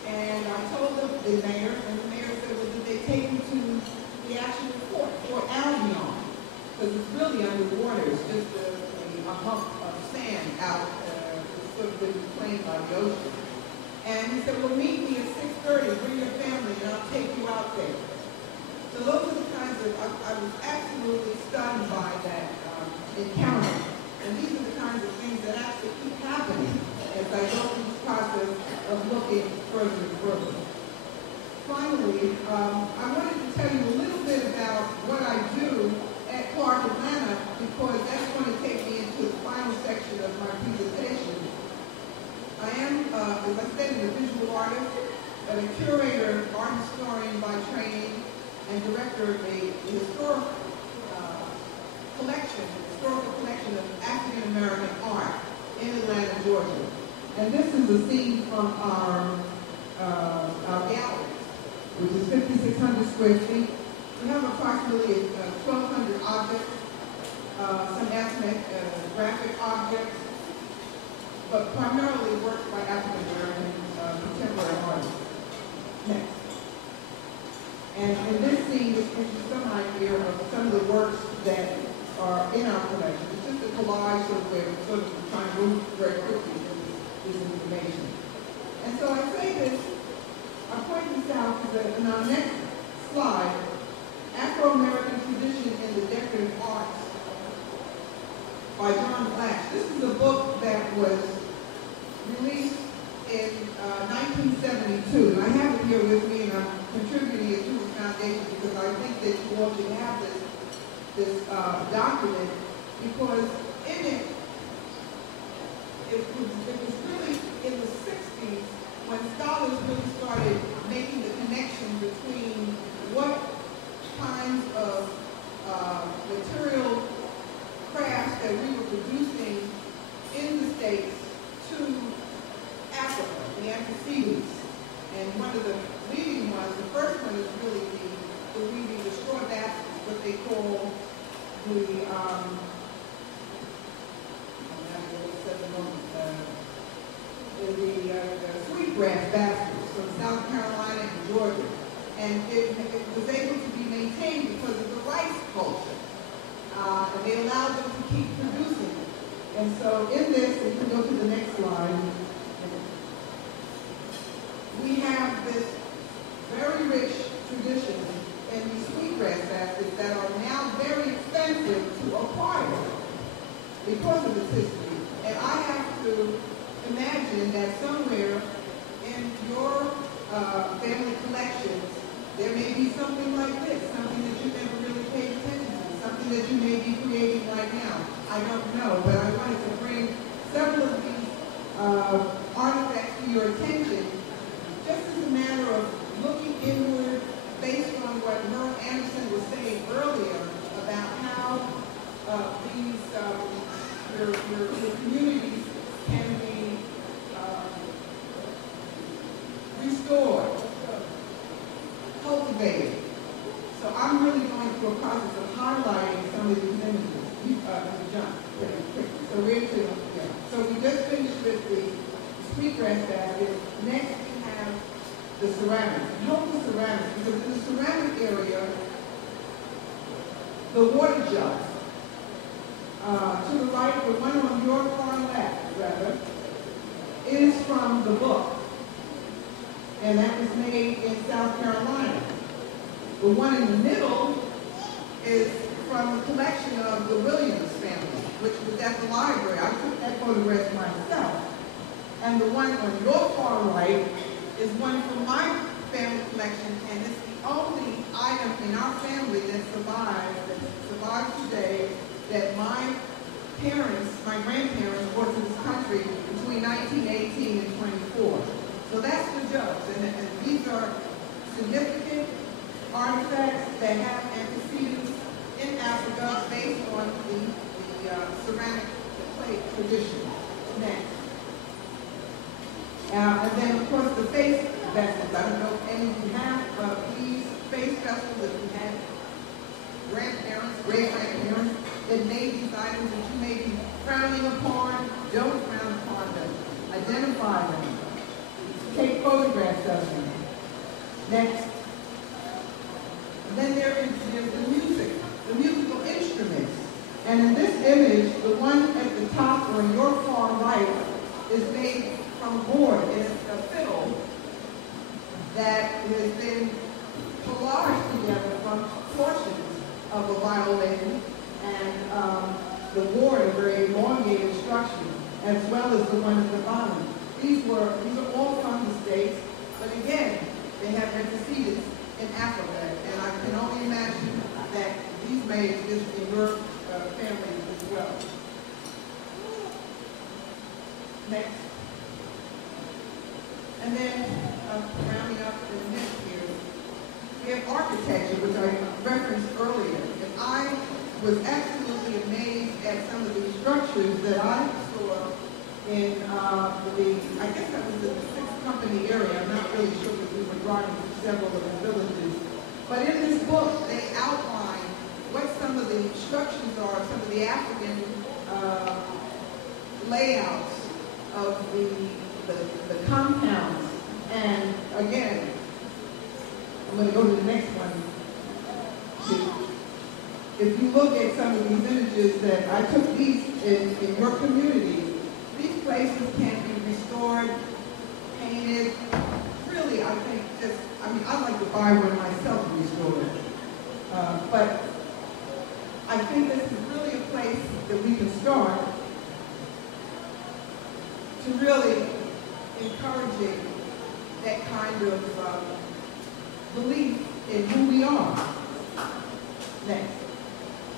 And I told the mayor, and the mayor said, "Well, did they take you to the actual port, Fort Albion?" Because it's really underwater. It's just a hump of sand out, sort of been reclaimed by the ocean. And he said, "Well, meet me at 6:30, bring your family, and I'll take you out there." So those are the kinds of, I was absolutely stunned by that encounter. And these are the kinds of things that actually keep happening as I go through this process of looking further and further. Finally, I wanted to tell you a little bit about what I do at Clark Atlanta, because that's going to take me into the final section of my presentation. I am, as I said, a visual artist, and a curator, art historian by training, and director of a historical collection of African American art in Atlanta, Georgia. And this is a scene from our gallery, which is 5,600 square feet. We have approximately 1,200 objects, some ethnic, graphic objects, but primarily works by African American contemporary artists. Next. And in this scene, this gives you some idea of some of the works that are in our collection. It's just a collage of where we're sort of trying to move very quickly through this information. And so I say this, I point this out because in our next slide, Afro-American Tradition in the Decorative Arts by John Blash. This is a book that was released in 1972. And I have it here with me, and I'm contributing it to the foundation because I think that you all should have this document, because in it, it was really in the 60s when scholars really started making the connection between what kinds of material crafts that we were producing in the States to Africa, the antecedents. And one of the leading ones, the first one is really the weaving, the straw baskets, what they call the sweetgrass baskets from South Carolina and Georgia. And it was able to be maintained because of the rice culture. And they allowed them to keep producing it. And so in this, if you go to the next slide, we have have this very rich tradition in these sweetgrass baskets that are now very expensive to acquire because of its history. And I have to imagine that somewhere in your family collections, there may be something like this, something that you never really paid attention to, something that you may be creating right now. I don't know, but I wanted to bring several of these artifacts to your attention, just as a matter of looking inward based on what Merle Anderson was saying earlier about how these your communities can be restored, cultivated. So I'm really going through a process of highlighting some of these images. So we just finished with the sweetgrass basket. Next we have the ceramics. Note the ceramics, because in the ceramic area, the water jugs. To the right, the one on your far left, rather, is from the book. And that was made in South Carolina. The one in the middle is from the collection of the Williams family, which was at the library. I took that photograph myself. And the one on your far right is one from my family collection, and it's the only item in our family that survives today, that my parents, my grandparents brought to this country between 1918 and 24. So that's the jugs, and these are significant artifacts that have antecedents in Africa based on the ceramic plate tradition. Next. And then, of course, the face vessels. I don't know if any of you have these face vessels, if you had grandparents, great-grandparents that made these items that you may be frowning upon. Don't frown upon them. Identify them. Take photographs of them. Next. And then there's the music, the musical instruments. And in this image, the one at the top or in your far right is made from board. It's a fiddle that has been collaged together from portions of a violin and the board, a very elongated structure, as well as the one at the bottom. These are all from the States, but again, they have antecedents in Africa, and I can only imagine that these may exist in your families as well. Next. And then, rounding up the next year, we have architecture, which I referenced earlier. And I was absolutely amazed at some of the structures that I saw in I guess that was the 6th Company area. I'm not really sure because we were driving through several of the villages. But in this book, they outline what some of the instructions are, some of the African layouts of the compounds. And again, I'm going to go to the next one. If you look at some of these images that I took these in your community, these places can be restored, painted. Really, I think I'd like to buy one myself and restore it. But I think this is really a place that we can start to really encouraging that kind of belief in who we are. Next.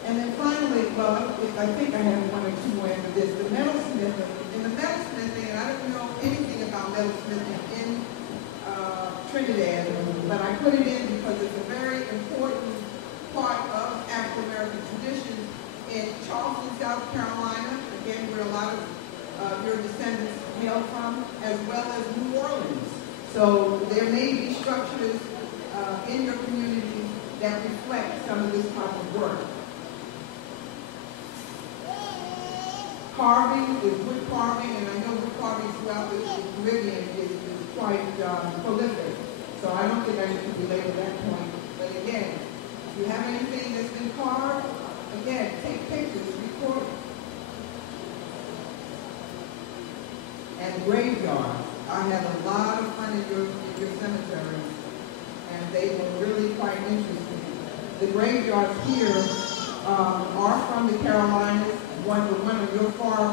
And then finally, well, I think I have one or two more after this, the metalsmithing. In the metalsmithing, and I don't know anything about metalsmithing in Trinidad, but I put it in because it's a very important part of Afro-American tradition in Charleston, South Carolina, again, where a lot of your descendants hail from, as well as New Orleans. So there may be structures in your community that reflect some of this type of work. Carving is wood carving, and I know wood carving throughout the Caribbean is quite prolific. So I don't think I need to belabor that point. But again, if you have anything that's been carved, again, take pictures, record it. And graveyards. I had a lot of fun in your cemetery, and they were really quite interesting. The graveyards here are from the Carolinas. The one on your far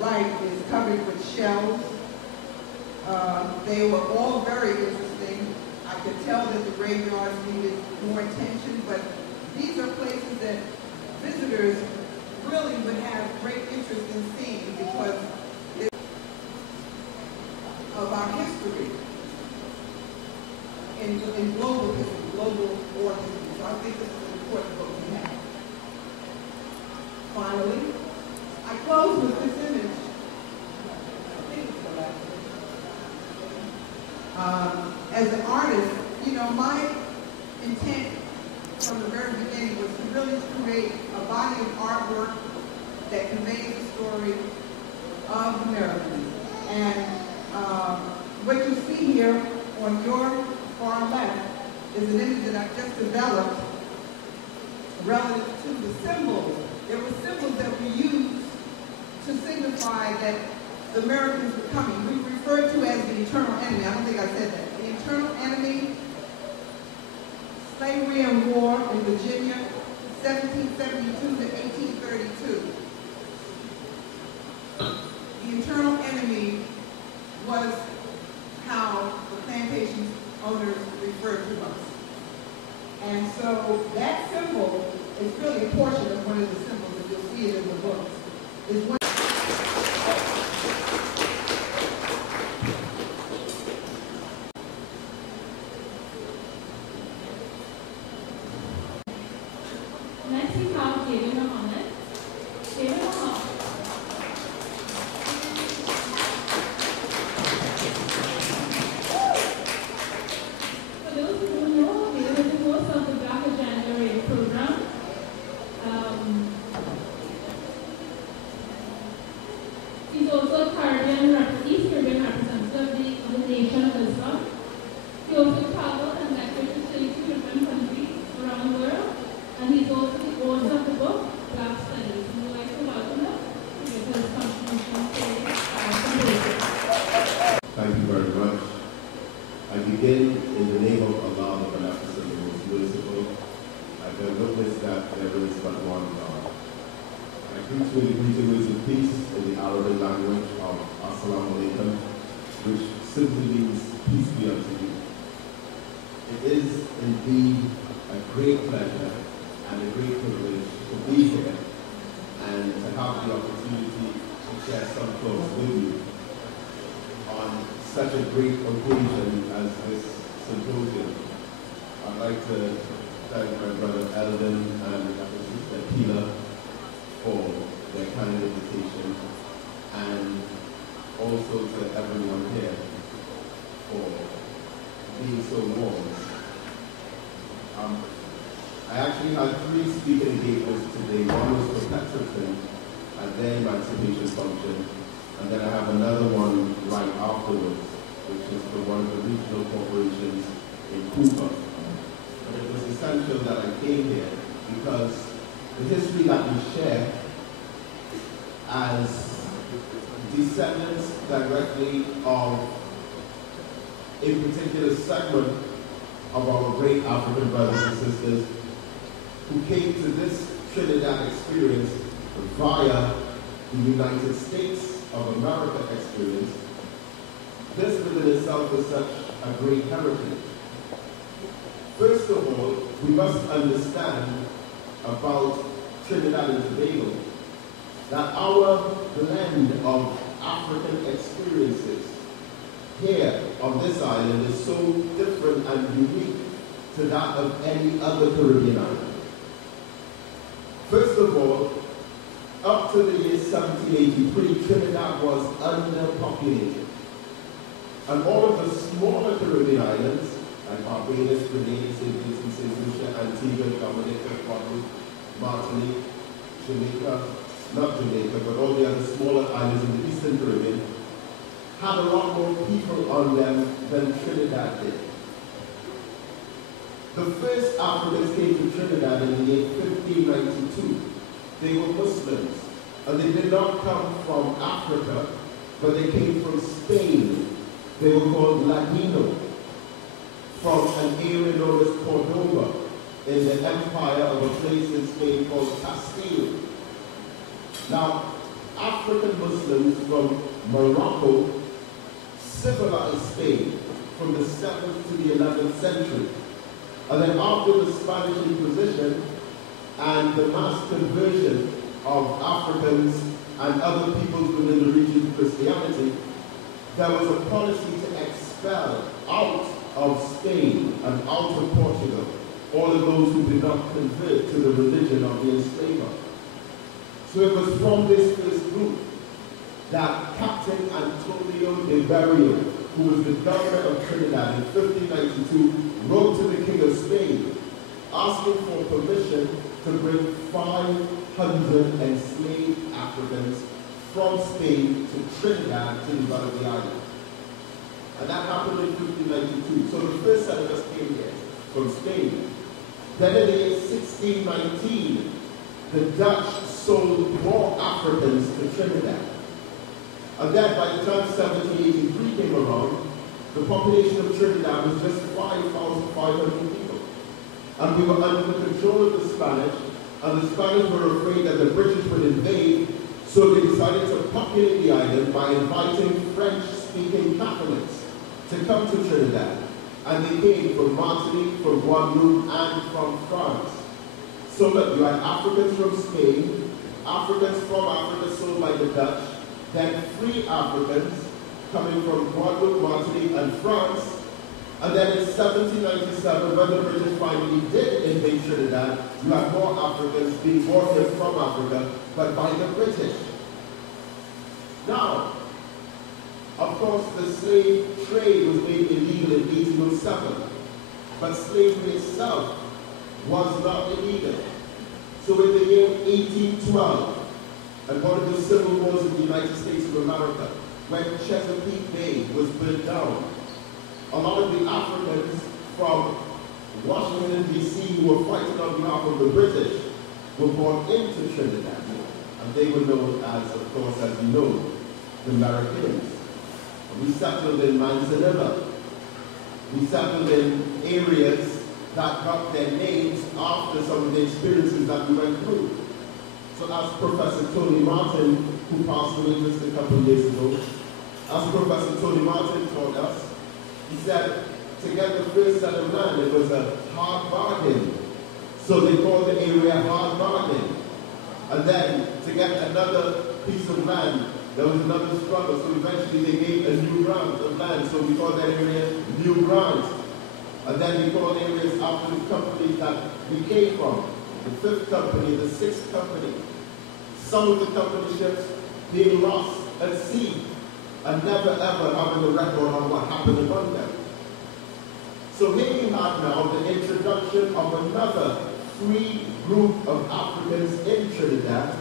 right is covered with shells. They were all very interesting. I could tell that the graveyards needed more attention, but these are places that visitors really would have great interest in seeing because of our history in global history, global organisms. So I think this is an important book to have. Finally, I close with this image. I think it's the last one. As an artist, you know, my intent from the very beginning was to really create a body of artwork that conveys the story of Americans. And what you see here on your far left is an image that I've just developed relative to the symbols. There were symbols that we used to signify that the Americans were coming. We referred to as the eternal enemy. I don't think I said that. The eternal enemy, slavery and war in Virginia, 1772 to 1832. The eternal enemy was how the plantation owners referred to us. And so that symbol is really a portion of one of the symbols, that you'll see it in the books. Is one Next we have David Mohammed. David Mohammed. For those who don't know, David is the host of the Black Agenda Radio program. He's also a East Caribbean representative of the Nation of Islam. He also travels and lectures to 32 different countries around the world. And he's also the author of the book, Black Studies. And we'd like to welcome him to give his contribution to our symposium. Thank you very much. I begin in the name of Allah, the Beneficent, the Most Merciful. I bear witness that there is but one God. I greet you in the greeting words of peace in the Arabic language of Assalamu Alaikum, which simply means peace be unto you. It is indeed a great pleasure and a great privilege to be here and to have the opportunity to share some thoughts with you on such a great occasion as this symposium. I'd like to thank my brother Eldon and my sister Pila for their kind invitation, and also to everyone here for being so warm. I actually had 3 speaking engagements today. One was for Clifton at their emancipation function, and then I have another one right afterwards, which is for one of the regional corporations in Cuba. But it was essential that I came here because the history that we share as descendants directly of a particular segment of our great African brothers and sisters who came to this Trinidad experience via the United States of America experience. This within itself is such a great heritage. First of all, we must understand about Trinidad and Tobago that our blend of African experiences here on this island is so different and unique to that of any other Caribbean island. First of all, up to the year 1783, Trinidad was underpopulated. And all of the smaller Caribbean islands, like Barbados, Grenada, St. Vincent, St. Lucia, Antigua, Dominica, Guadeloupe, Martinique, Jamaica, not Jamaica, but all the other smaller islands in the Eastern Caribbean, had a lot more people on them than Trinidad did. The first Africans came to Trinidad in the year 1592. They were Muslims, and they did not come from Africa, but they came from Spain. They were called Ladino, from an area known as Cordoba, in the empire of a place in Spain called Castile. Now, African Muslims from Morocco civilized Spain from the 7th to the 11th century. And then after the Spanish Inquisition and the mass conversion of Africans and other peoples within the region to Christianity, there was a policy to expel out of Spain and out of Portugal all of those who did not convert to the religion of the enslaver. So it was from this first group that Captain Antonio de Berrio, who was the governor of Trinidad in 1592, wrote to the King of Spain asking for permission to bring 500 enslaved Africans from Spain to Trinidad to develop the island. And that happened in 1592. So the first settlers came here from Spain. Then in the year 1619, the Dutch sold more Africans to Trinidad. And then by the time 1783 came around, the population of Trinidad was just 5,500 people. And we were under the control of the Spanish, and the Spanish were afraid that the British would invade, so they decided to populate the island by inviting French-speaking Catholics to come to Trinidad. And they came from Martinique, from Guadeloupe, and from France. So look, you had Africans from Spain, Africans from Africa sold by the Dutch, then free Africans coming from Guadeloupe, Martinique, and France. And then in 1797, when the British finally did invade Trinidad, you had more Africans being brought here from Africa, but by the British. Now, of course, the slave trade was made illegal in 1807, but slavery itself was not illegal. So in the year 1812, and one of the civil wars in the United States of America, when Chesapeake Bay was burnt down, a lot of the Africans from Washington, D.C., who were fighting on behalf of the British, were brought into Trinidad. And they were known as, of course, as you know, the Merikins. We settled in Manzanilla. We settled in areas that got their names after some of the experiences that we went through. So as Professor Tony Martin, who passed away just a couple of years ago, as Professor Tony Martin taught us, he said, to get the first set of land, it was a hard bargain. So they called the area hard bargain. And then to get another piece of land, there was another struggle. So eventually they gave a new grant of land. So we called that area New Grant. And then we called areas after the companies that we came from. The 5th company, the 6th company. Some of the company ships being lost at sea and never ever having a record on what happened among them. So here you have now the introduction of another free group of Africans in Trinidad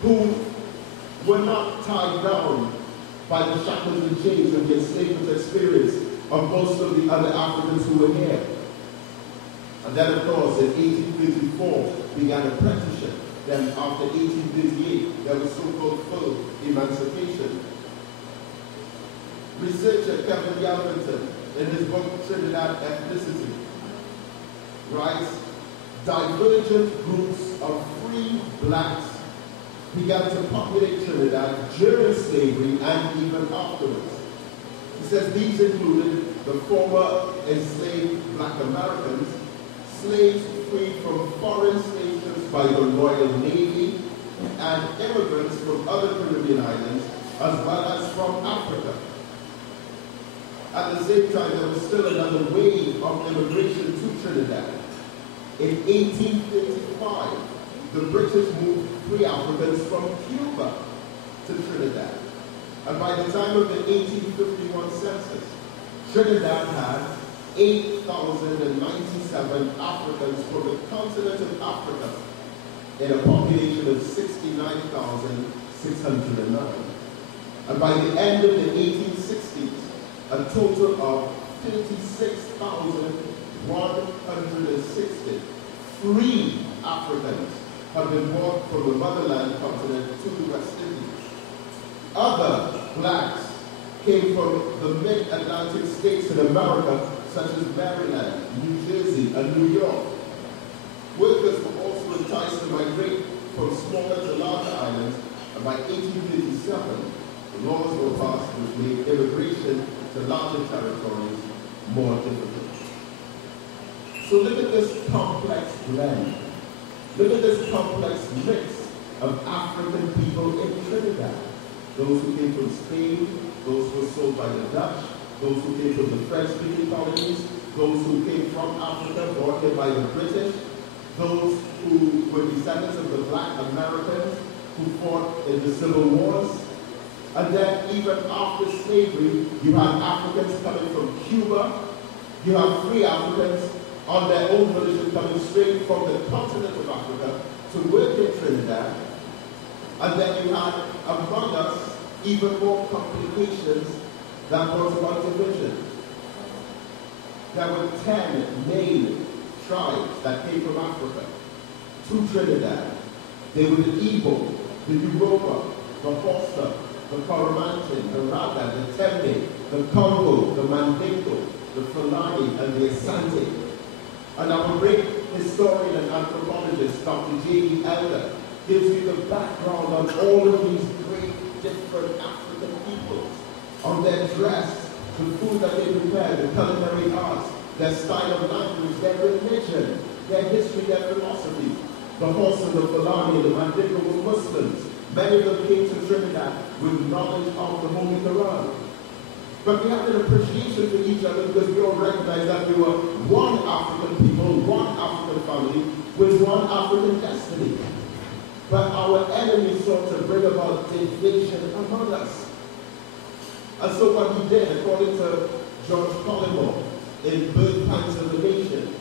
who were not tied down by the shackles and chains of the enslavement experience of most of the other Africans who were here. And then, of course, in 1854 began apprenticeship. Then after 1858, there was so-called full emancipation. Researcher Kevin Yelverton, in his book Trinidad Ethnicity, writes, divergent groups of free blacks began to populate Trinidad during slavery and even afterwards. He says these included the former enslaved black Americans, slaves freed from foreign stations by the Royal Navy, and immigrants from other Caribbean islands, as well as from Africa. At the same time, there was still another wave of immigration to Trinidad. In 1835, the British moved free Africans from Cuba to Trinidad. And by the time of the 1851 census, Trinidad had 8,097 Africans from the continent of Africa in a population of 69,609. And by the end of the 1860s, a total of 56,160 free Africans have been brought from the motherland continent to the West Indies. Other blacks came from the mid-Atlantic states in America, such as Maryland, New Jersey, and New York. Workers were also enticed to migrate from smaller to larger islands, and by 1857, laws were passed which made immigration to larger territories more difficult. So look at this complex blend. Look at this complex mix of African people in Trinidad. Those who came from Spain, those who were sold by the Dutch, those who came from the French-speaking colonies, those who came from Africa, brought here by the British, those who were descendants of the black Americans who fought in the Civil Wars. And then even after slavery, you had Africans coming from Cuba, you have free Africans on their own volition coming straight from the continent of Africa to work in Trinidad. And then you had among us even more complications that brought about division. There were 10 main tribes that came from Africa to Trinidad. They were the Igbo, the Yoruba, the Hosta, the Coromantee, the Raga, the Temne, the Congo, the Mandingo, the Fulani, and the Asante. And our great historian and anthropologist, Dr. J.E. Elder, gives you the background on all of these great different African peoples, on their dress, the food that they prepare, the culinary arts, their style of language, their religion, their history, their philosophy. The Hosta, the Fulani, the Mandingo were Muslims. Many of them came to Trinidad with knowledge of the Holy Quran. But we have an appreciation for each other because we all recognize that we were one African people, one African family, with one African destiny. But our enemies sought to bring about division among us. And so what he did, according to George Collymore, in Birth Pangs of the Nation,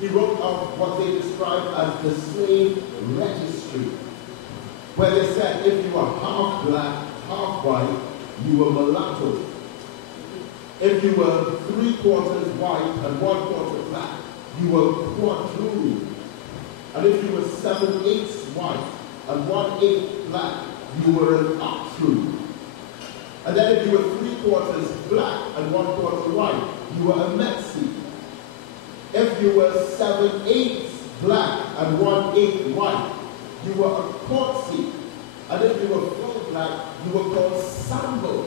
he wrote of what they described as the slave registry, where they said if you are half black, half white, you were mulatto. If you were 3/4 white and 1/4 black, you were quadroon. And if you were 7/8 white and 1/8 black, you were an octroon. And then if you were 3/4 black and 1/4 white, you were a Metsi. If you were 7/8 black and 1/8 white, you were a Corsi. And if you were full black, you were called Sambo.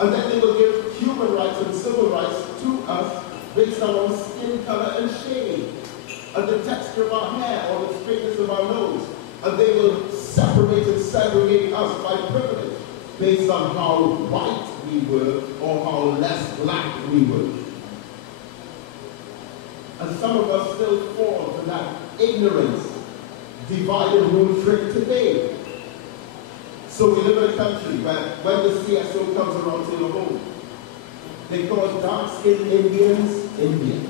And then they will give human rights and civil rights to us based on our skin color and shade, and the texture of our hair or the straightness of our nose. And they will separate and segregate us by privilege based on how white we were or how less black we were. And some of us still fall for that ignorance, divide and rule trick today. So we live in a country where when the CSO comes around to your home, they call dark-skinned Indians, Indian.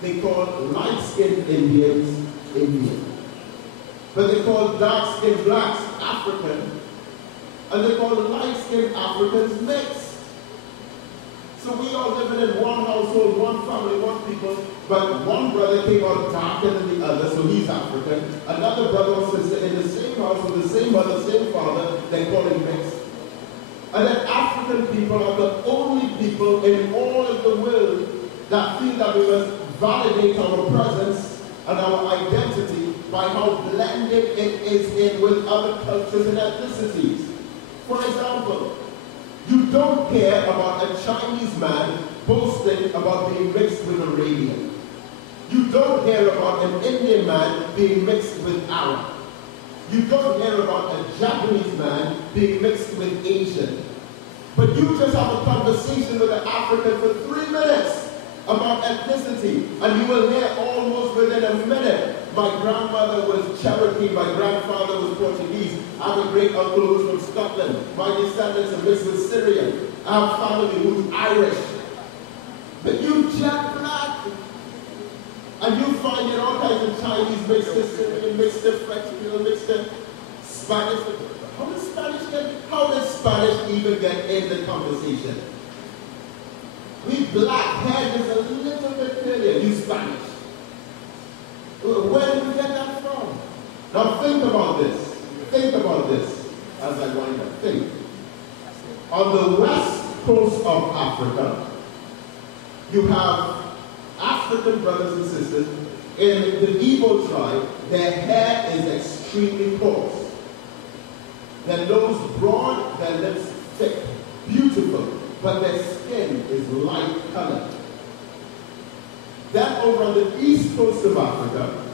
They call light-skinned Indians, Indian. But they call dark-skinned blacks African, and they call light-skinned Africans mixed. So we all living in one household, one family, one people, but one brother came out darker than the other, so he's African. Another brother or sister in the same house with the same mother, same father, they call him mixed. And then African people are the only people in all of the world that feel that we must validate our presence and our identity by how blended it is in with other cultures and ethnicities. For example, you don't care about a Chinese man boasting about being mixed with Arabian. You don't hear about an Indian man being mixed with Arab. You don't hear about a Japanese man being mixed with Asian. But you just have a conversation with an African for 3 minutes about ethnicity, and you will hear almost within a minute, my grandmother was Cherokee, my grandfather was Portuguese, I have a great uncle who's from Scotland, my descendants are mixed with Syrian, I have family who's Irish. But you jet black, and you find in all kinds of Chinese mixed with Syrian, mixed with French, mixed with Spanish. How does Spanish even get in the conversation? We black head is a little bit clearer, you Spanish. Where did we get that from? Now think about this. Think about this as I wind up. Think. On the west coast of Africa, you have African brothers and sisters. In the Igbo tribe, their hair is extremely coarse. Their nose broad, their lips thick, beautiful, but their skin is light colored. Then over on the east coast of Africa,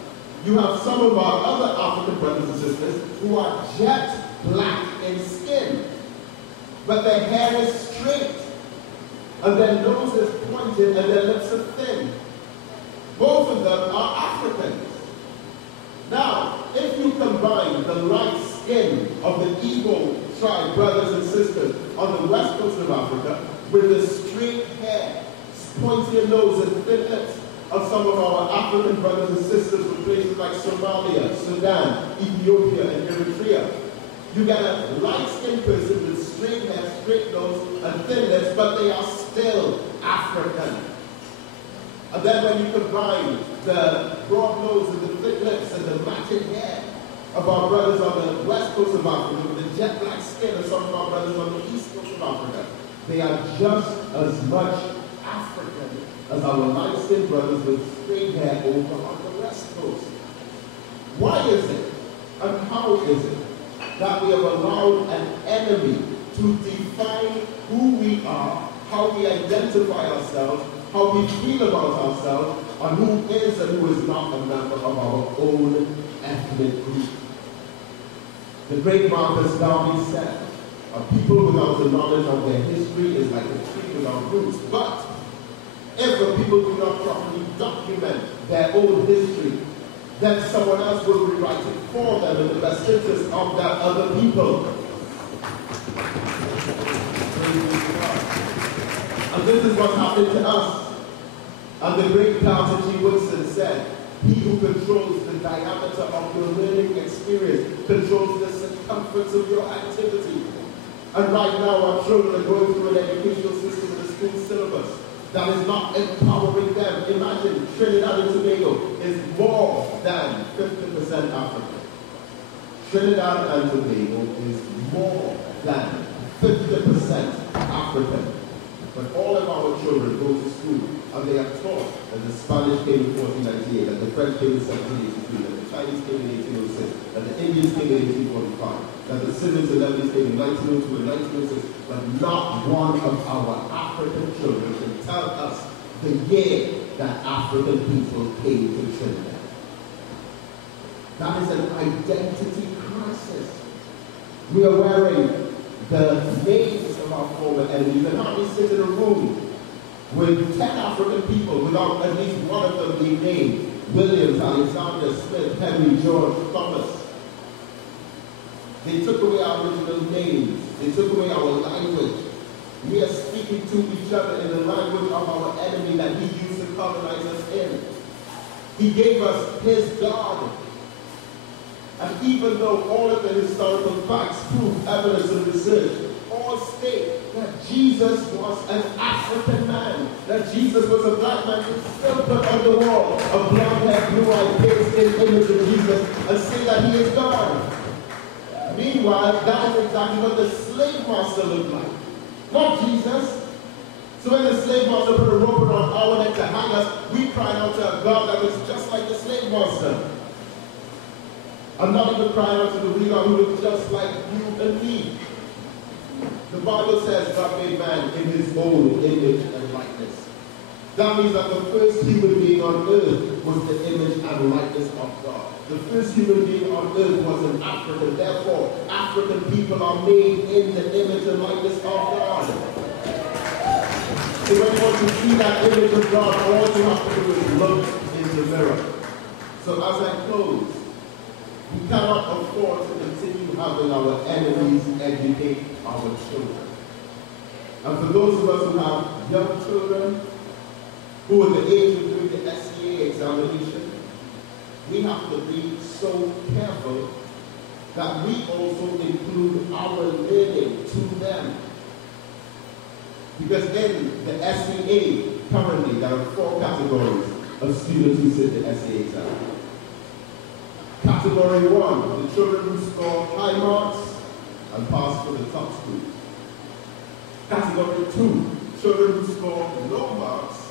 you have some of our other African brothers and sisters who are jet black in skin, but their hair is straight, and their nose is pointed, and their lips are thin. Both of them are Africans. Now, if you combine the light skin of the Igbo tribe brothers and sisters on the west coast of Africa with the straight hair, pointy nose, and thin lips of some of our African brothers and sisters from places like Somalia, Sudan, Ethiopia, and Eritrea, you get a light-skinned person with straight hair, straight nose, and thin lips, but they are still African. And then when you combine the broad nose and the thick lips and the matted hair of our brothers on the west coast of Africa with the jet black skin of some of our brothers on the east coast of Africa, they are just as much African as our light-skinned brothers with straight hair over on the west coast. Why is it, and how is it, that we have allowed an enemy to define who we are, how we identify ourselves, how we feel about ourselves, and who is and who is not a member of our own ethnic group? The great Marcus Garvey said, a people without the knowledge of their history is like a tree without roots. But if the people do not properly document their own history, then someone else will rewrite it for them in the best interest of that other people. And this is what happened to us. And the great Carter G. Woodson said, he who controls the diameter of your learning experience controls the circumference of your activity. And right now our children are going through an educational system with a school syllabus that is not empowering them. Imagine Trinidad and Tobago is more than 50% African. Trinidad and Tobago is more than 50% African. But all of our children go to school and they are taught that the Spanish came in 1498, that the French came in 1783, that the Chinese came in 1806, that the Indians came in 1845, that the Syrians and Lebanese came in 1902 and 1906, but not one of our African children can tell us the year that African people came to Trinidad. That is an identity crisis. We are wearing the names of our former enemies, and how we sit in a room with 10 African people without at least one of them being named. Williams, Alexander, Smith, Henry, George, Thomas. They took away our original names. They took away our language. We are speaking to each other in the language of our enemy that he used to colonize us in. He gave us his God. And even though all of the historical facts, proof, evidence, and research all state that Jesus was an African man, that Jesus was a black man, who still put on the wall a blonde-haired, blue-eyed, pale-skinned image of Jesus and say that he is God. Meanwhile, that is exactly what the slave master looked like, not Jesus. So when the slave master put a rope around our neck to hang us, we cried out to a God that was just like the slave master. I'm not even crying out to the real God who looks just like you and me. The Bible says God made man in his own image and likeness. That means that the first human being on earth was the image and likeness of God. The first human being on earth was an African. Therefore, African people are made in the image and likeness of God. So when you want to see that image of God, all you have to do is look in the mirror. So as I close, we cannot afford to continue having our enemies educate our children. And for those of us who have young children who are the age of doing the SEA examination, we have to be so careful that we also include our learning to them. Because in the SEA, currently there are 4 categories of students who sit the SEA exam. Category 1, the children who score high marks and pass for the top school. Category 2, children who score low marks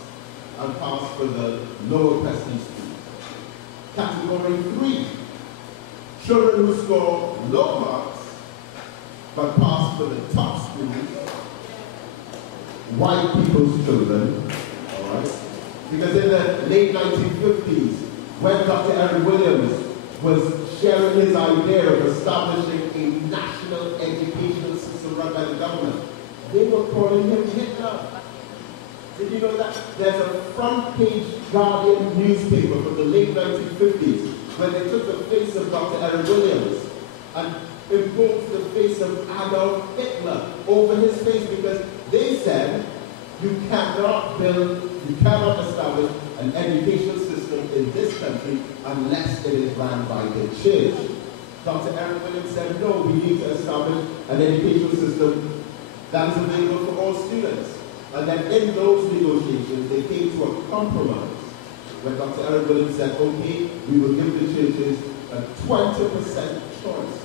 and pass for the lower prestige schools. Category 3, children who score low marks but pass for the top schools, white people's children, all right? Because in the late 1950s, when Dr. Eric Williams was sharing his idea of establishing a national educational system run by the government, they were calling him Hitler. Did you know that? There's a front page Guardian newspaper from the late 1950s where they took the face of Dr. Eric Williams and imposed the face of Adolf Hitler over his face because they said you cannot establish an educational system in this country unless it is run by the church. Dr. Eric Williams said, no, we need to establish an educational system that is available for all students. And then in those negotiations, they came to a compromise where Dr. Eric Williams said, okay, we will give the churches a 20% choice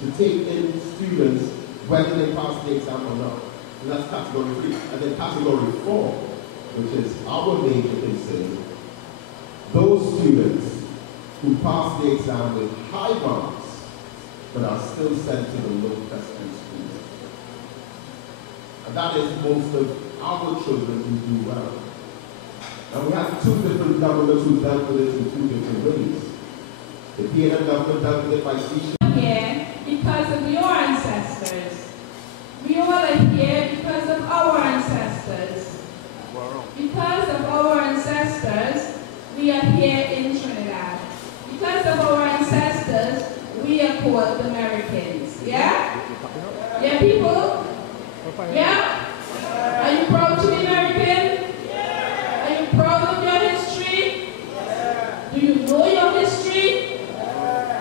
to take in students whether they pass the exam or not. And that's category 3. And then category 4, which is our major concern, those students who pass the exam with high marks but are still sent to the low prestige schools. And that is most of our children who do well. And we have two different governments who dealt with it in two different ways. The PNM government dealt with it by teaching. Here because of your ancestors. We all are here because of our ancestors. Because of our ancestors, we are here in Trinidad. Because of our ancestors, we are called the Merikins. Yeah? Yeah, people? Yeah? Are you proud to be Merikin? Are you proud of your history? Do you know your history?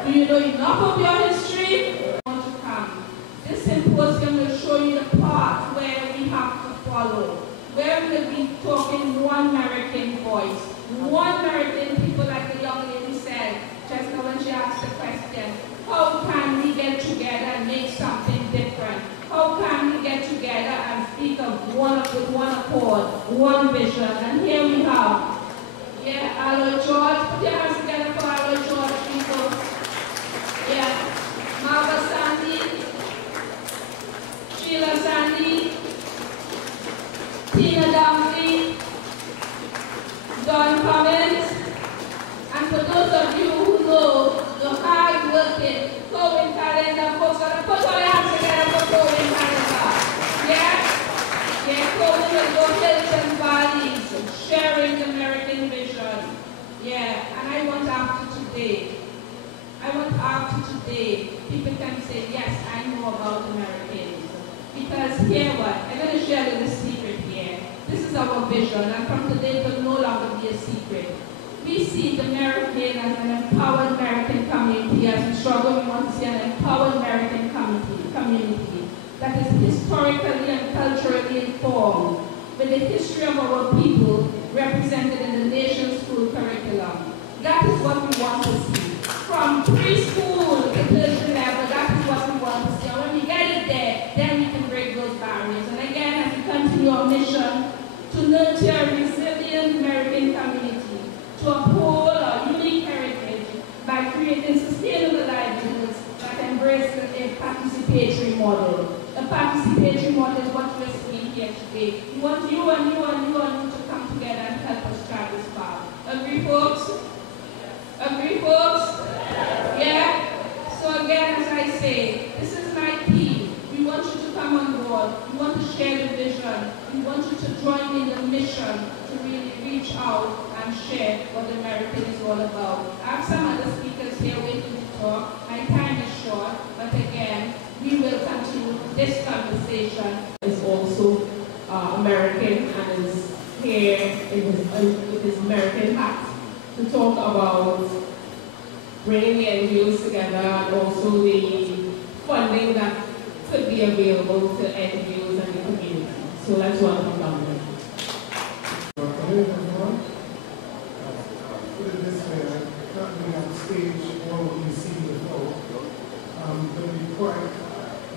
Do you know enough of your history? I want to come. This symposium will show you the path where we have to follow, where we will be talking one Merikin voice, one Merikin people, like the young lady said just now when she asked the question, how can we get together and make something different? How can we get together and speak of with one accord, one vision? And here we have, yeah, Aloy George, put your hands together for Aloy George, people. Yeah, Marva Sandy, Sheila Sandy, Tina Damley, Don Cummins, and for those of you who know the hard working Cohen calendar folks, put all your hands together for Cohen calendar. Yeah? Yeah, Cohen will go hills and valleys, sharing the Merikin vision. Yeah, and I want after today, people can say, yes, I know about the Merikins. Because here what? I'm going to share a little secret here. This is our vision, and from today it will no longer be a secret. We see the Merikin as an empowered Merikin community. As we struggle, we want to see an empowered Merikin community that is historically and culturally informed with the history of our people represented in the nation's school curriculum. That is what we want to see. From preschool to tertiary level, that is what we want to see. And when we get it there, then we can break those barriers. And again, as we continue our mission to nurture a resilient Merikin community, to uphold our unique heritage by creating sustainable livelihoods that embrace a participatory model. A participatory model is what we're seeing here today. We want you and you and you and you to come together and help us travel this path. Agree, folks? Agree, folks? Yeah? So again, as I say, this is my plea. We want you to come on board. We want to share the vision. We want you to join in the mission to really reach out and share what the Merikin is all about. I have some other speakers here waiting to talk. My time is short, but again, we will continue this conversation. Is also American and is here with his Merikin hat to talk about bringing the NGOs together and also the funding that could be available to NGOs and the community. So let's welcome Dominic. Good afternoon, everyone. Put it this way, I can't be on stage or what you see before. I'm going to be quite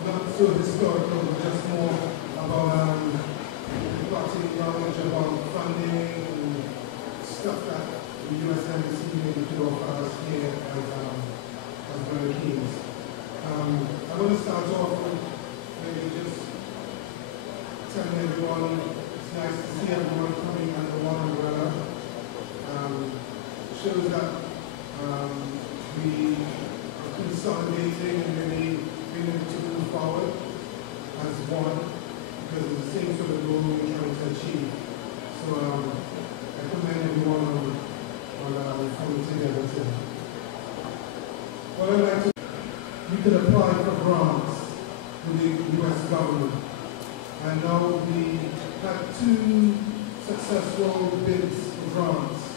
not so historical, but just more about imparting knowledge about funding and stuff that the U.S. Embassy maybe could offer us here as Merikins. I want to start off with maybe just telling everyone it's nice to see everyone coming under one umbrella. Shows that we are consolidating and really being able to move forward as one, because it's the same sort of goal we're trying to achieve. So I commend everyone on coming together today. What I'd like to, you could apply for grants with the U.S. government. I know we had 2 successful bids for grants.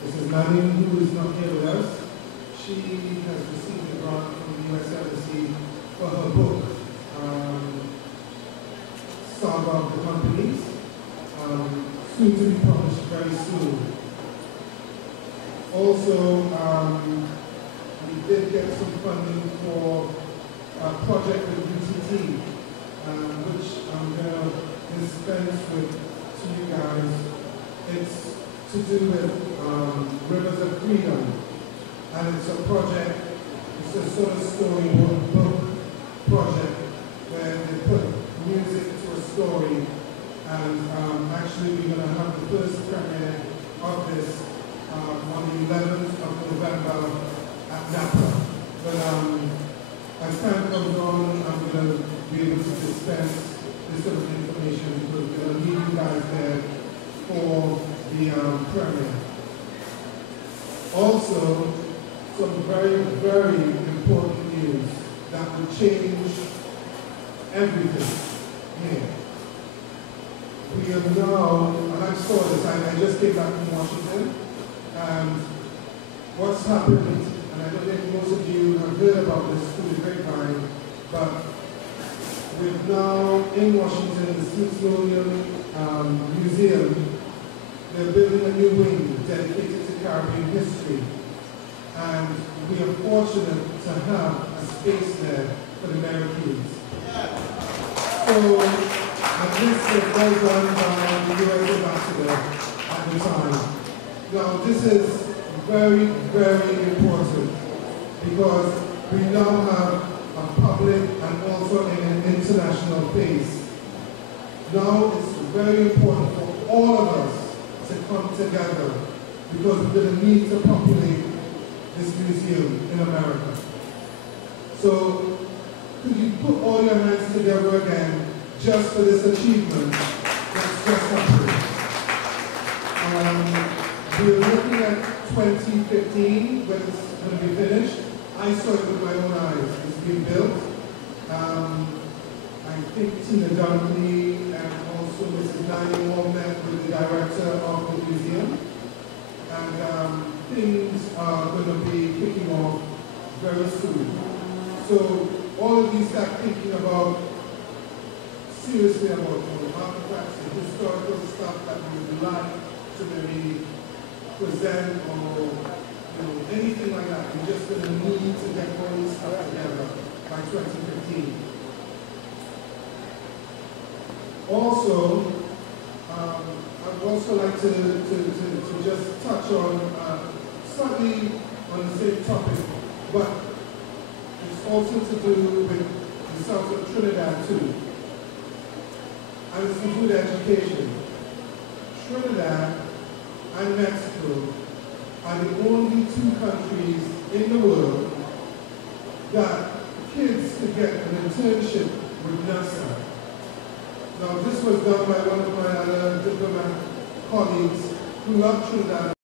This is Nia, who is not here with us. She has received a grant from the U.S. Embassy for her book, Saga of the Companies, soon to be published very soon. Also, we did get some funding for a project with UTT, which I'm going to dispense with to you guys. It's to do with Rivers of Freedom, and it's a project, it's a sort of storybook book project where they put music to a story, and actually we're going to have the first premiere of this on the 11th of November at Napa. But as time comes on, I'm going to be able to dispense this sort of information because we're going to leave you guys there for the premiere. Also, some very, very important news that will change everything here. We have now, and I saw this, I just came back from Washington, and what's happened, and I don't think most of you have heard about this through the grapevine, but we've now, in Washington, the Smithsonian Museum, they're building a new wing dedicated to Caribbean history. And we are fortunate to have a space there for the Merikins. So, and this was well done by the U.S. ambassador at the time. Now, this is very, very important because we now have a public and also an international face. Now, it's very important for all of us to come together because we're going to need to populate this museum in America. So, could you put all your hands together again just for this achievement that's just happened? We're looking at 2015 when it's going to be finished. I saw it with my own eyes. It's being built. I think Tina Dunkley and also Mrs. Nia met with the director of the museum. And things are going to be kicking off very soon. So all of you start thinking about, seriously about artifacts and historical stuff that we would like to maybe present or anything like that. We're just going to need to get all this stuff together by 2015. Also, I'd also like to just touch on slightly on the same topic, but it's also to do with the South Trinidad too. And it's to do with education. Trinidad and Mexico are the only 2 countries in the world that kids could get an internship with NASA. Now, this was done by one of my other diplomat colleagues who love Trinidad.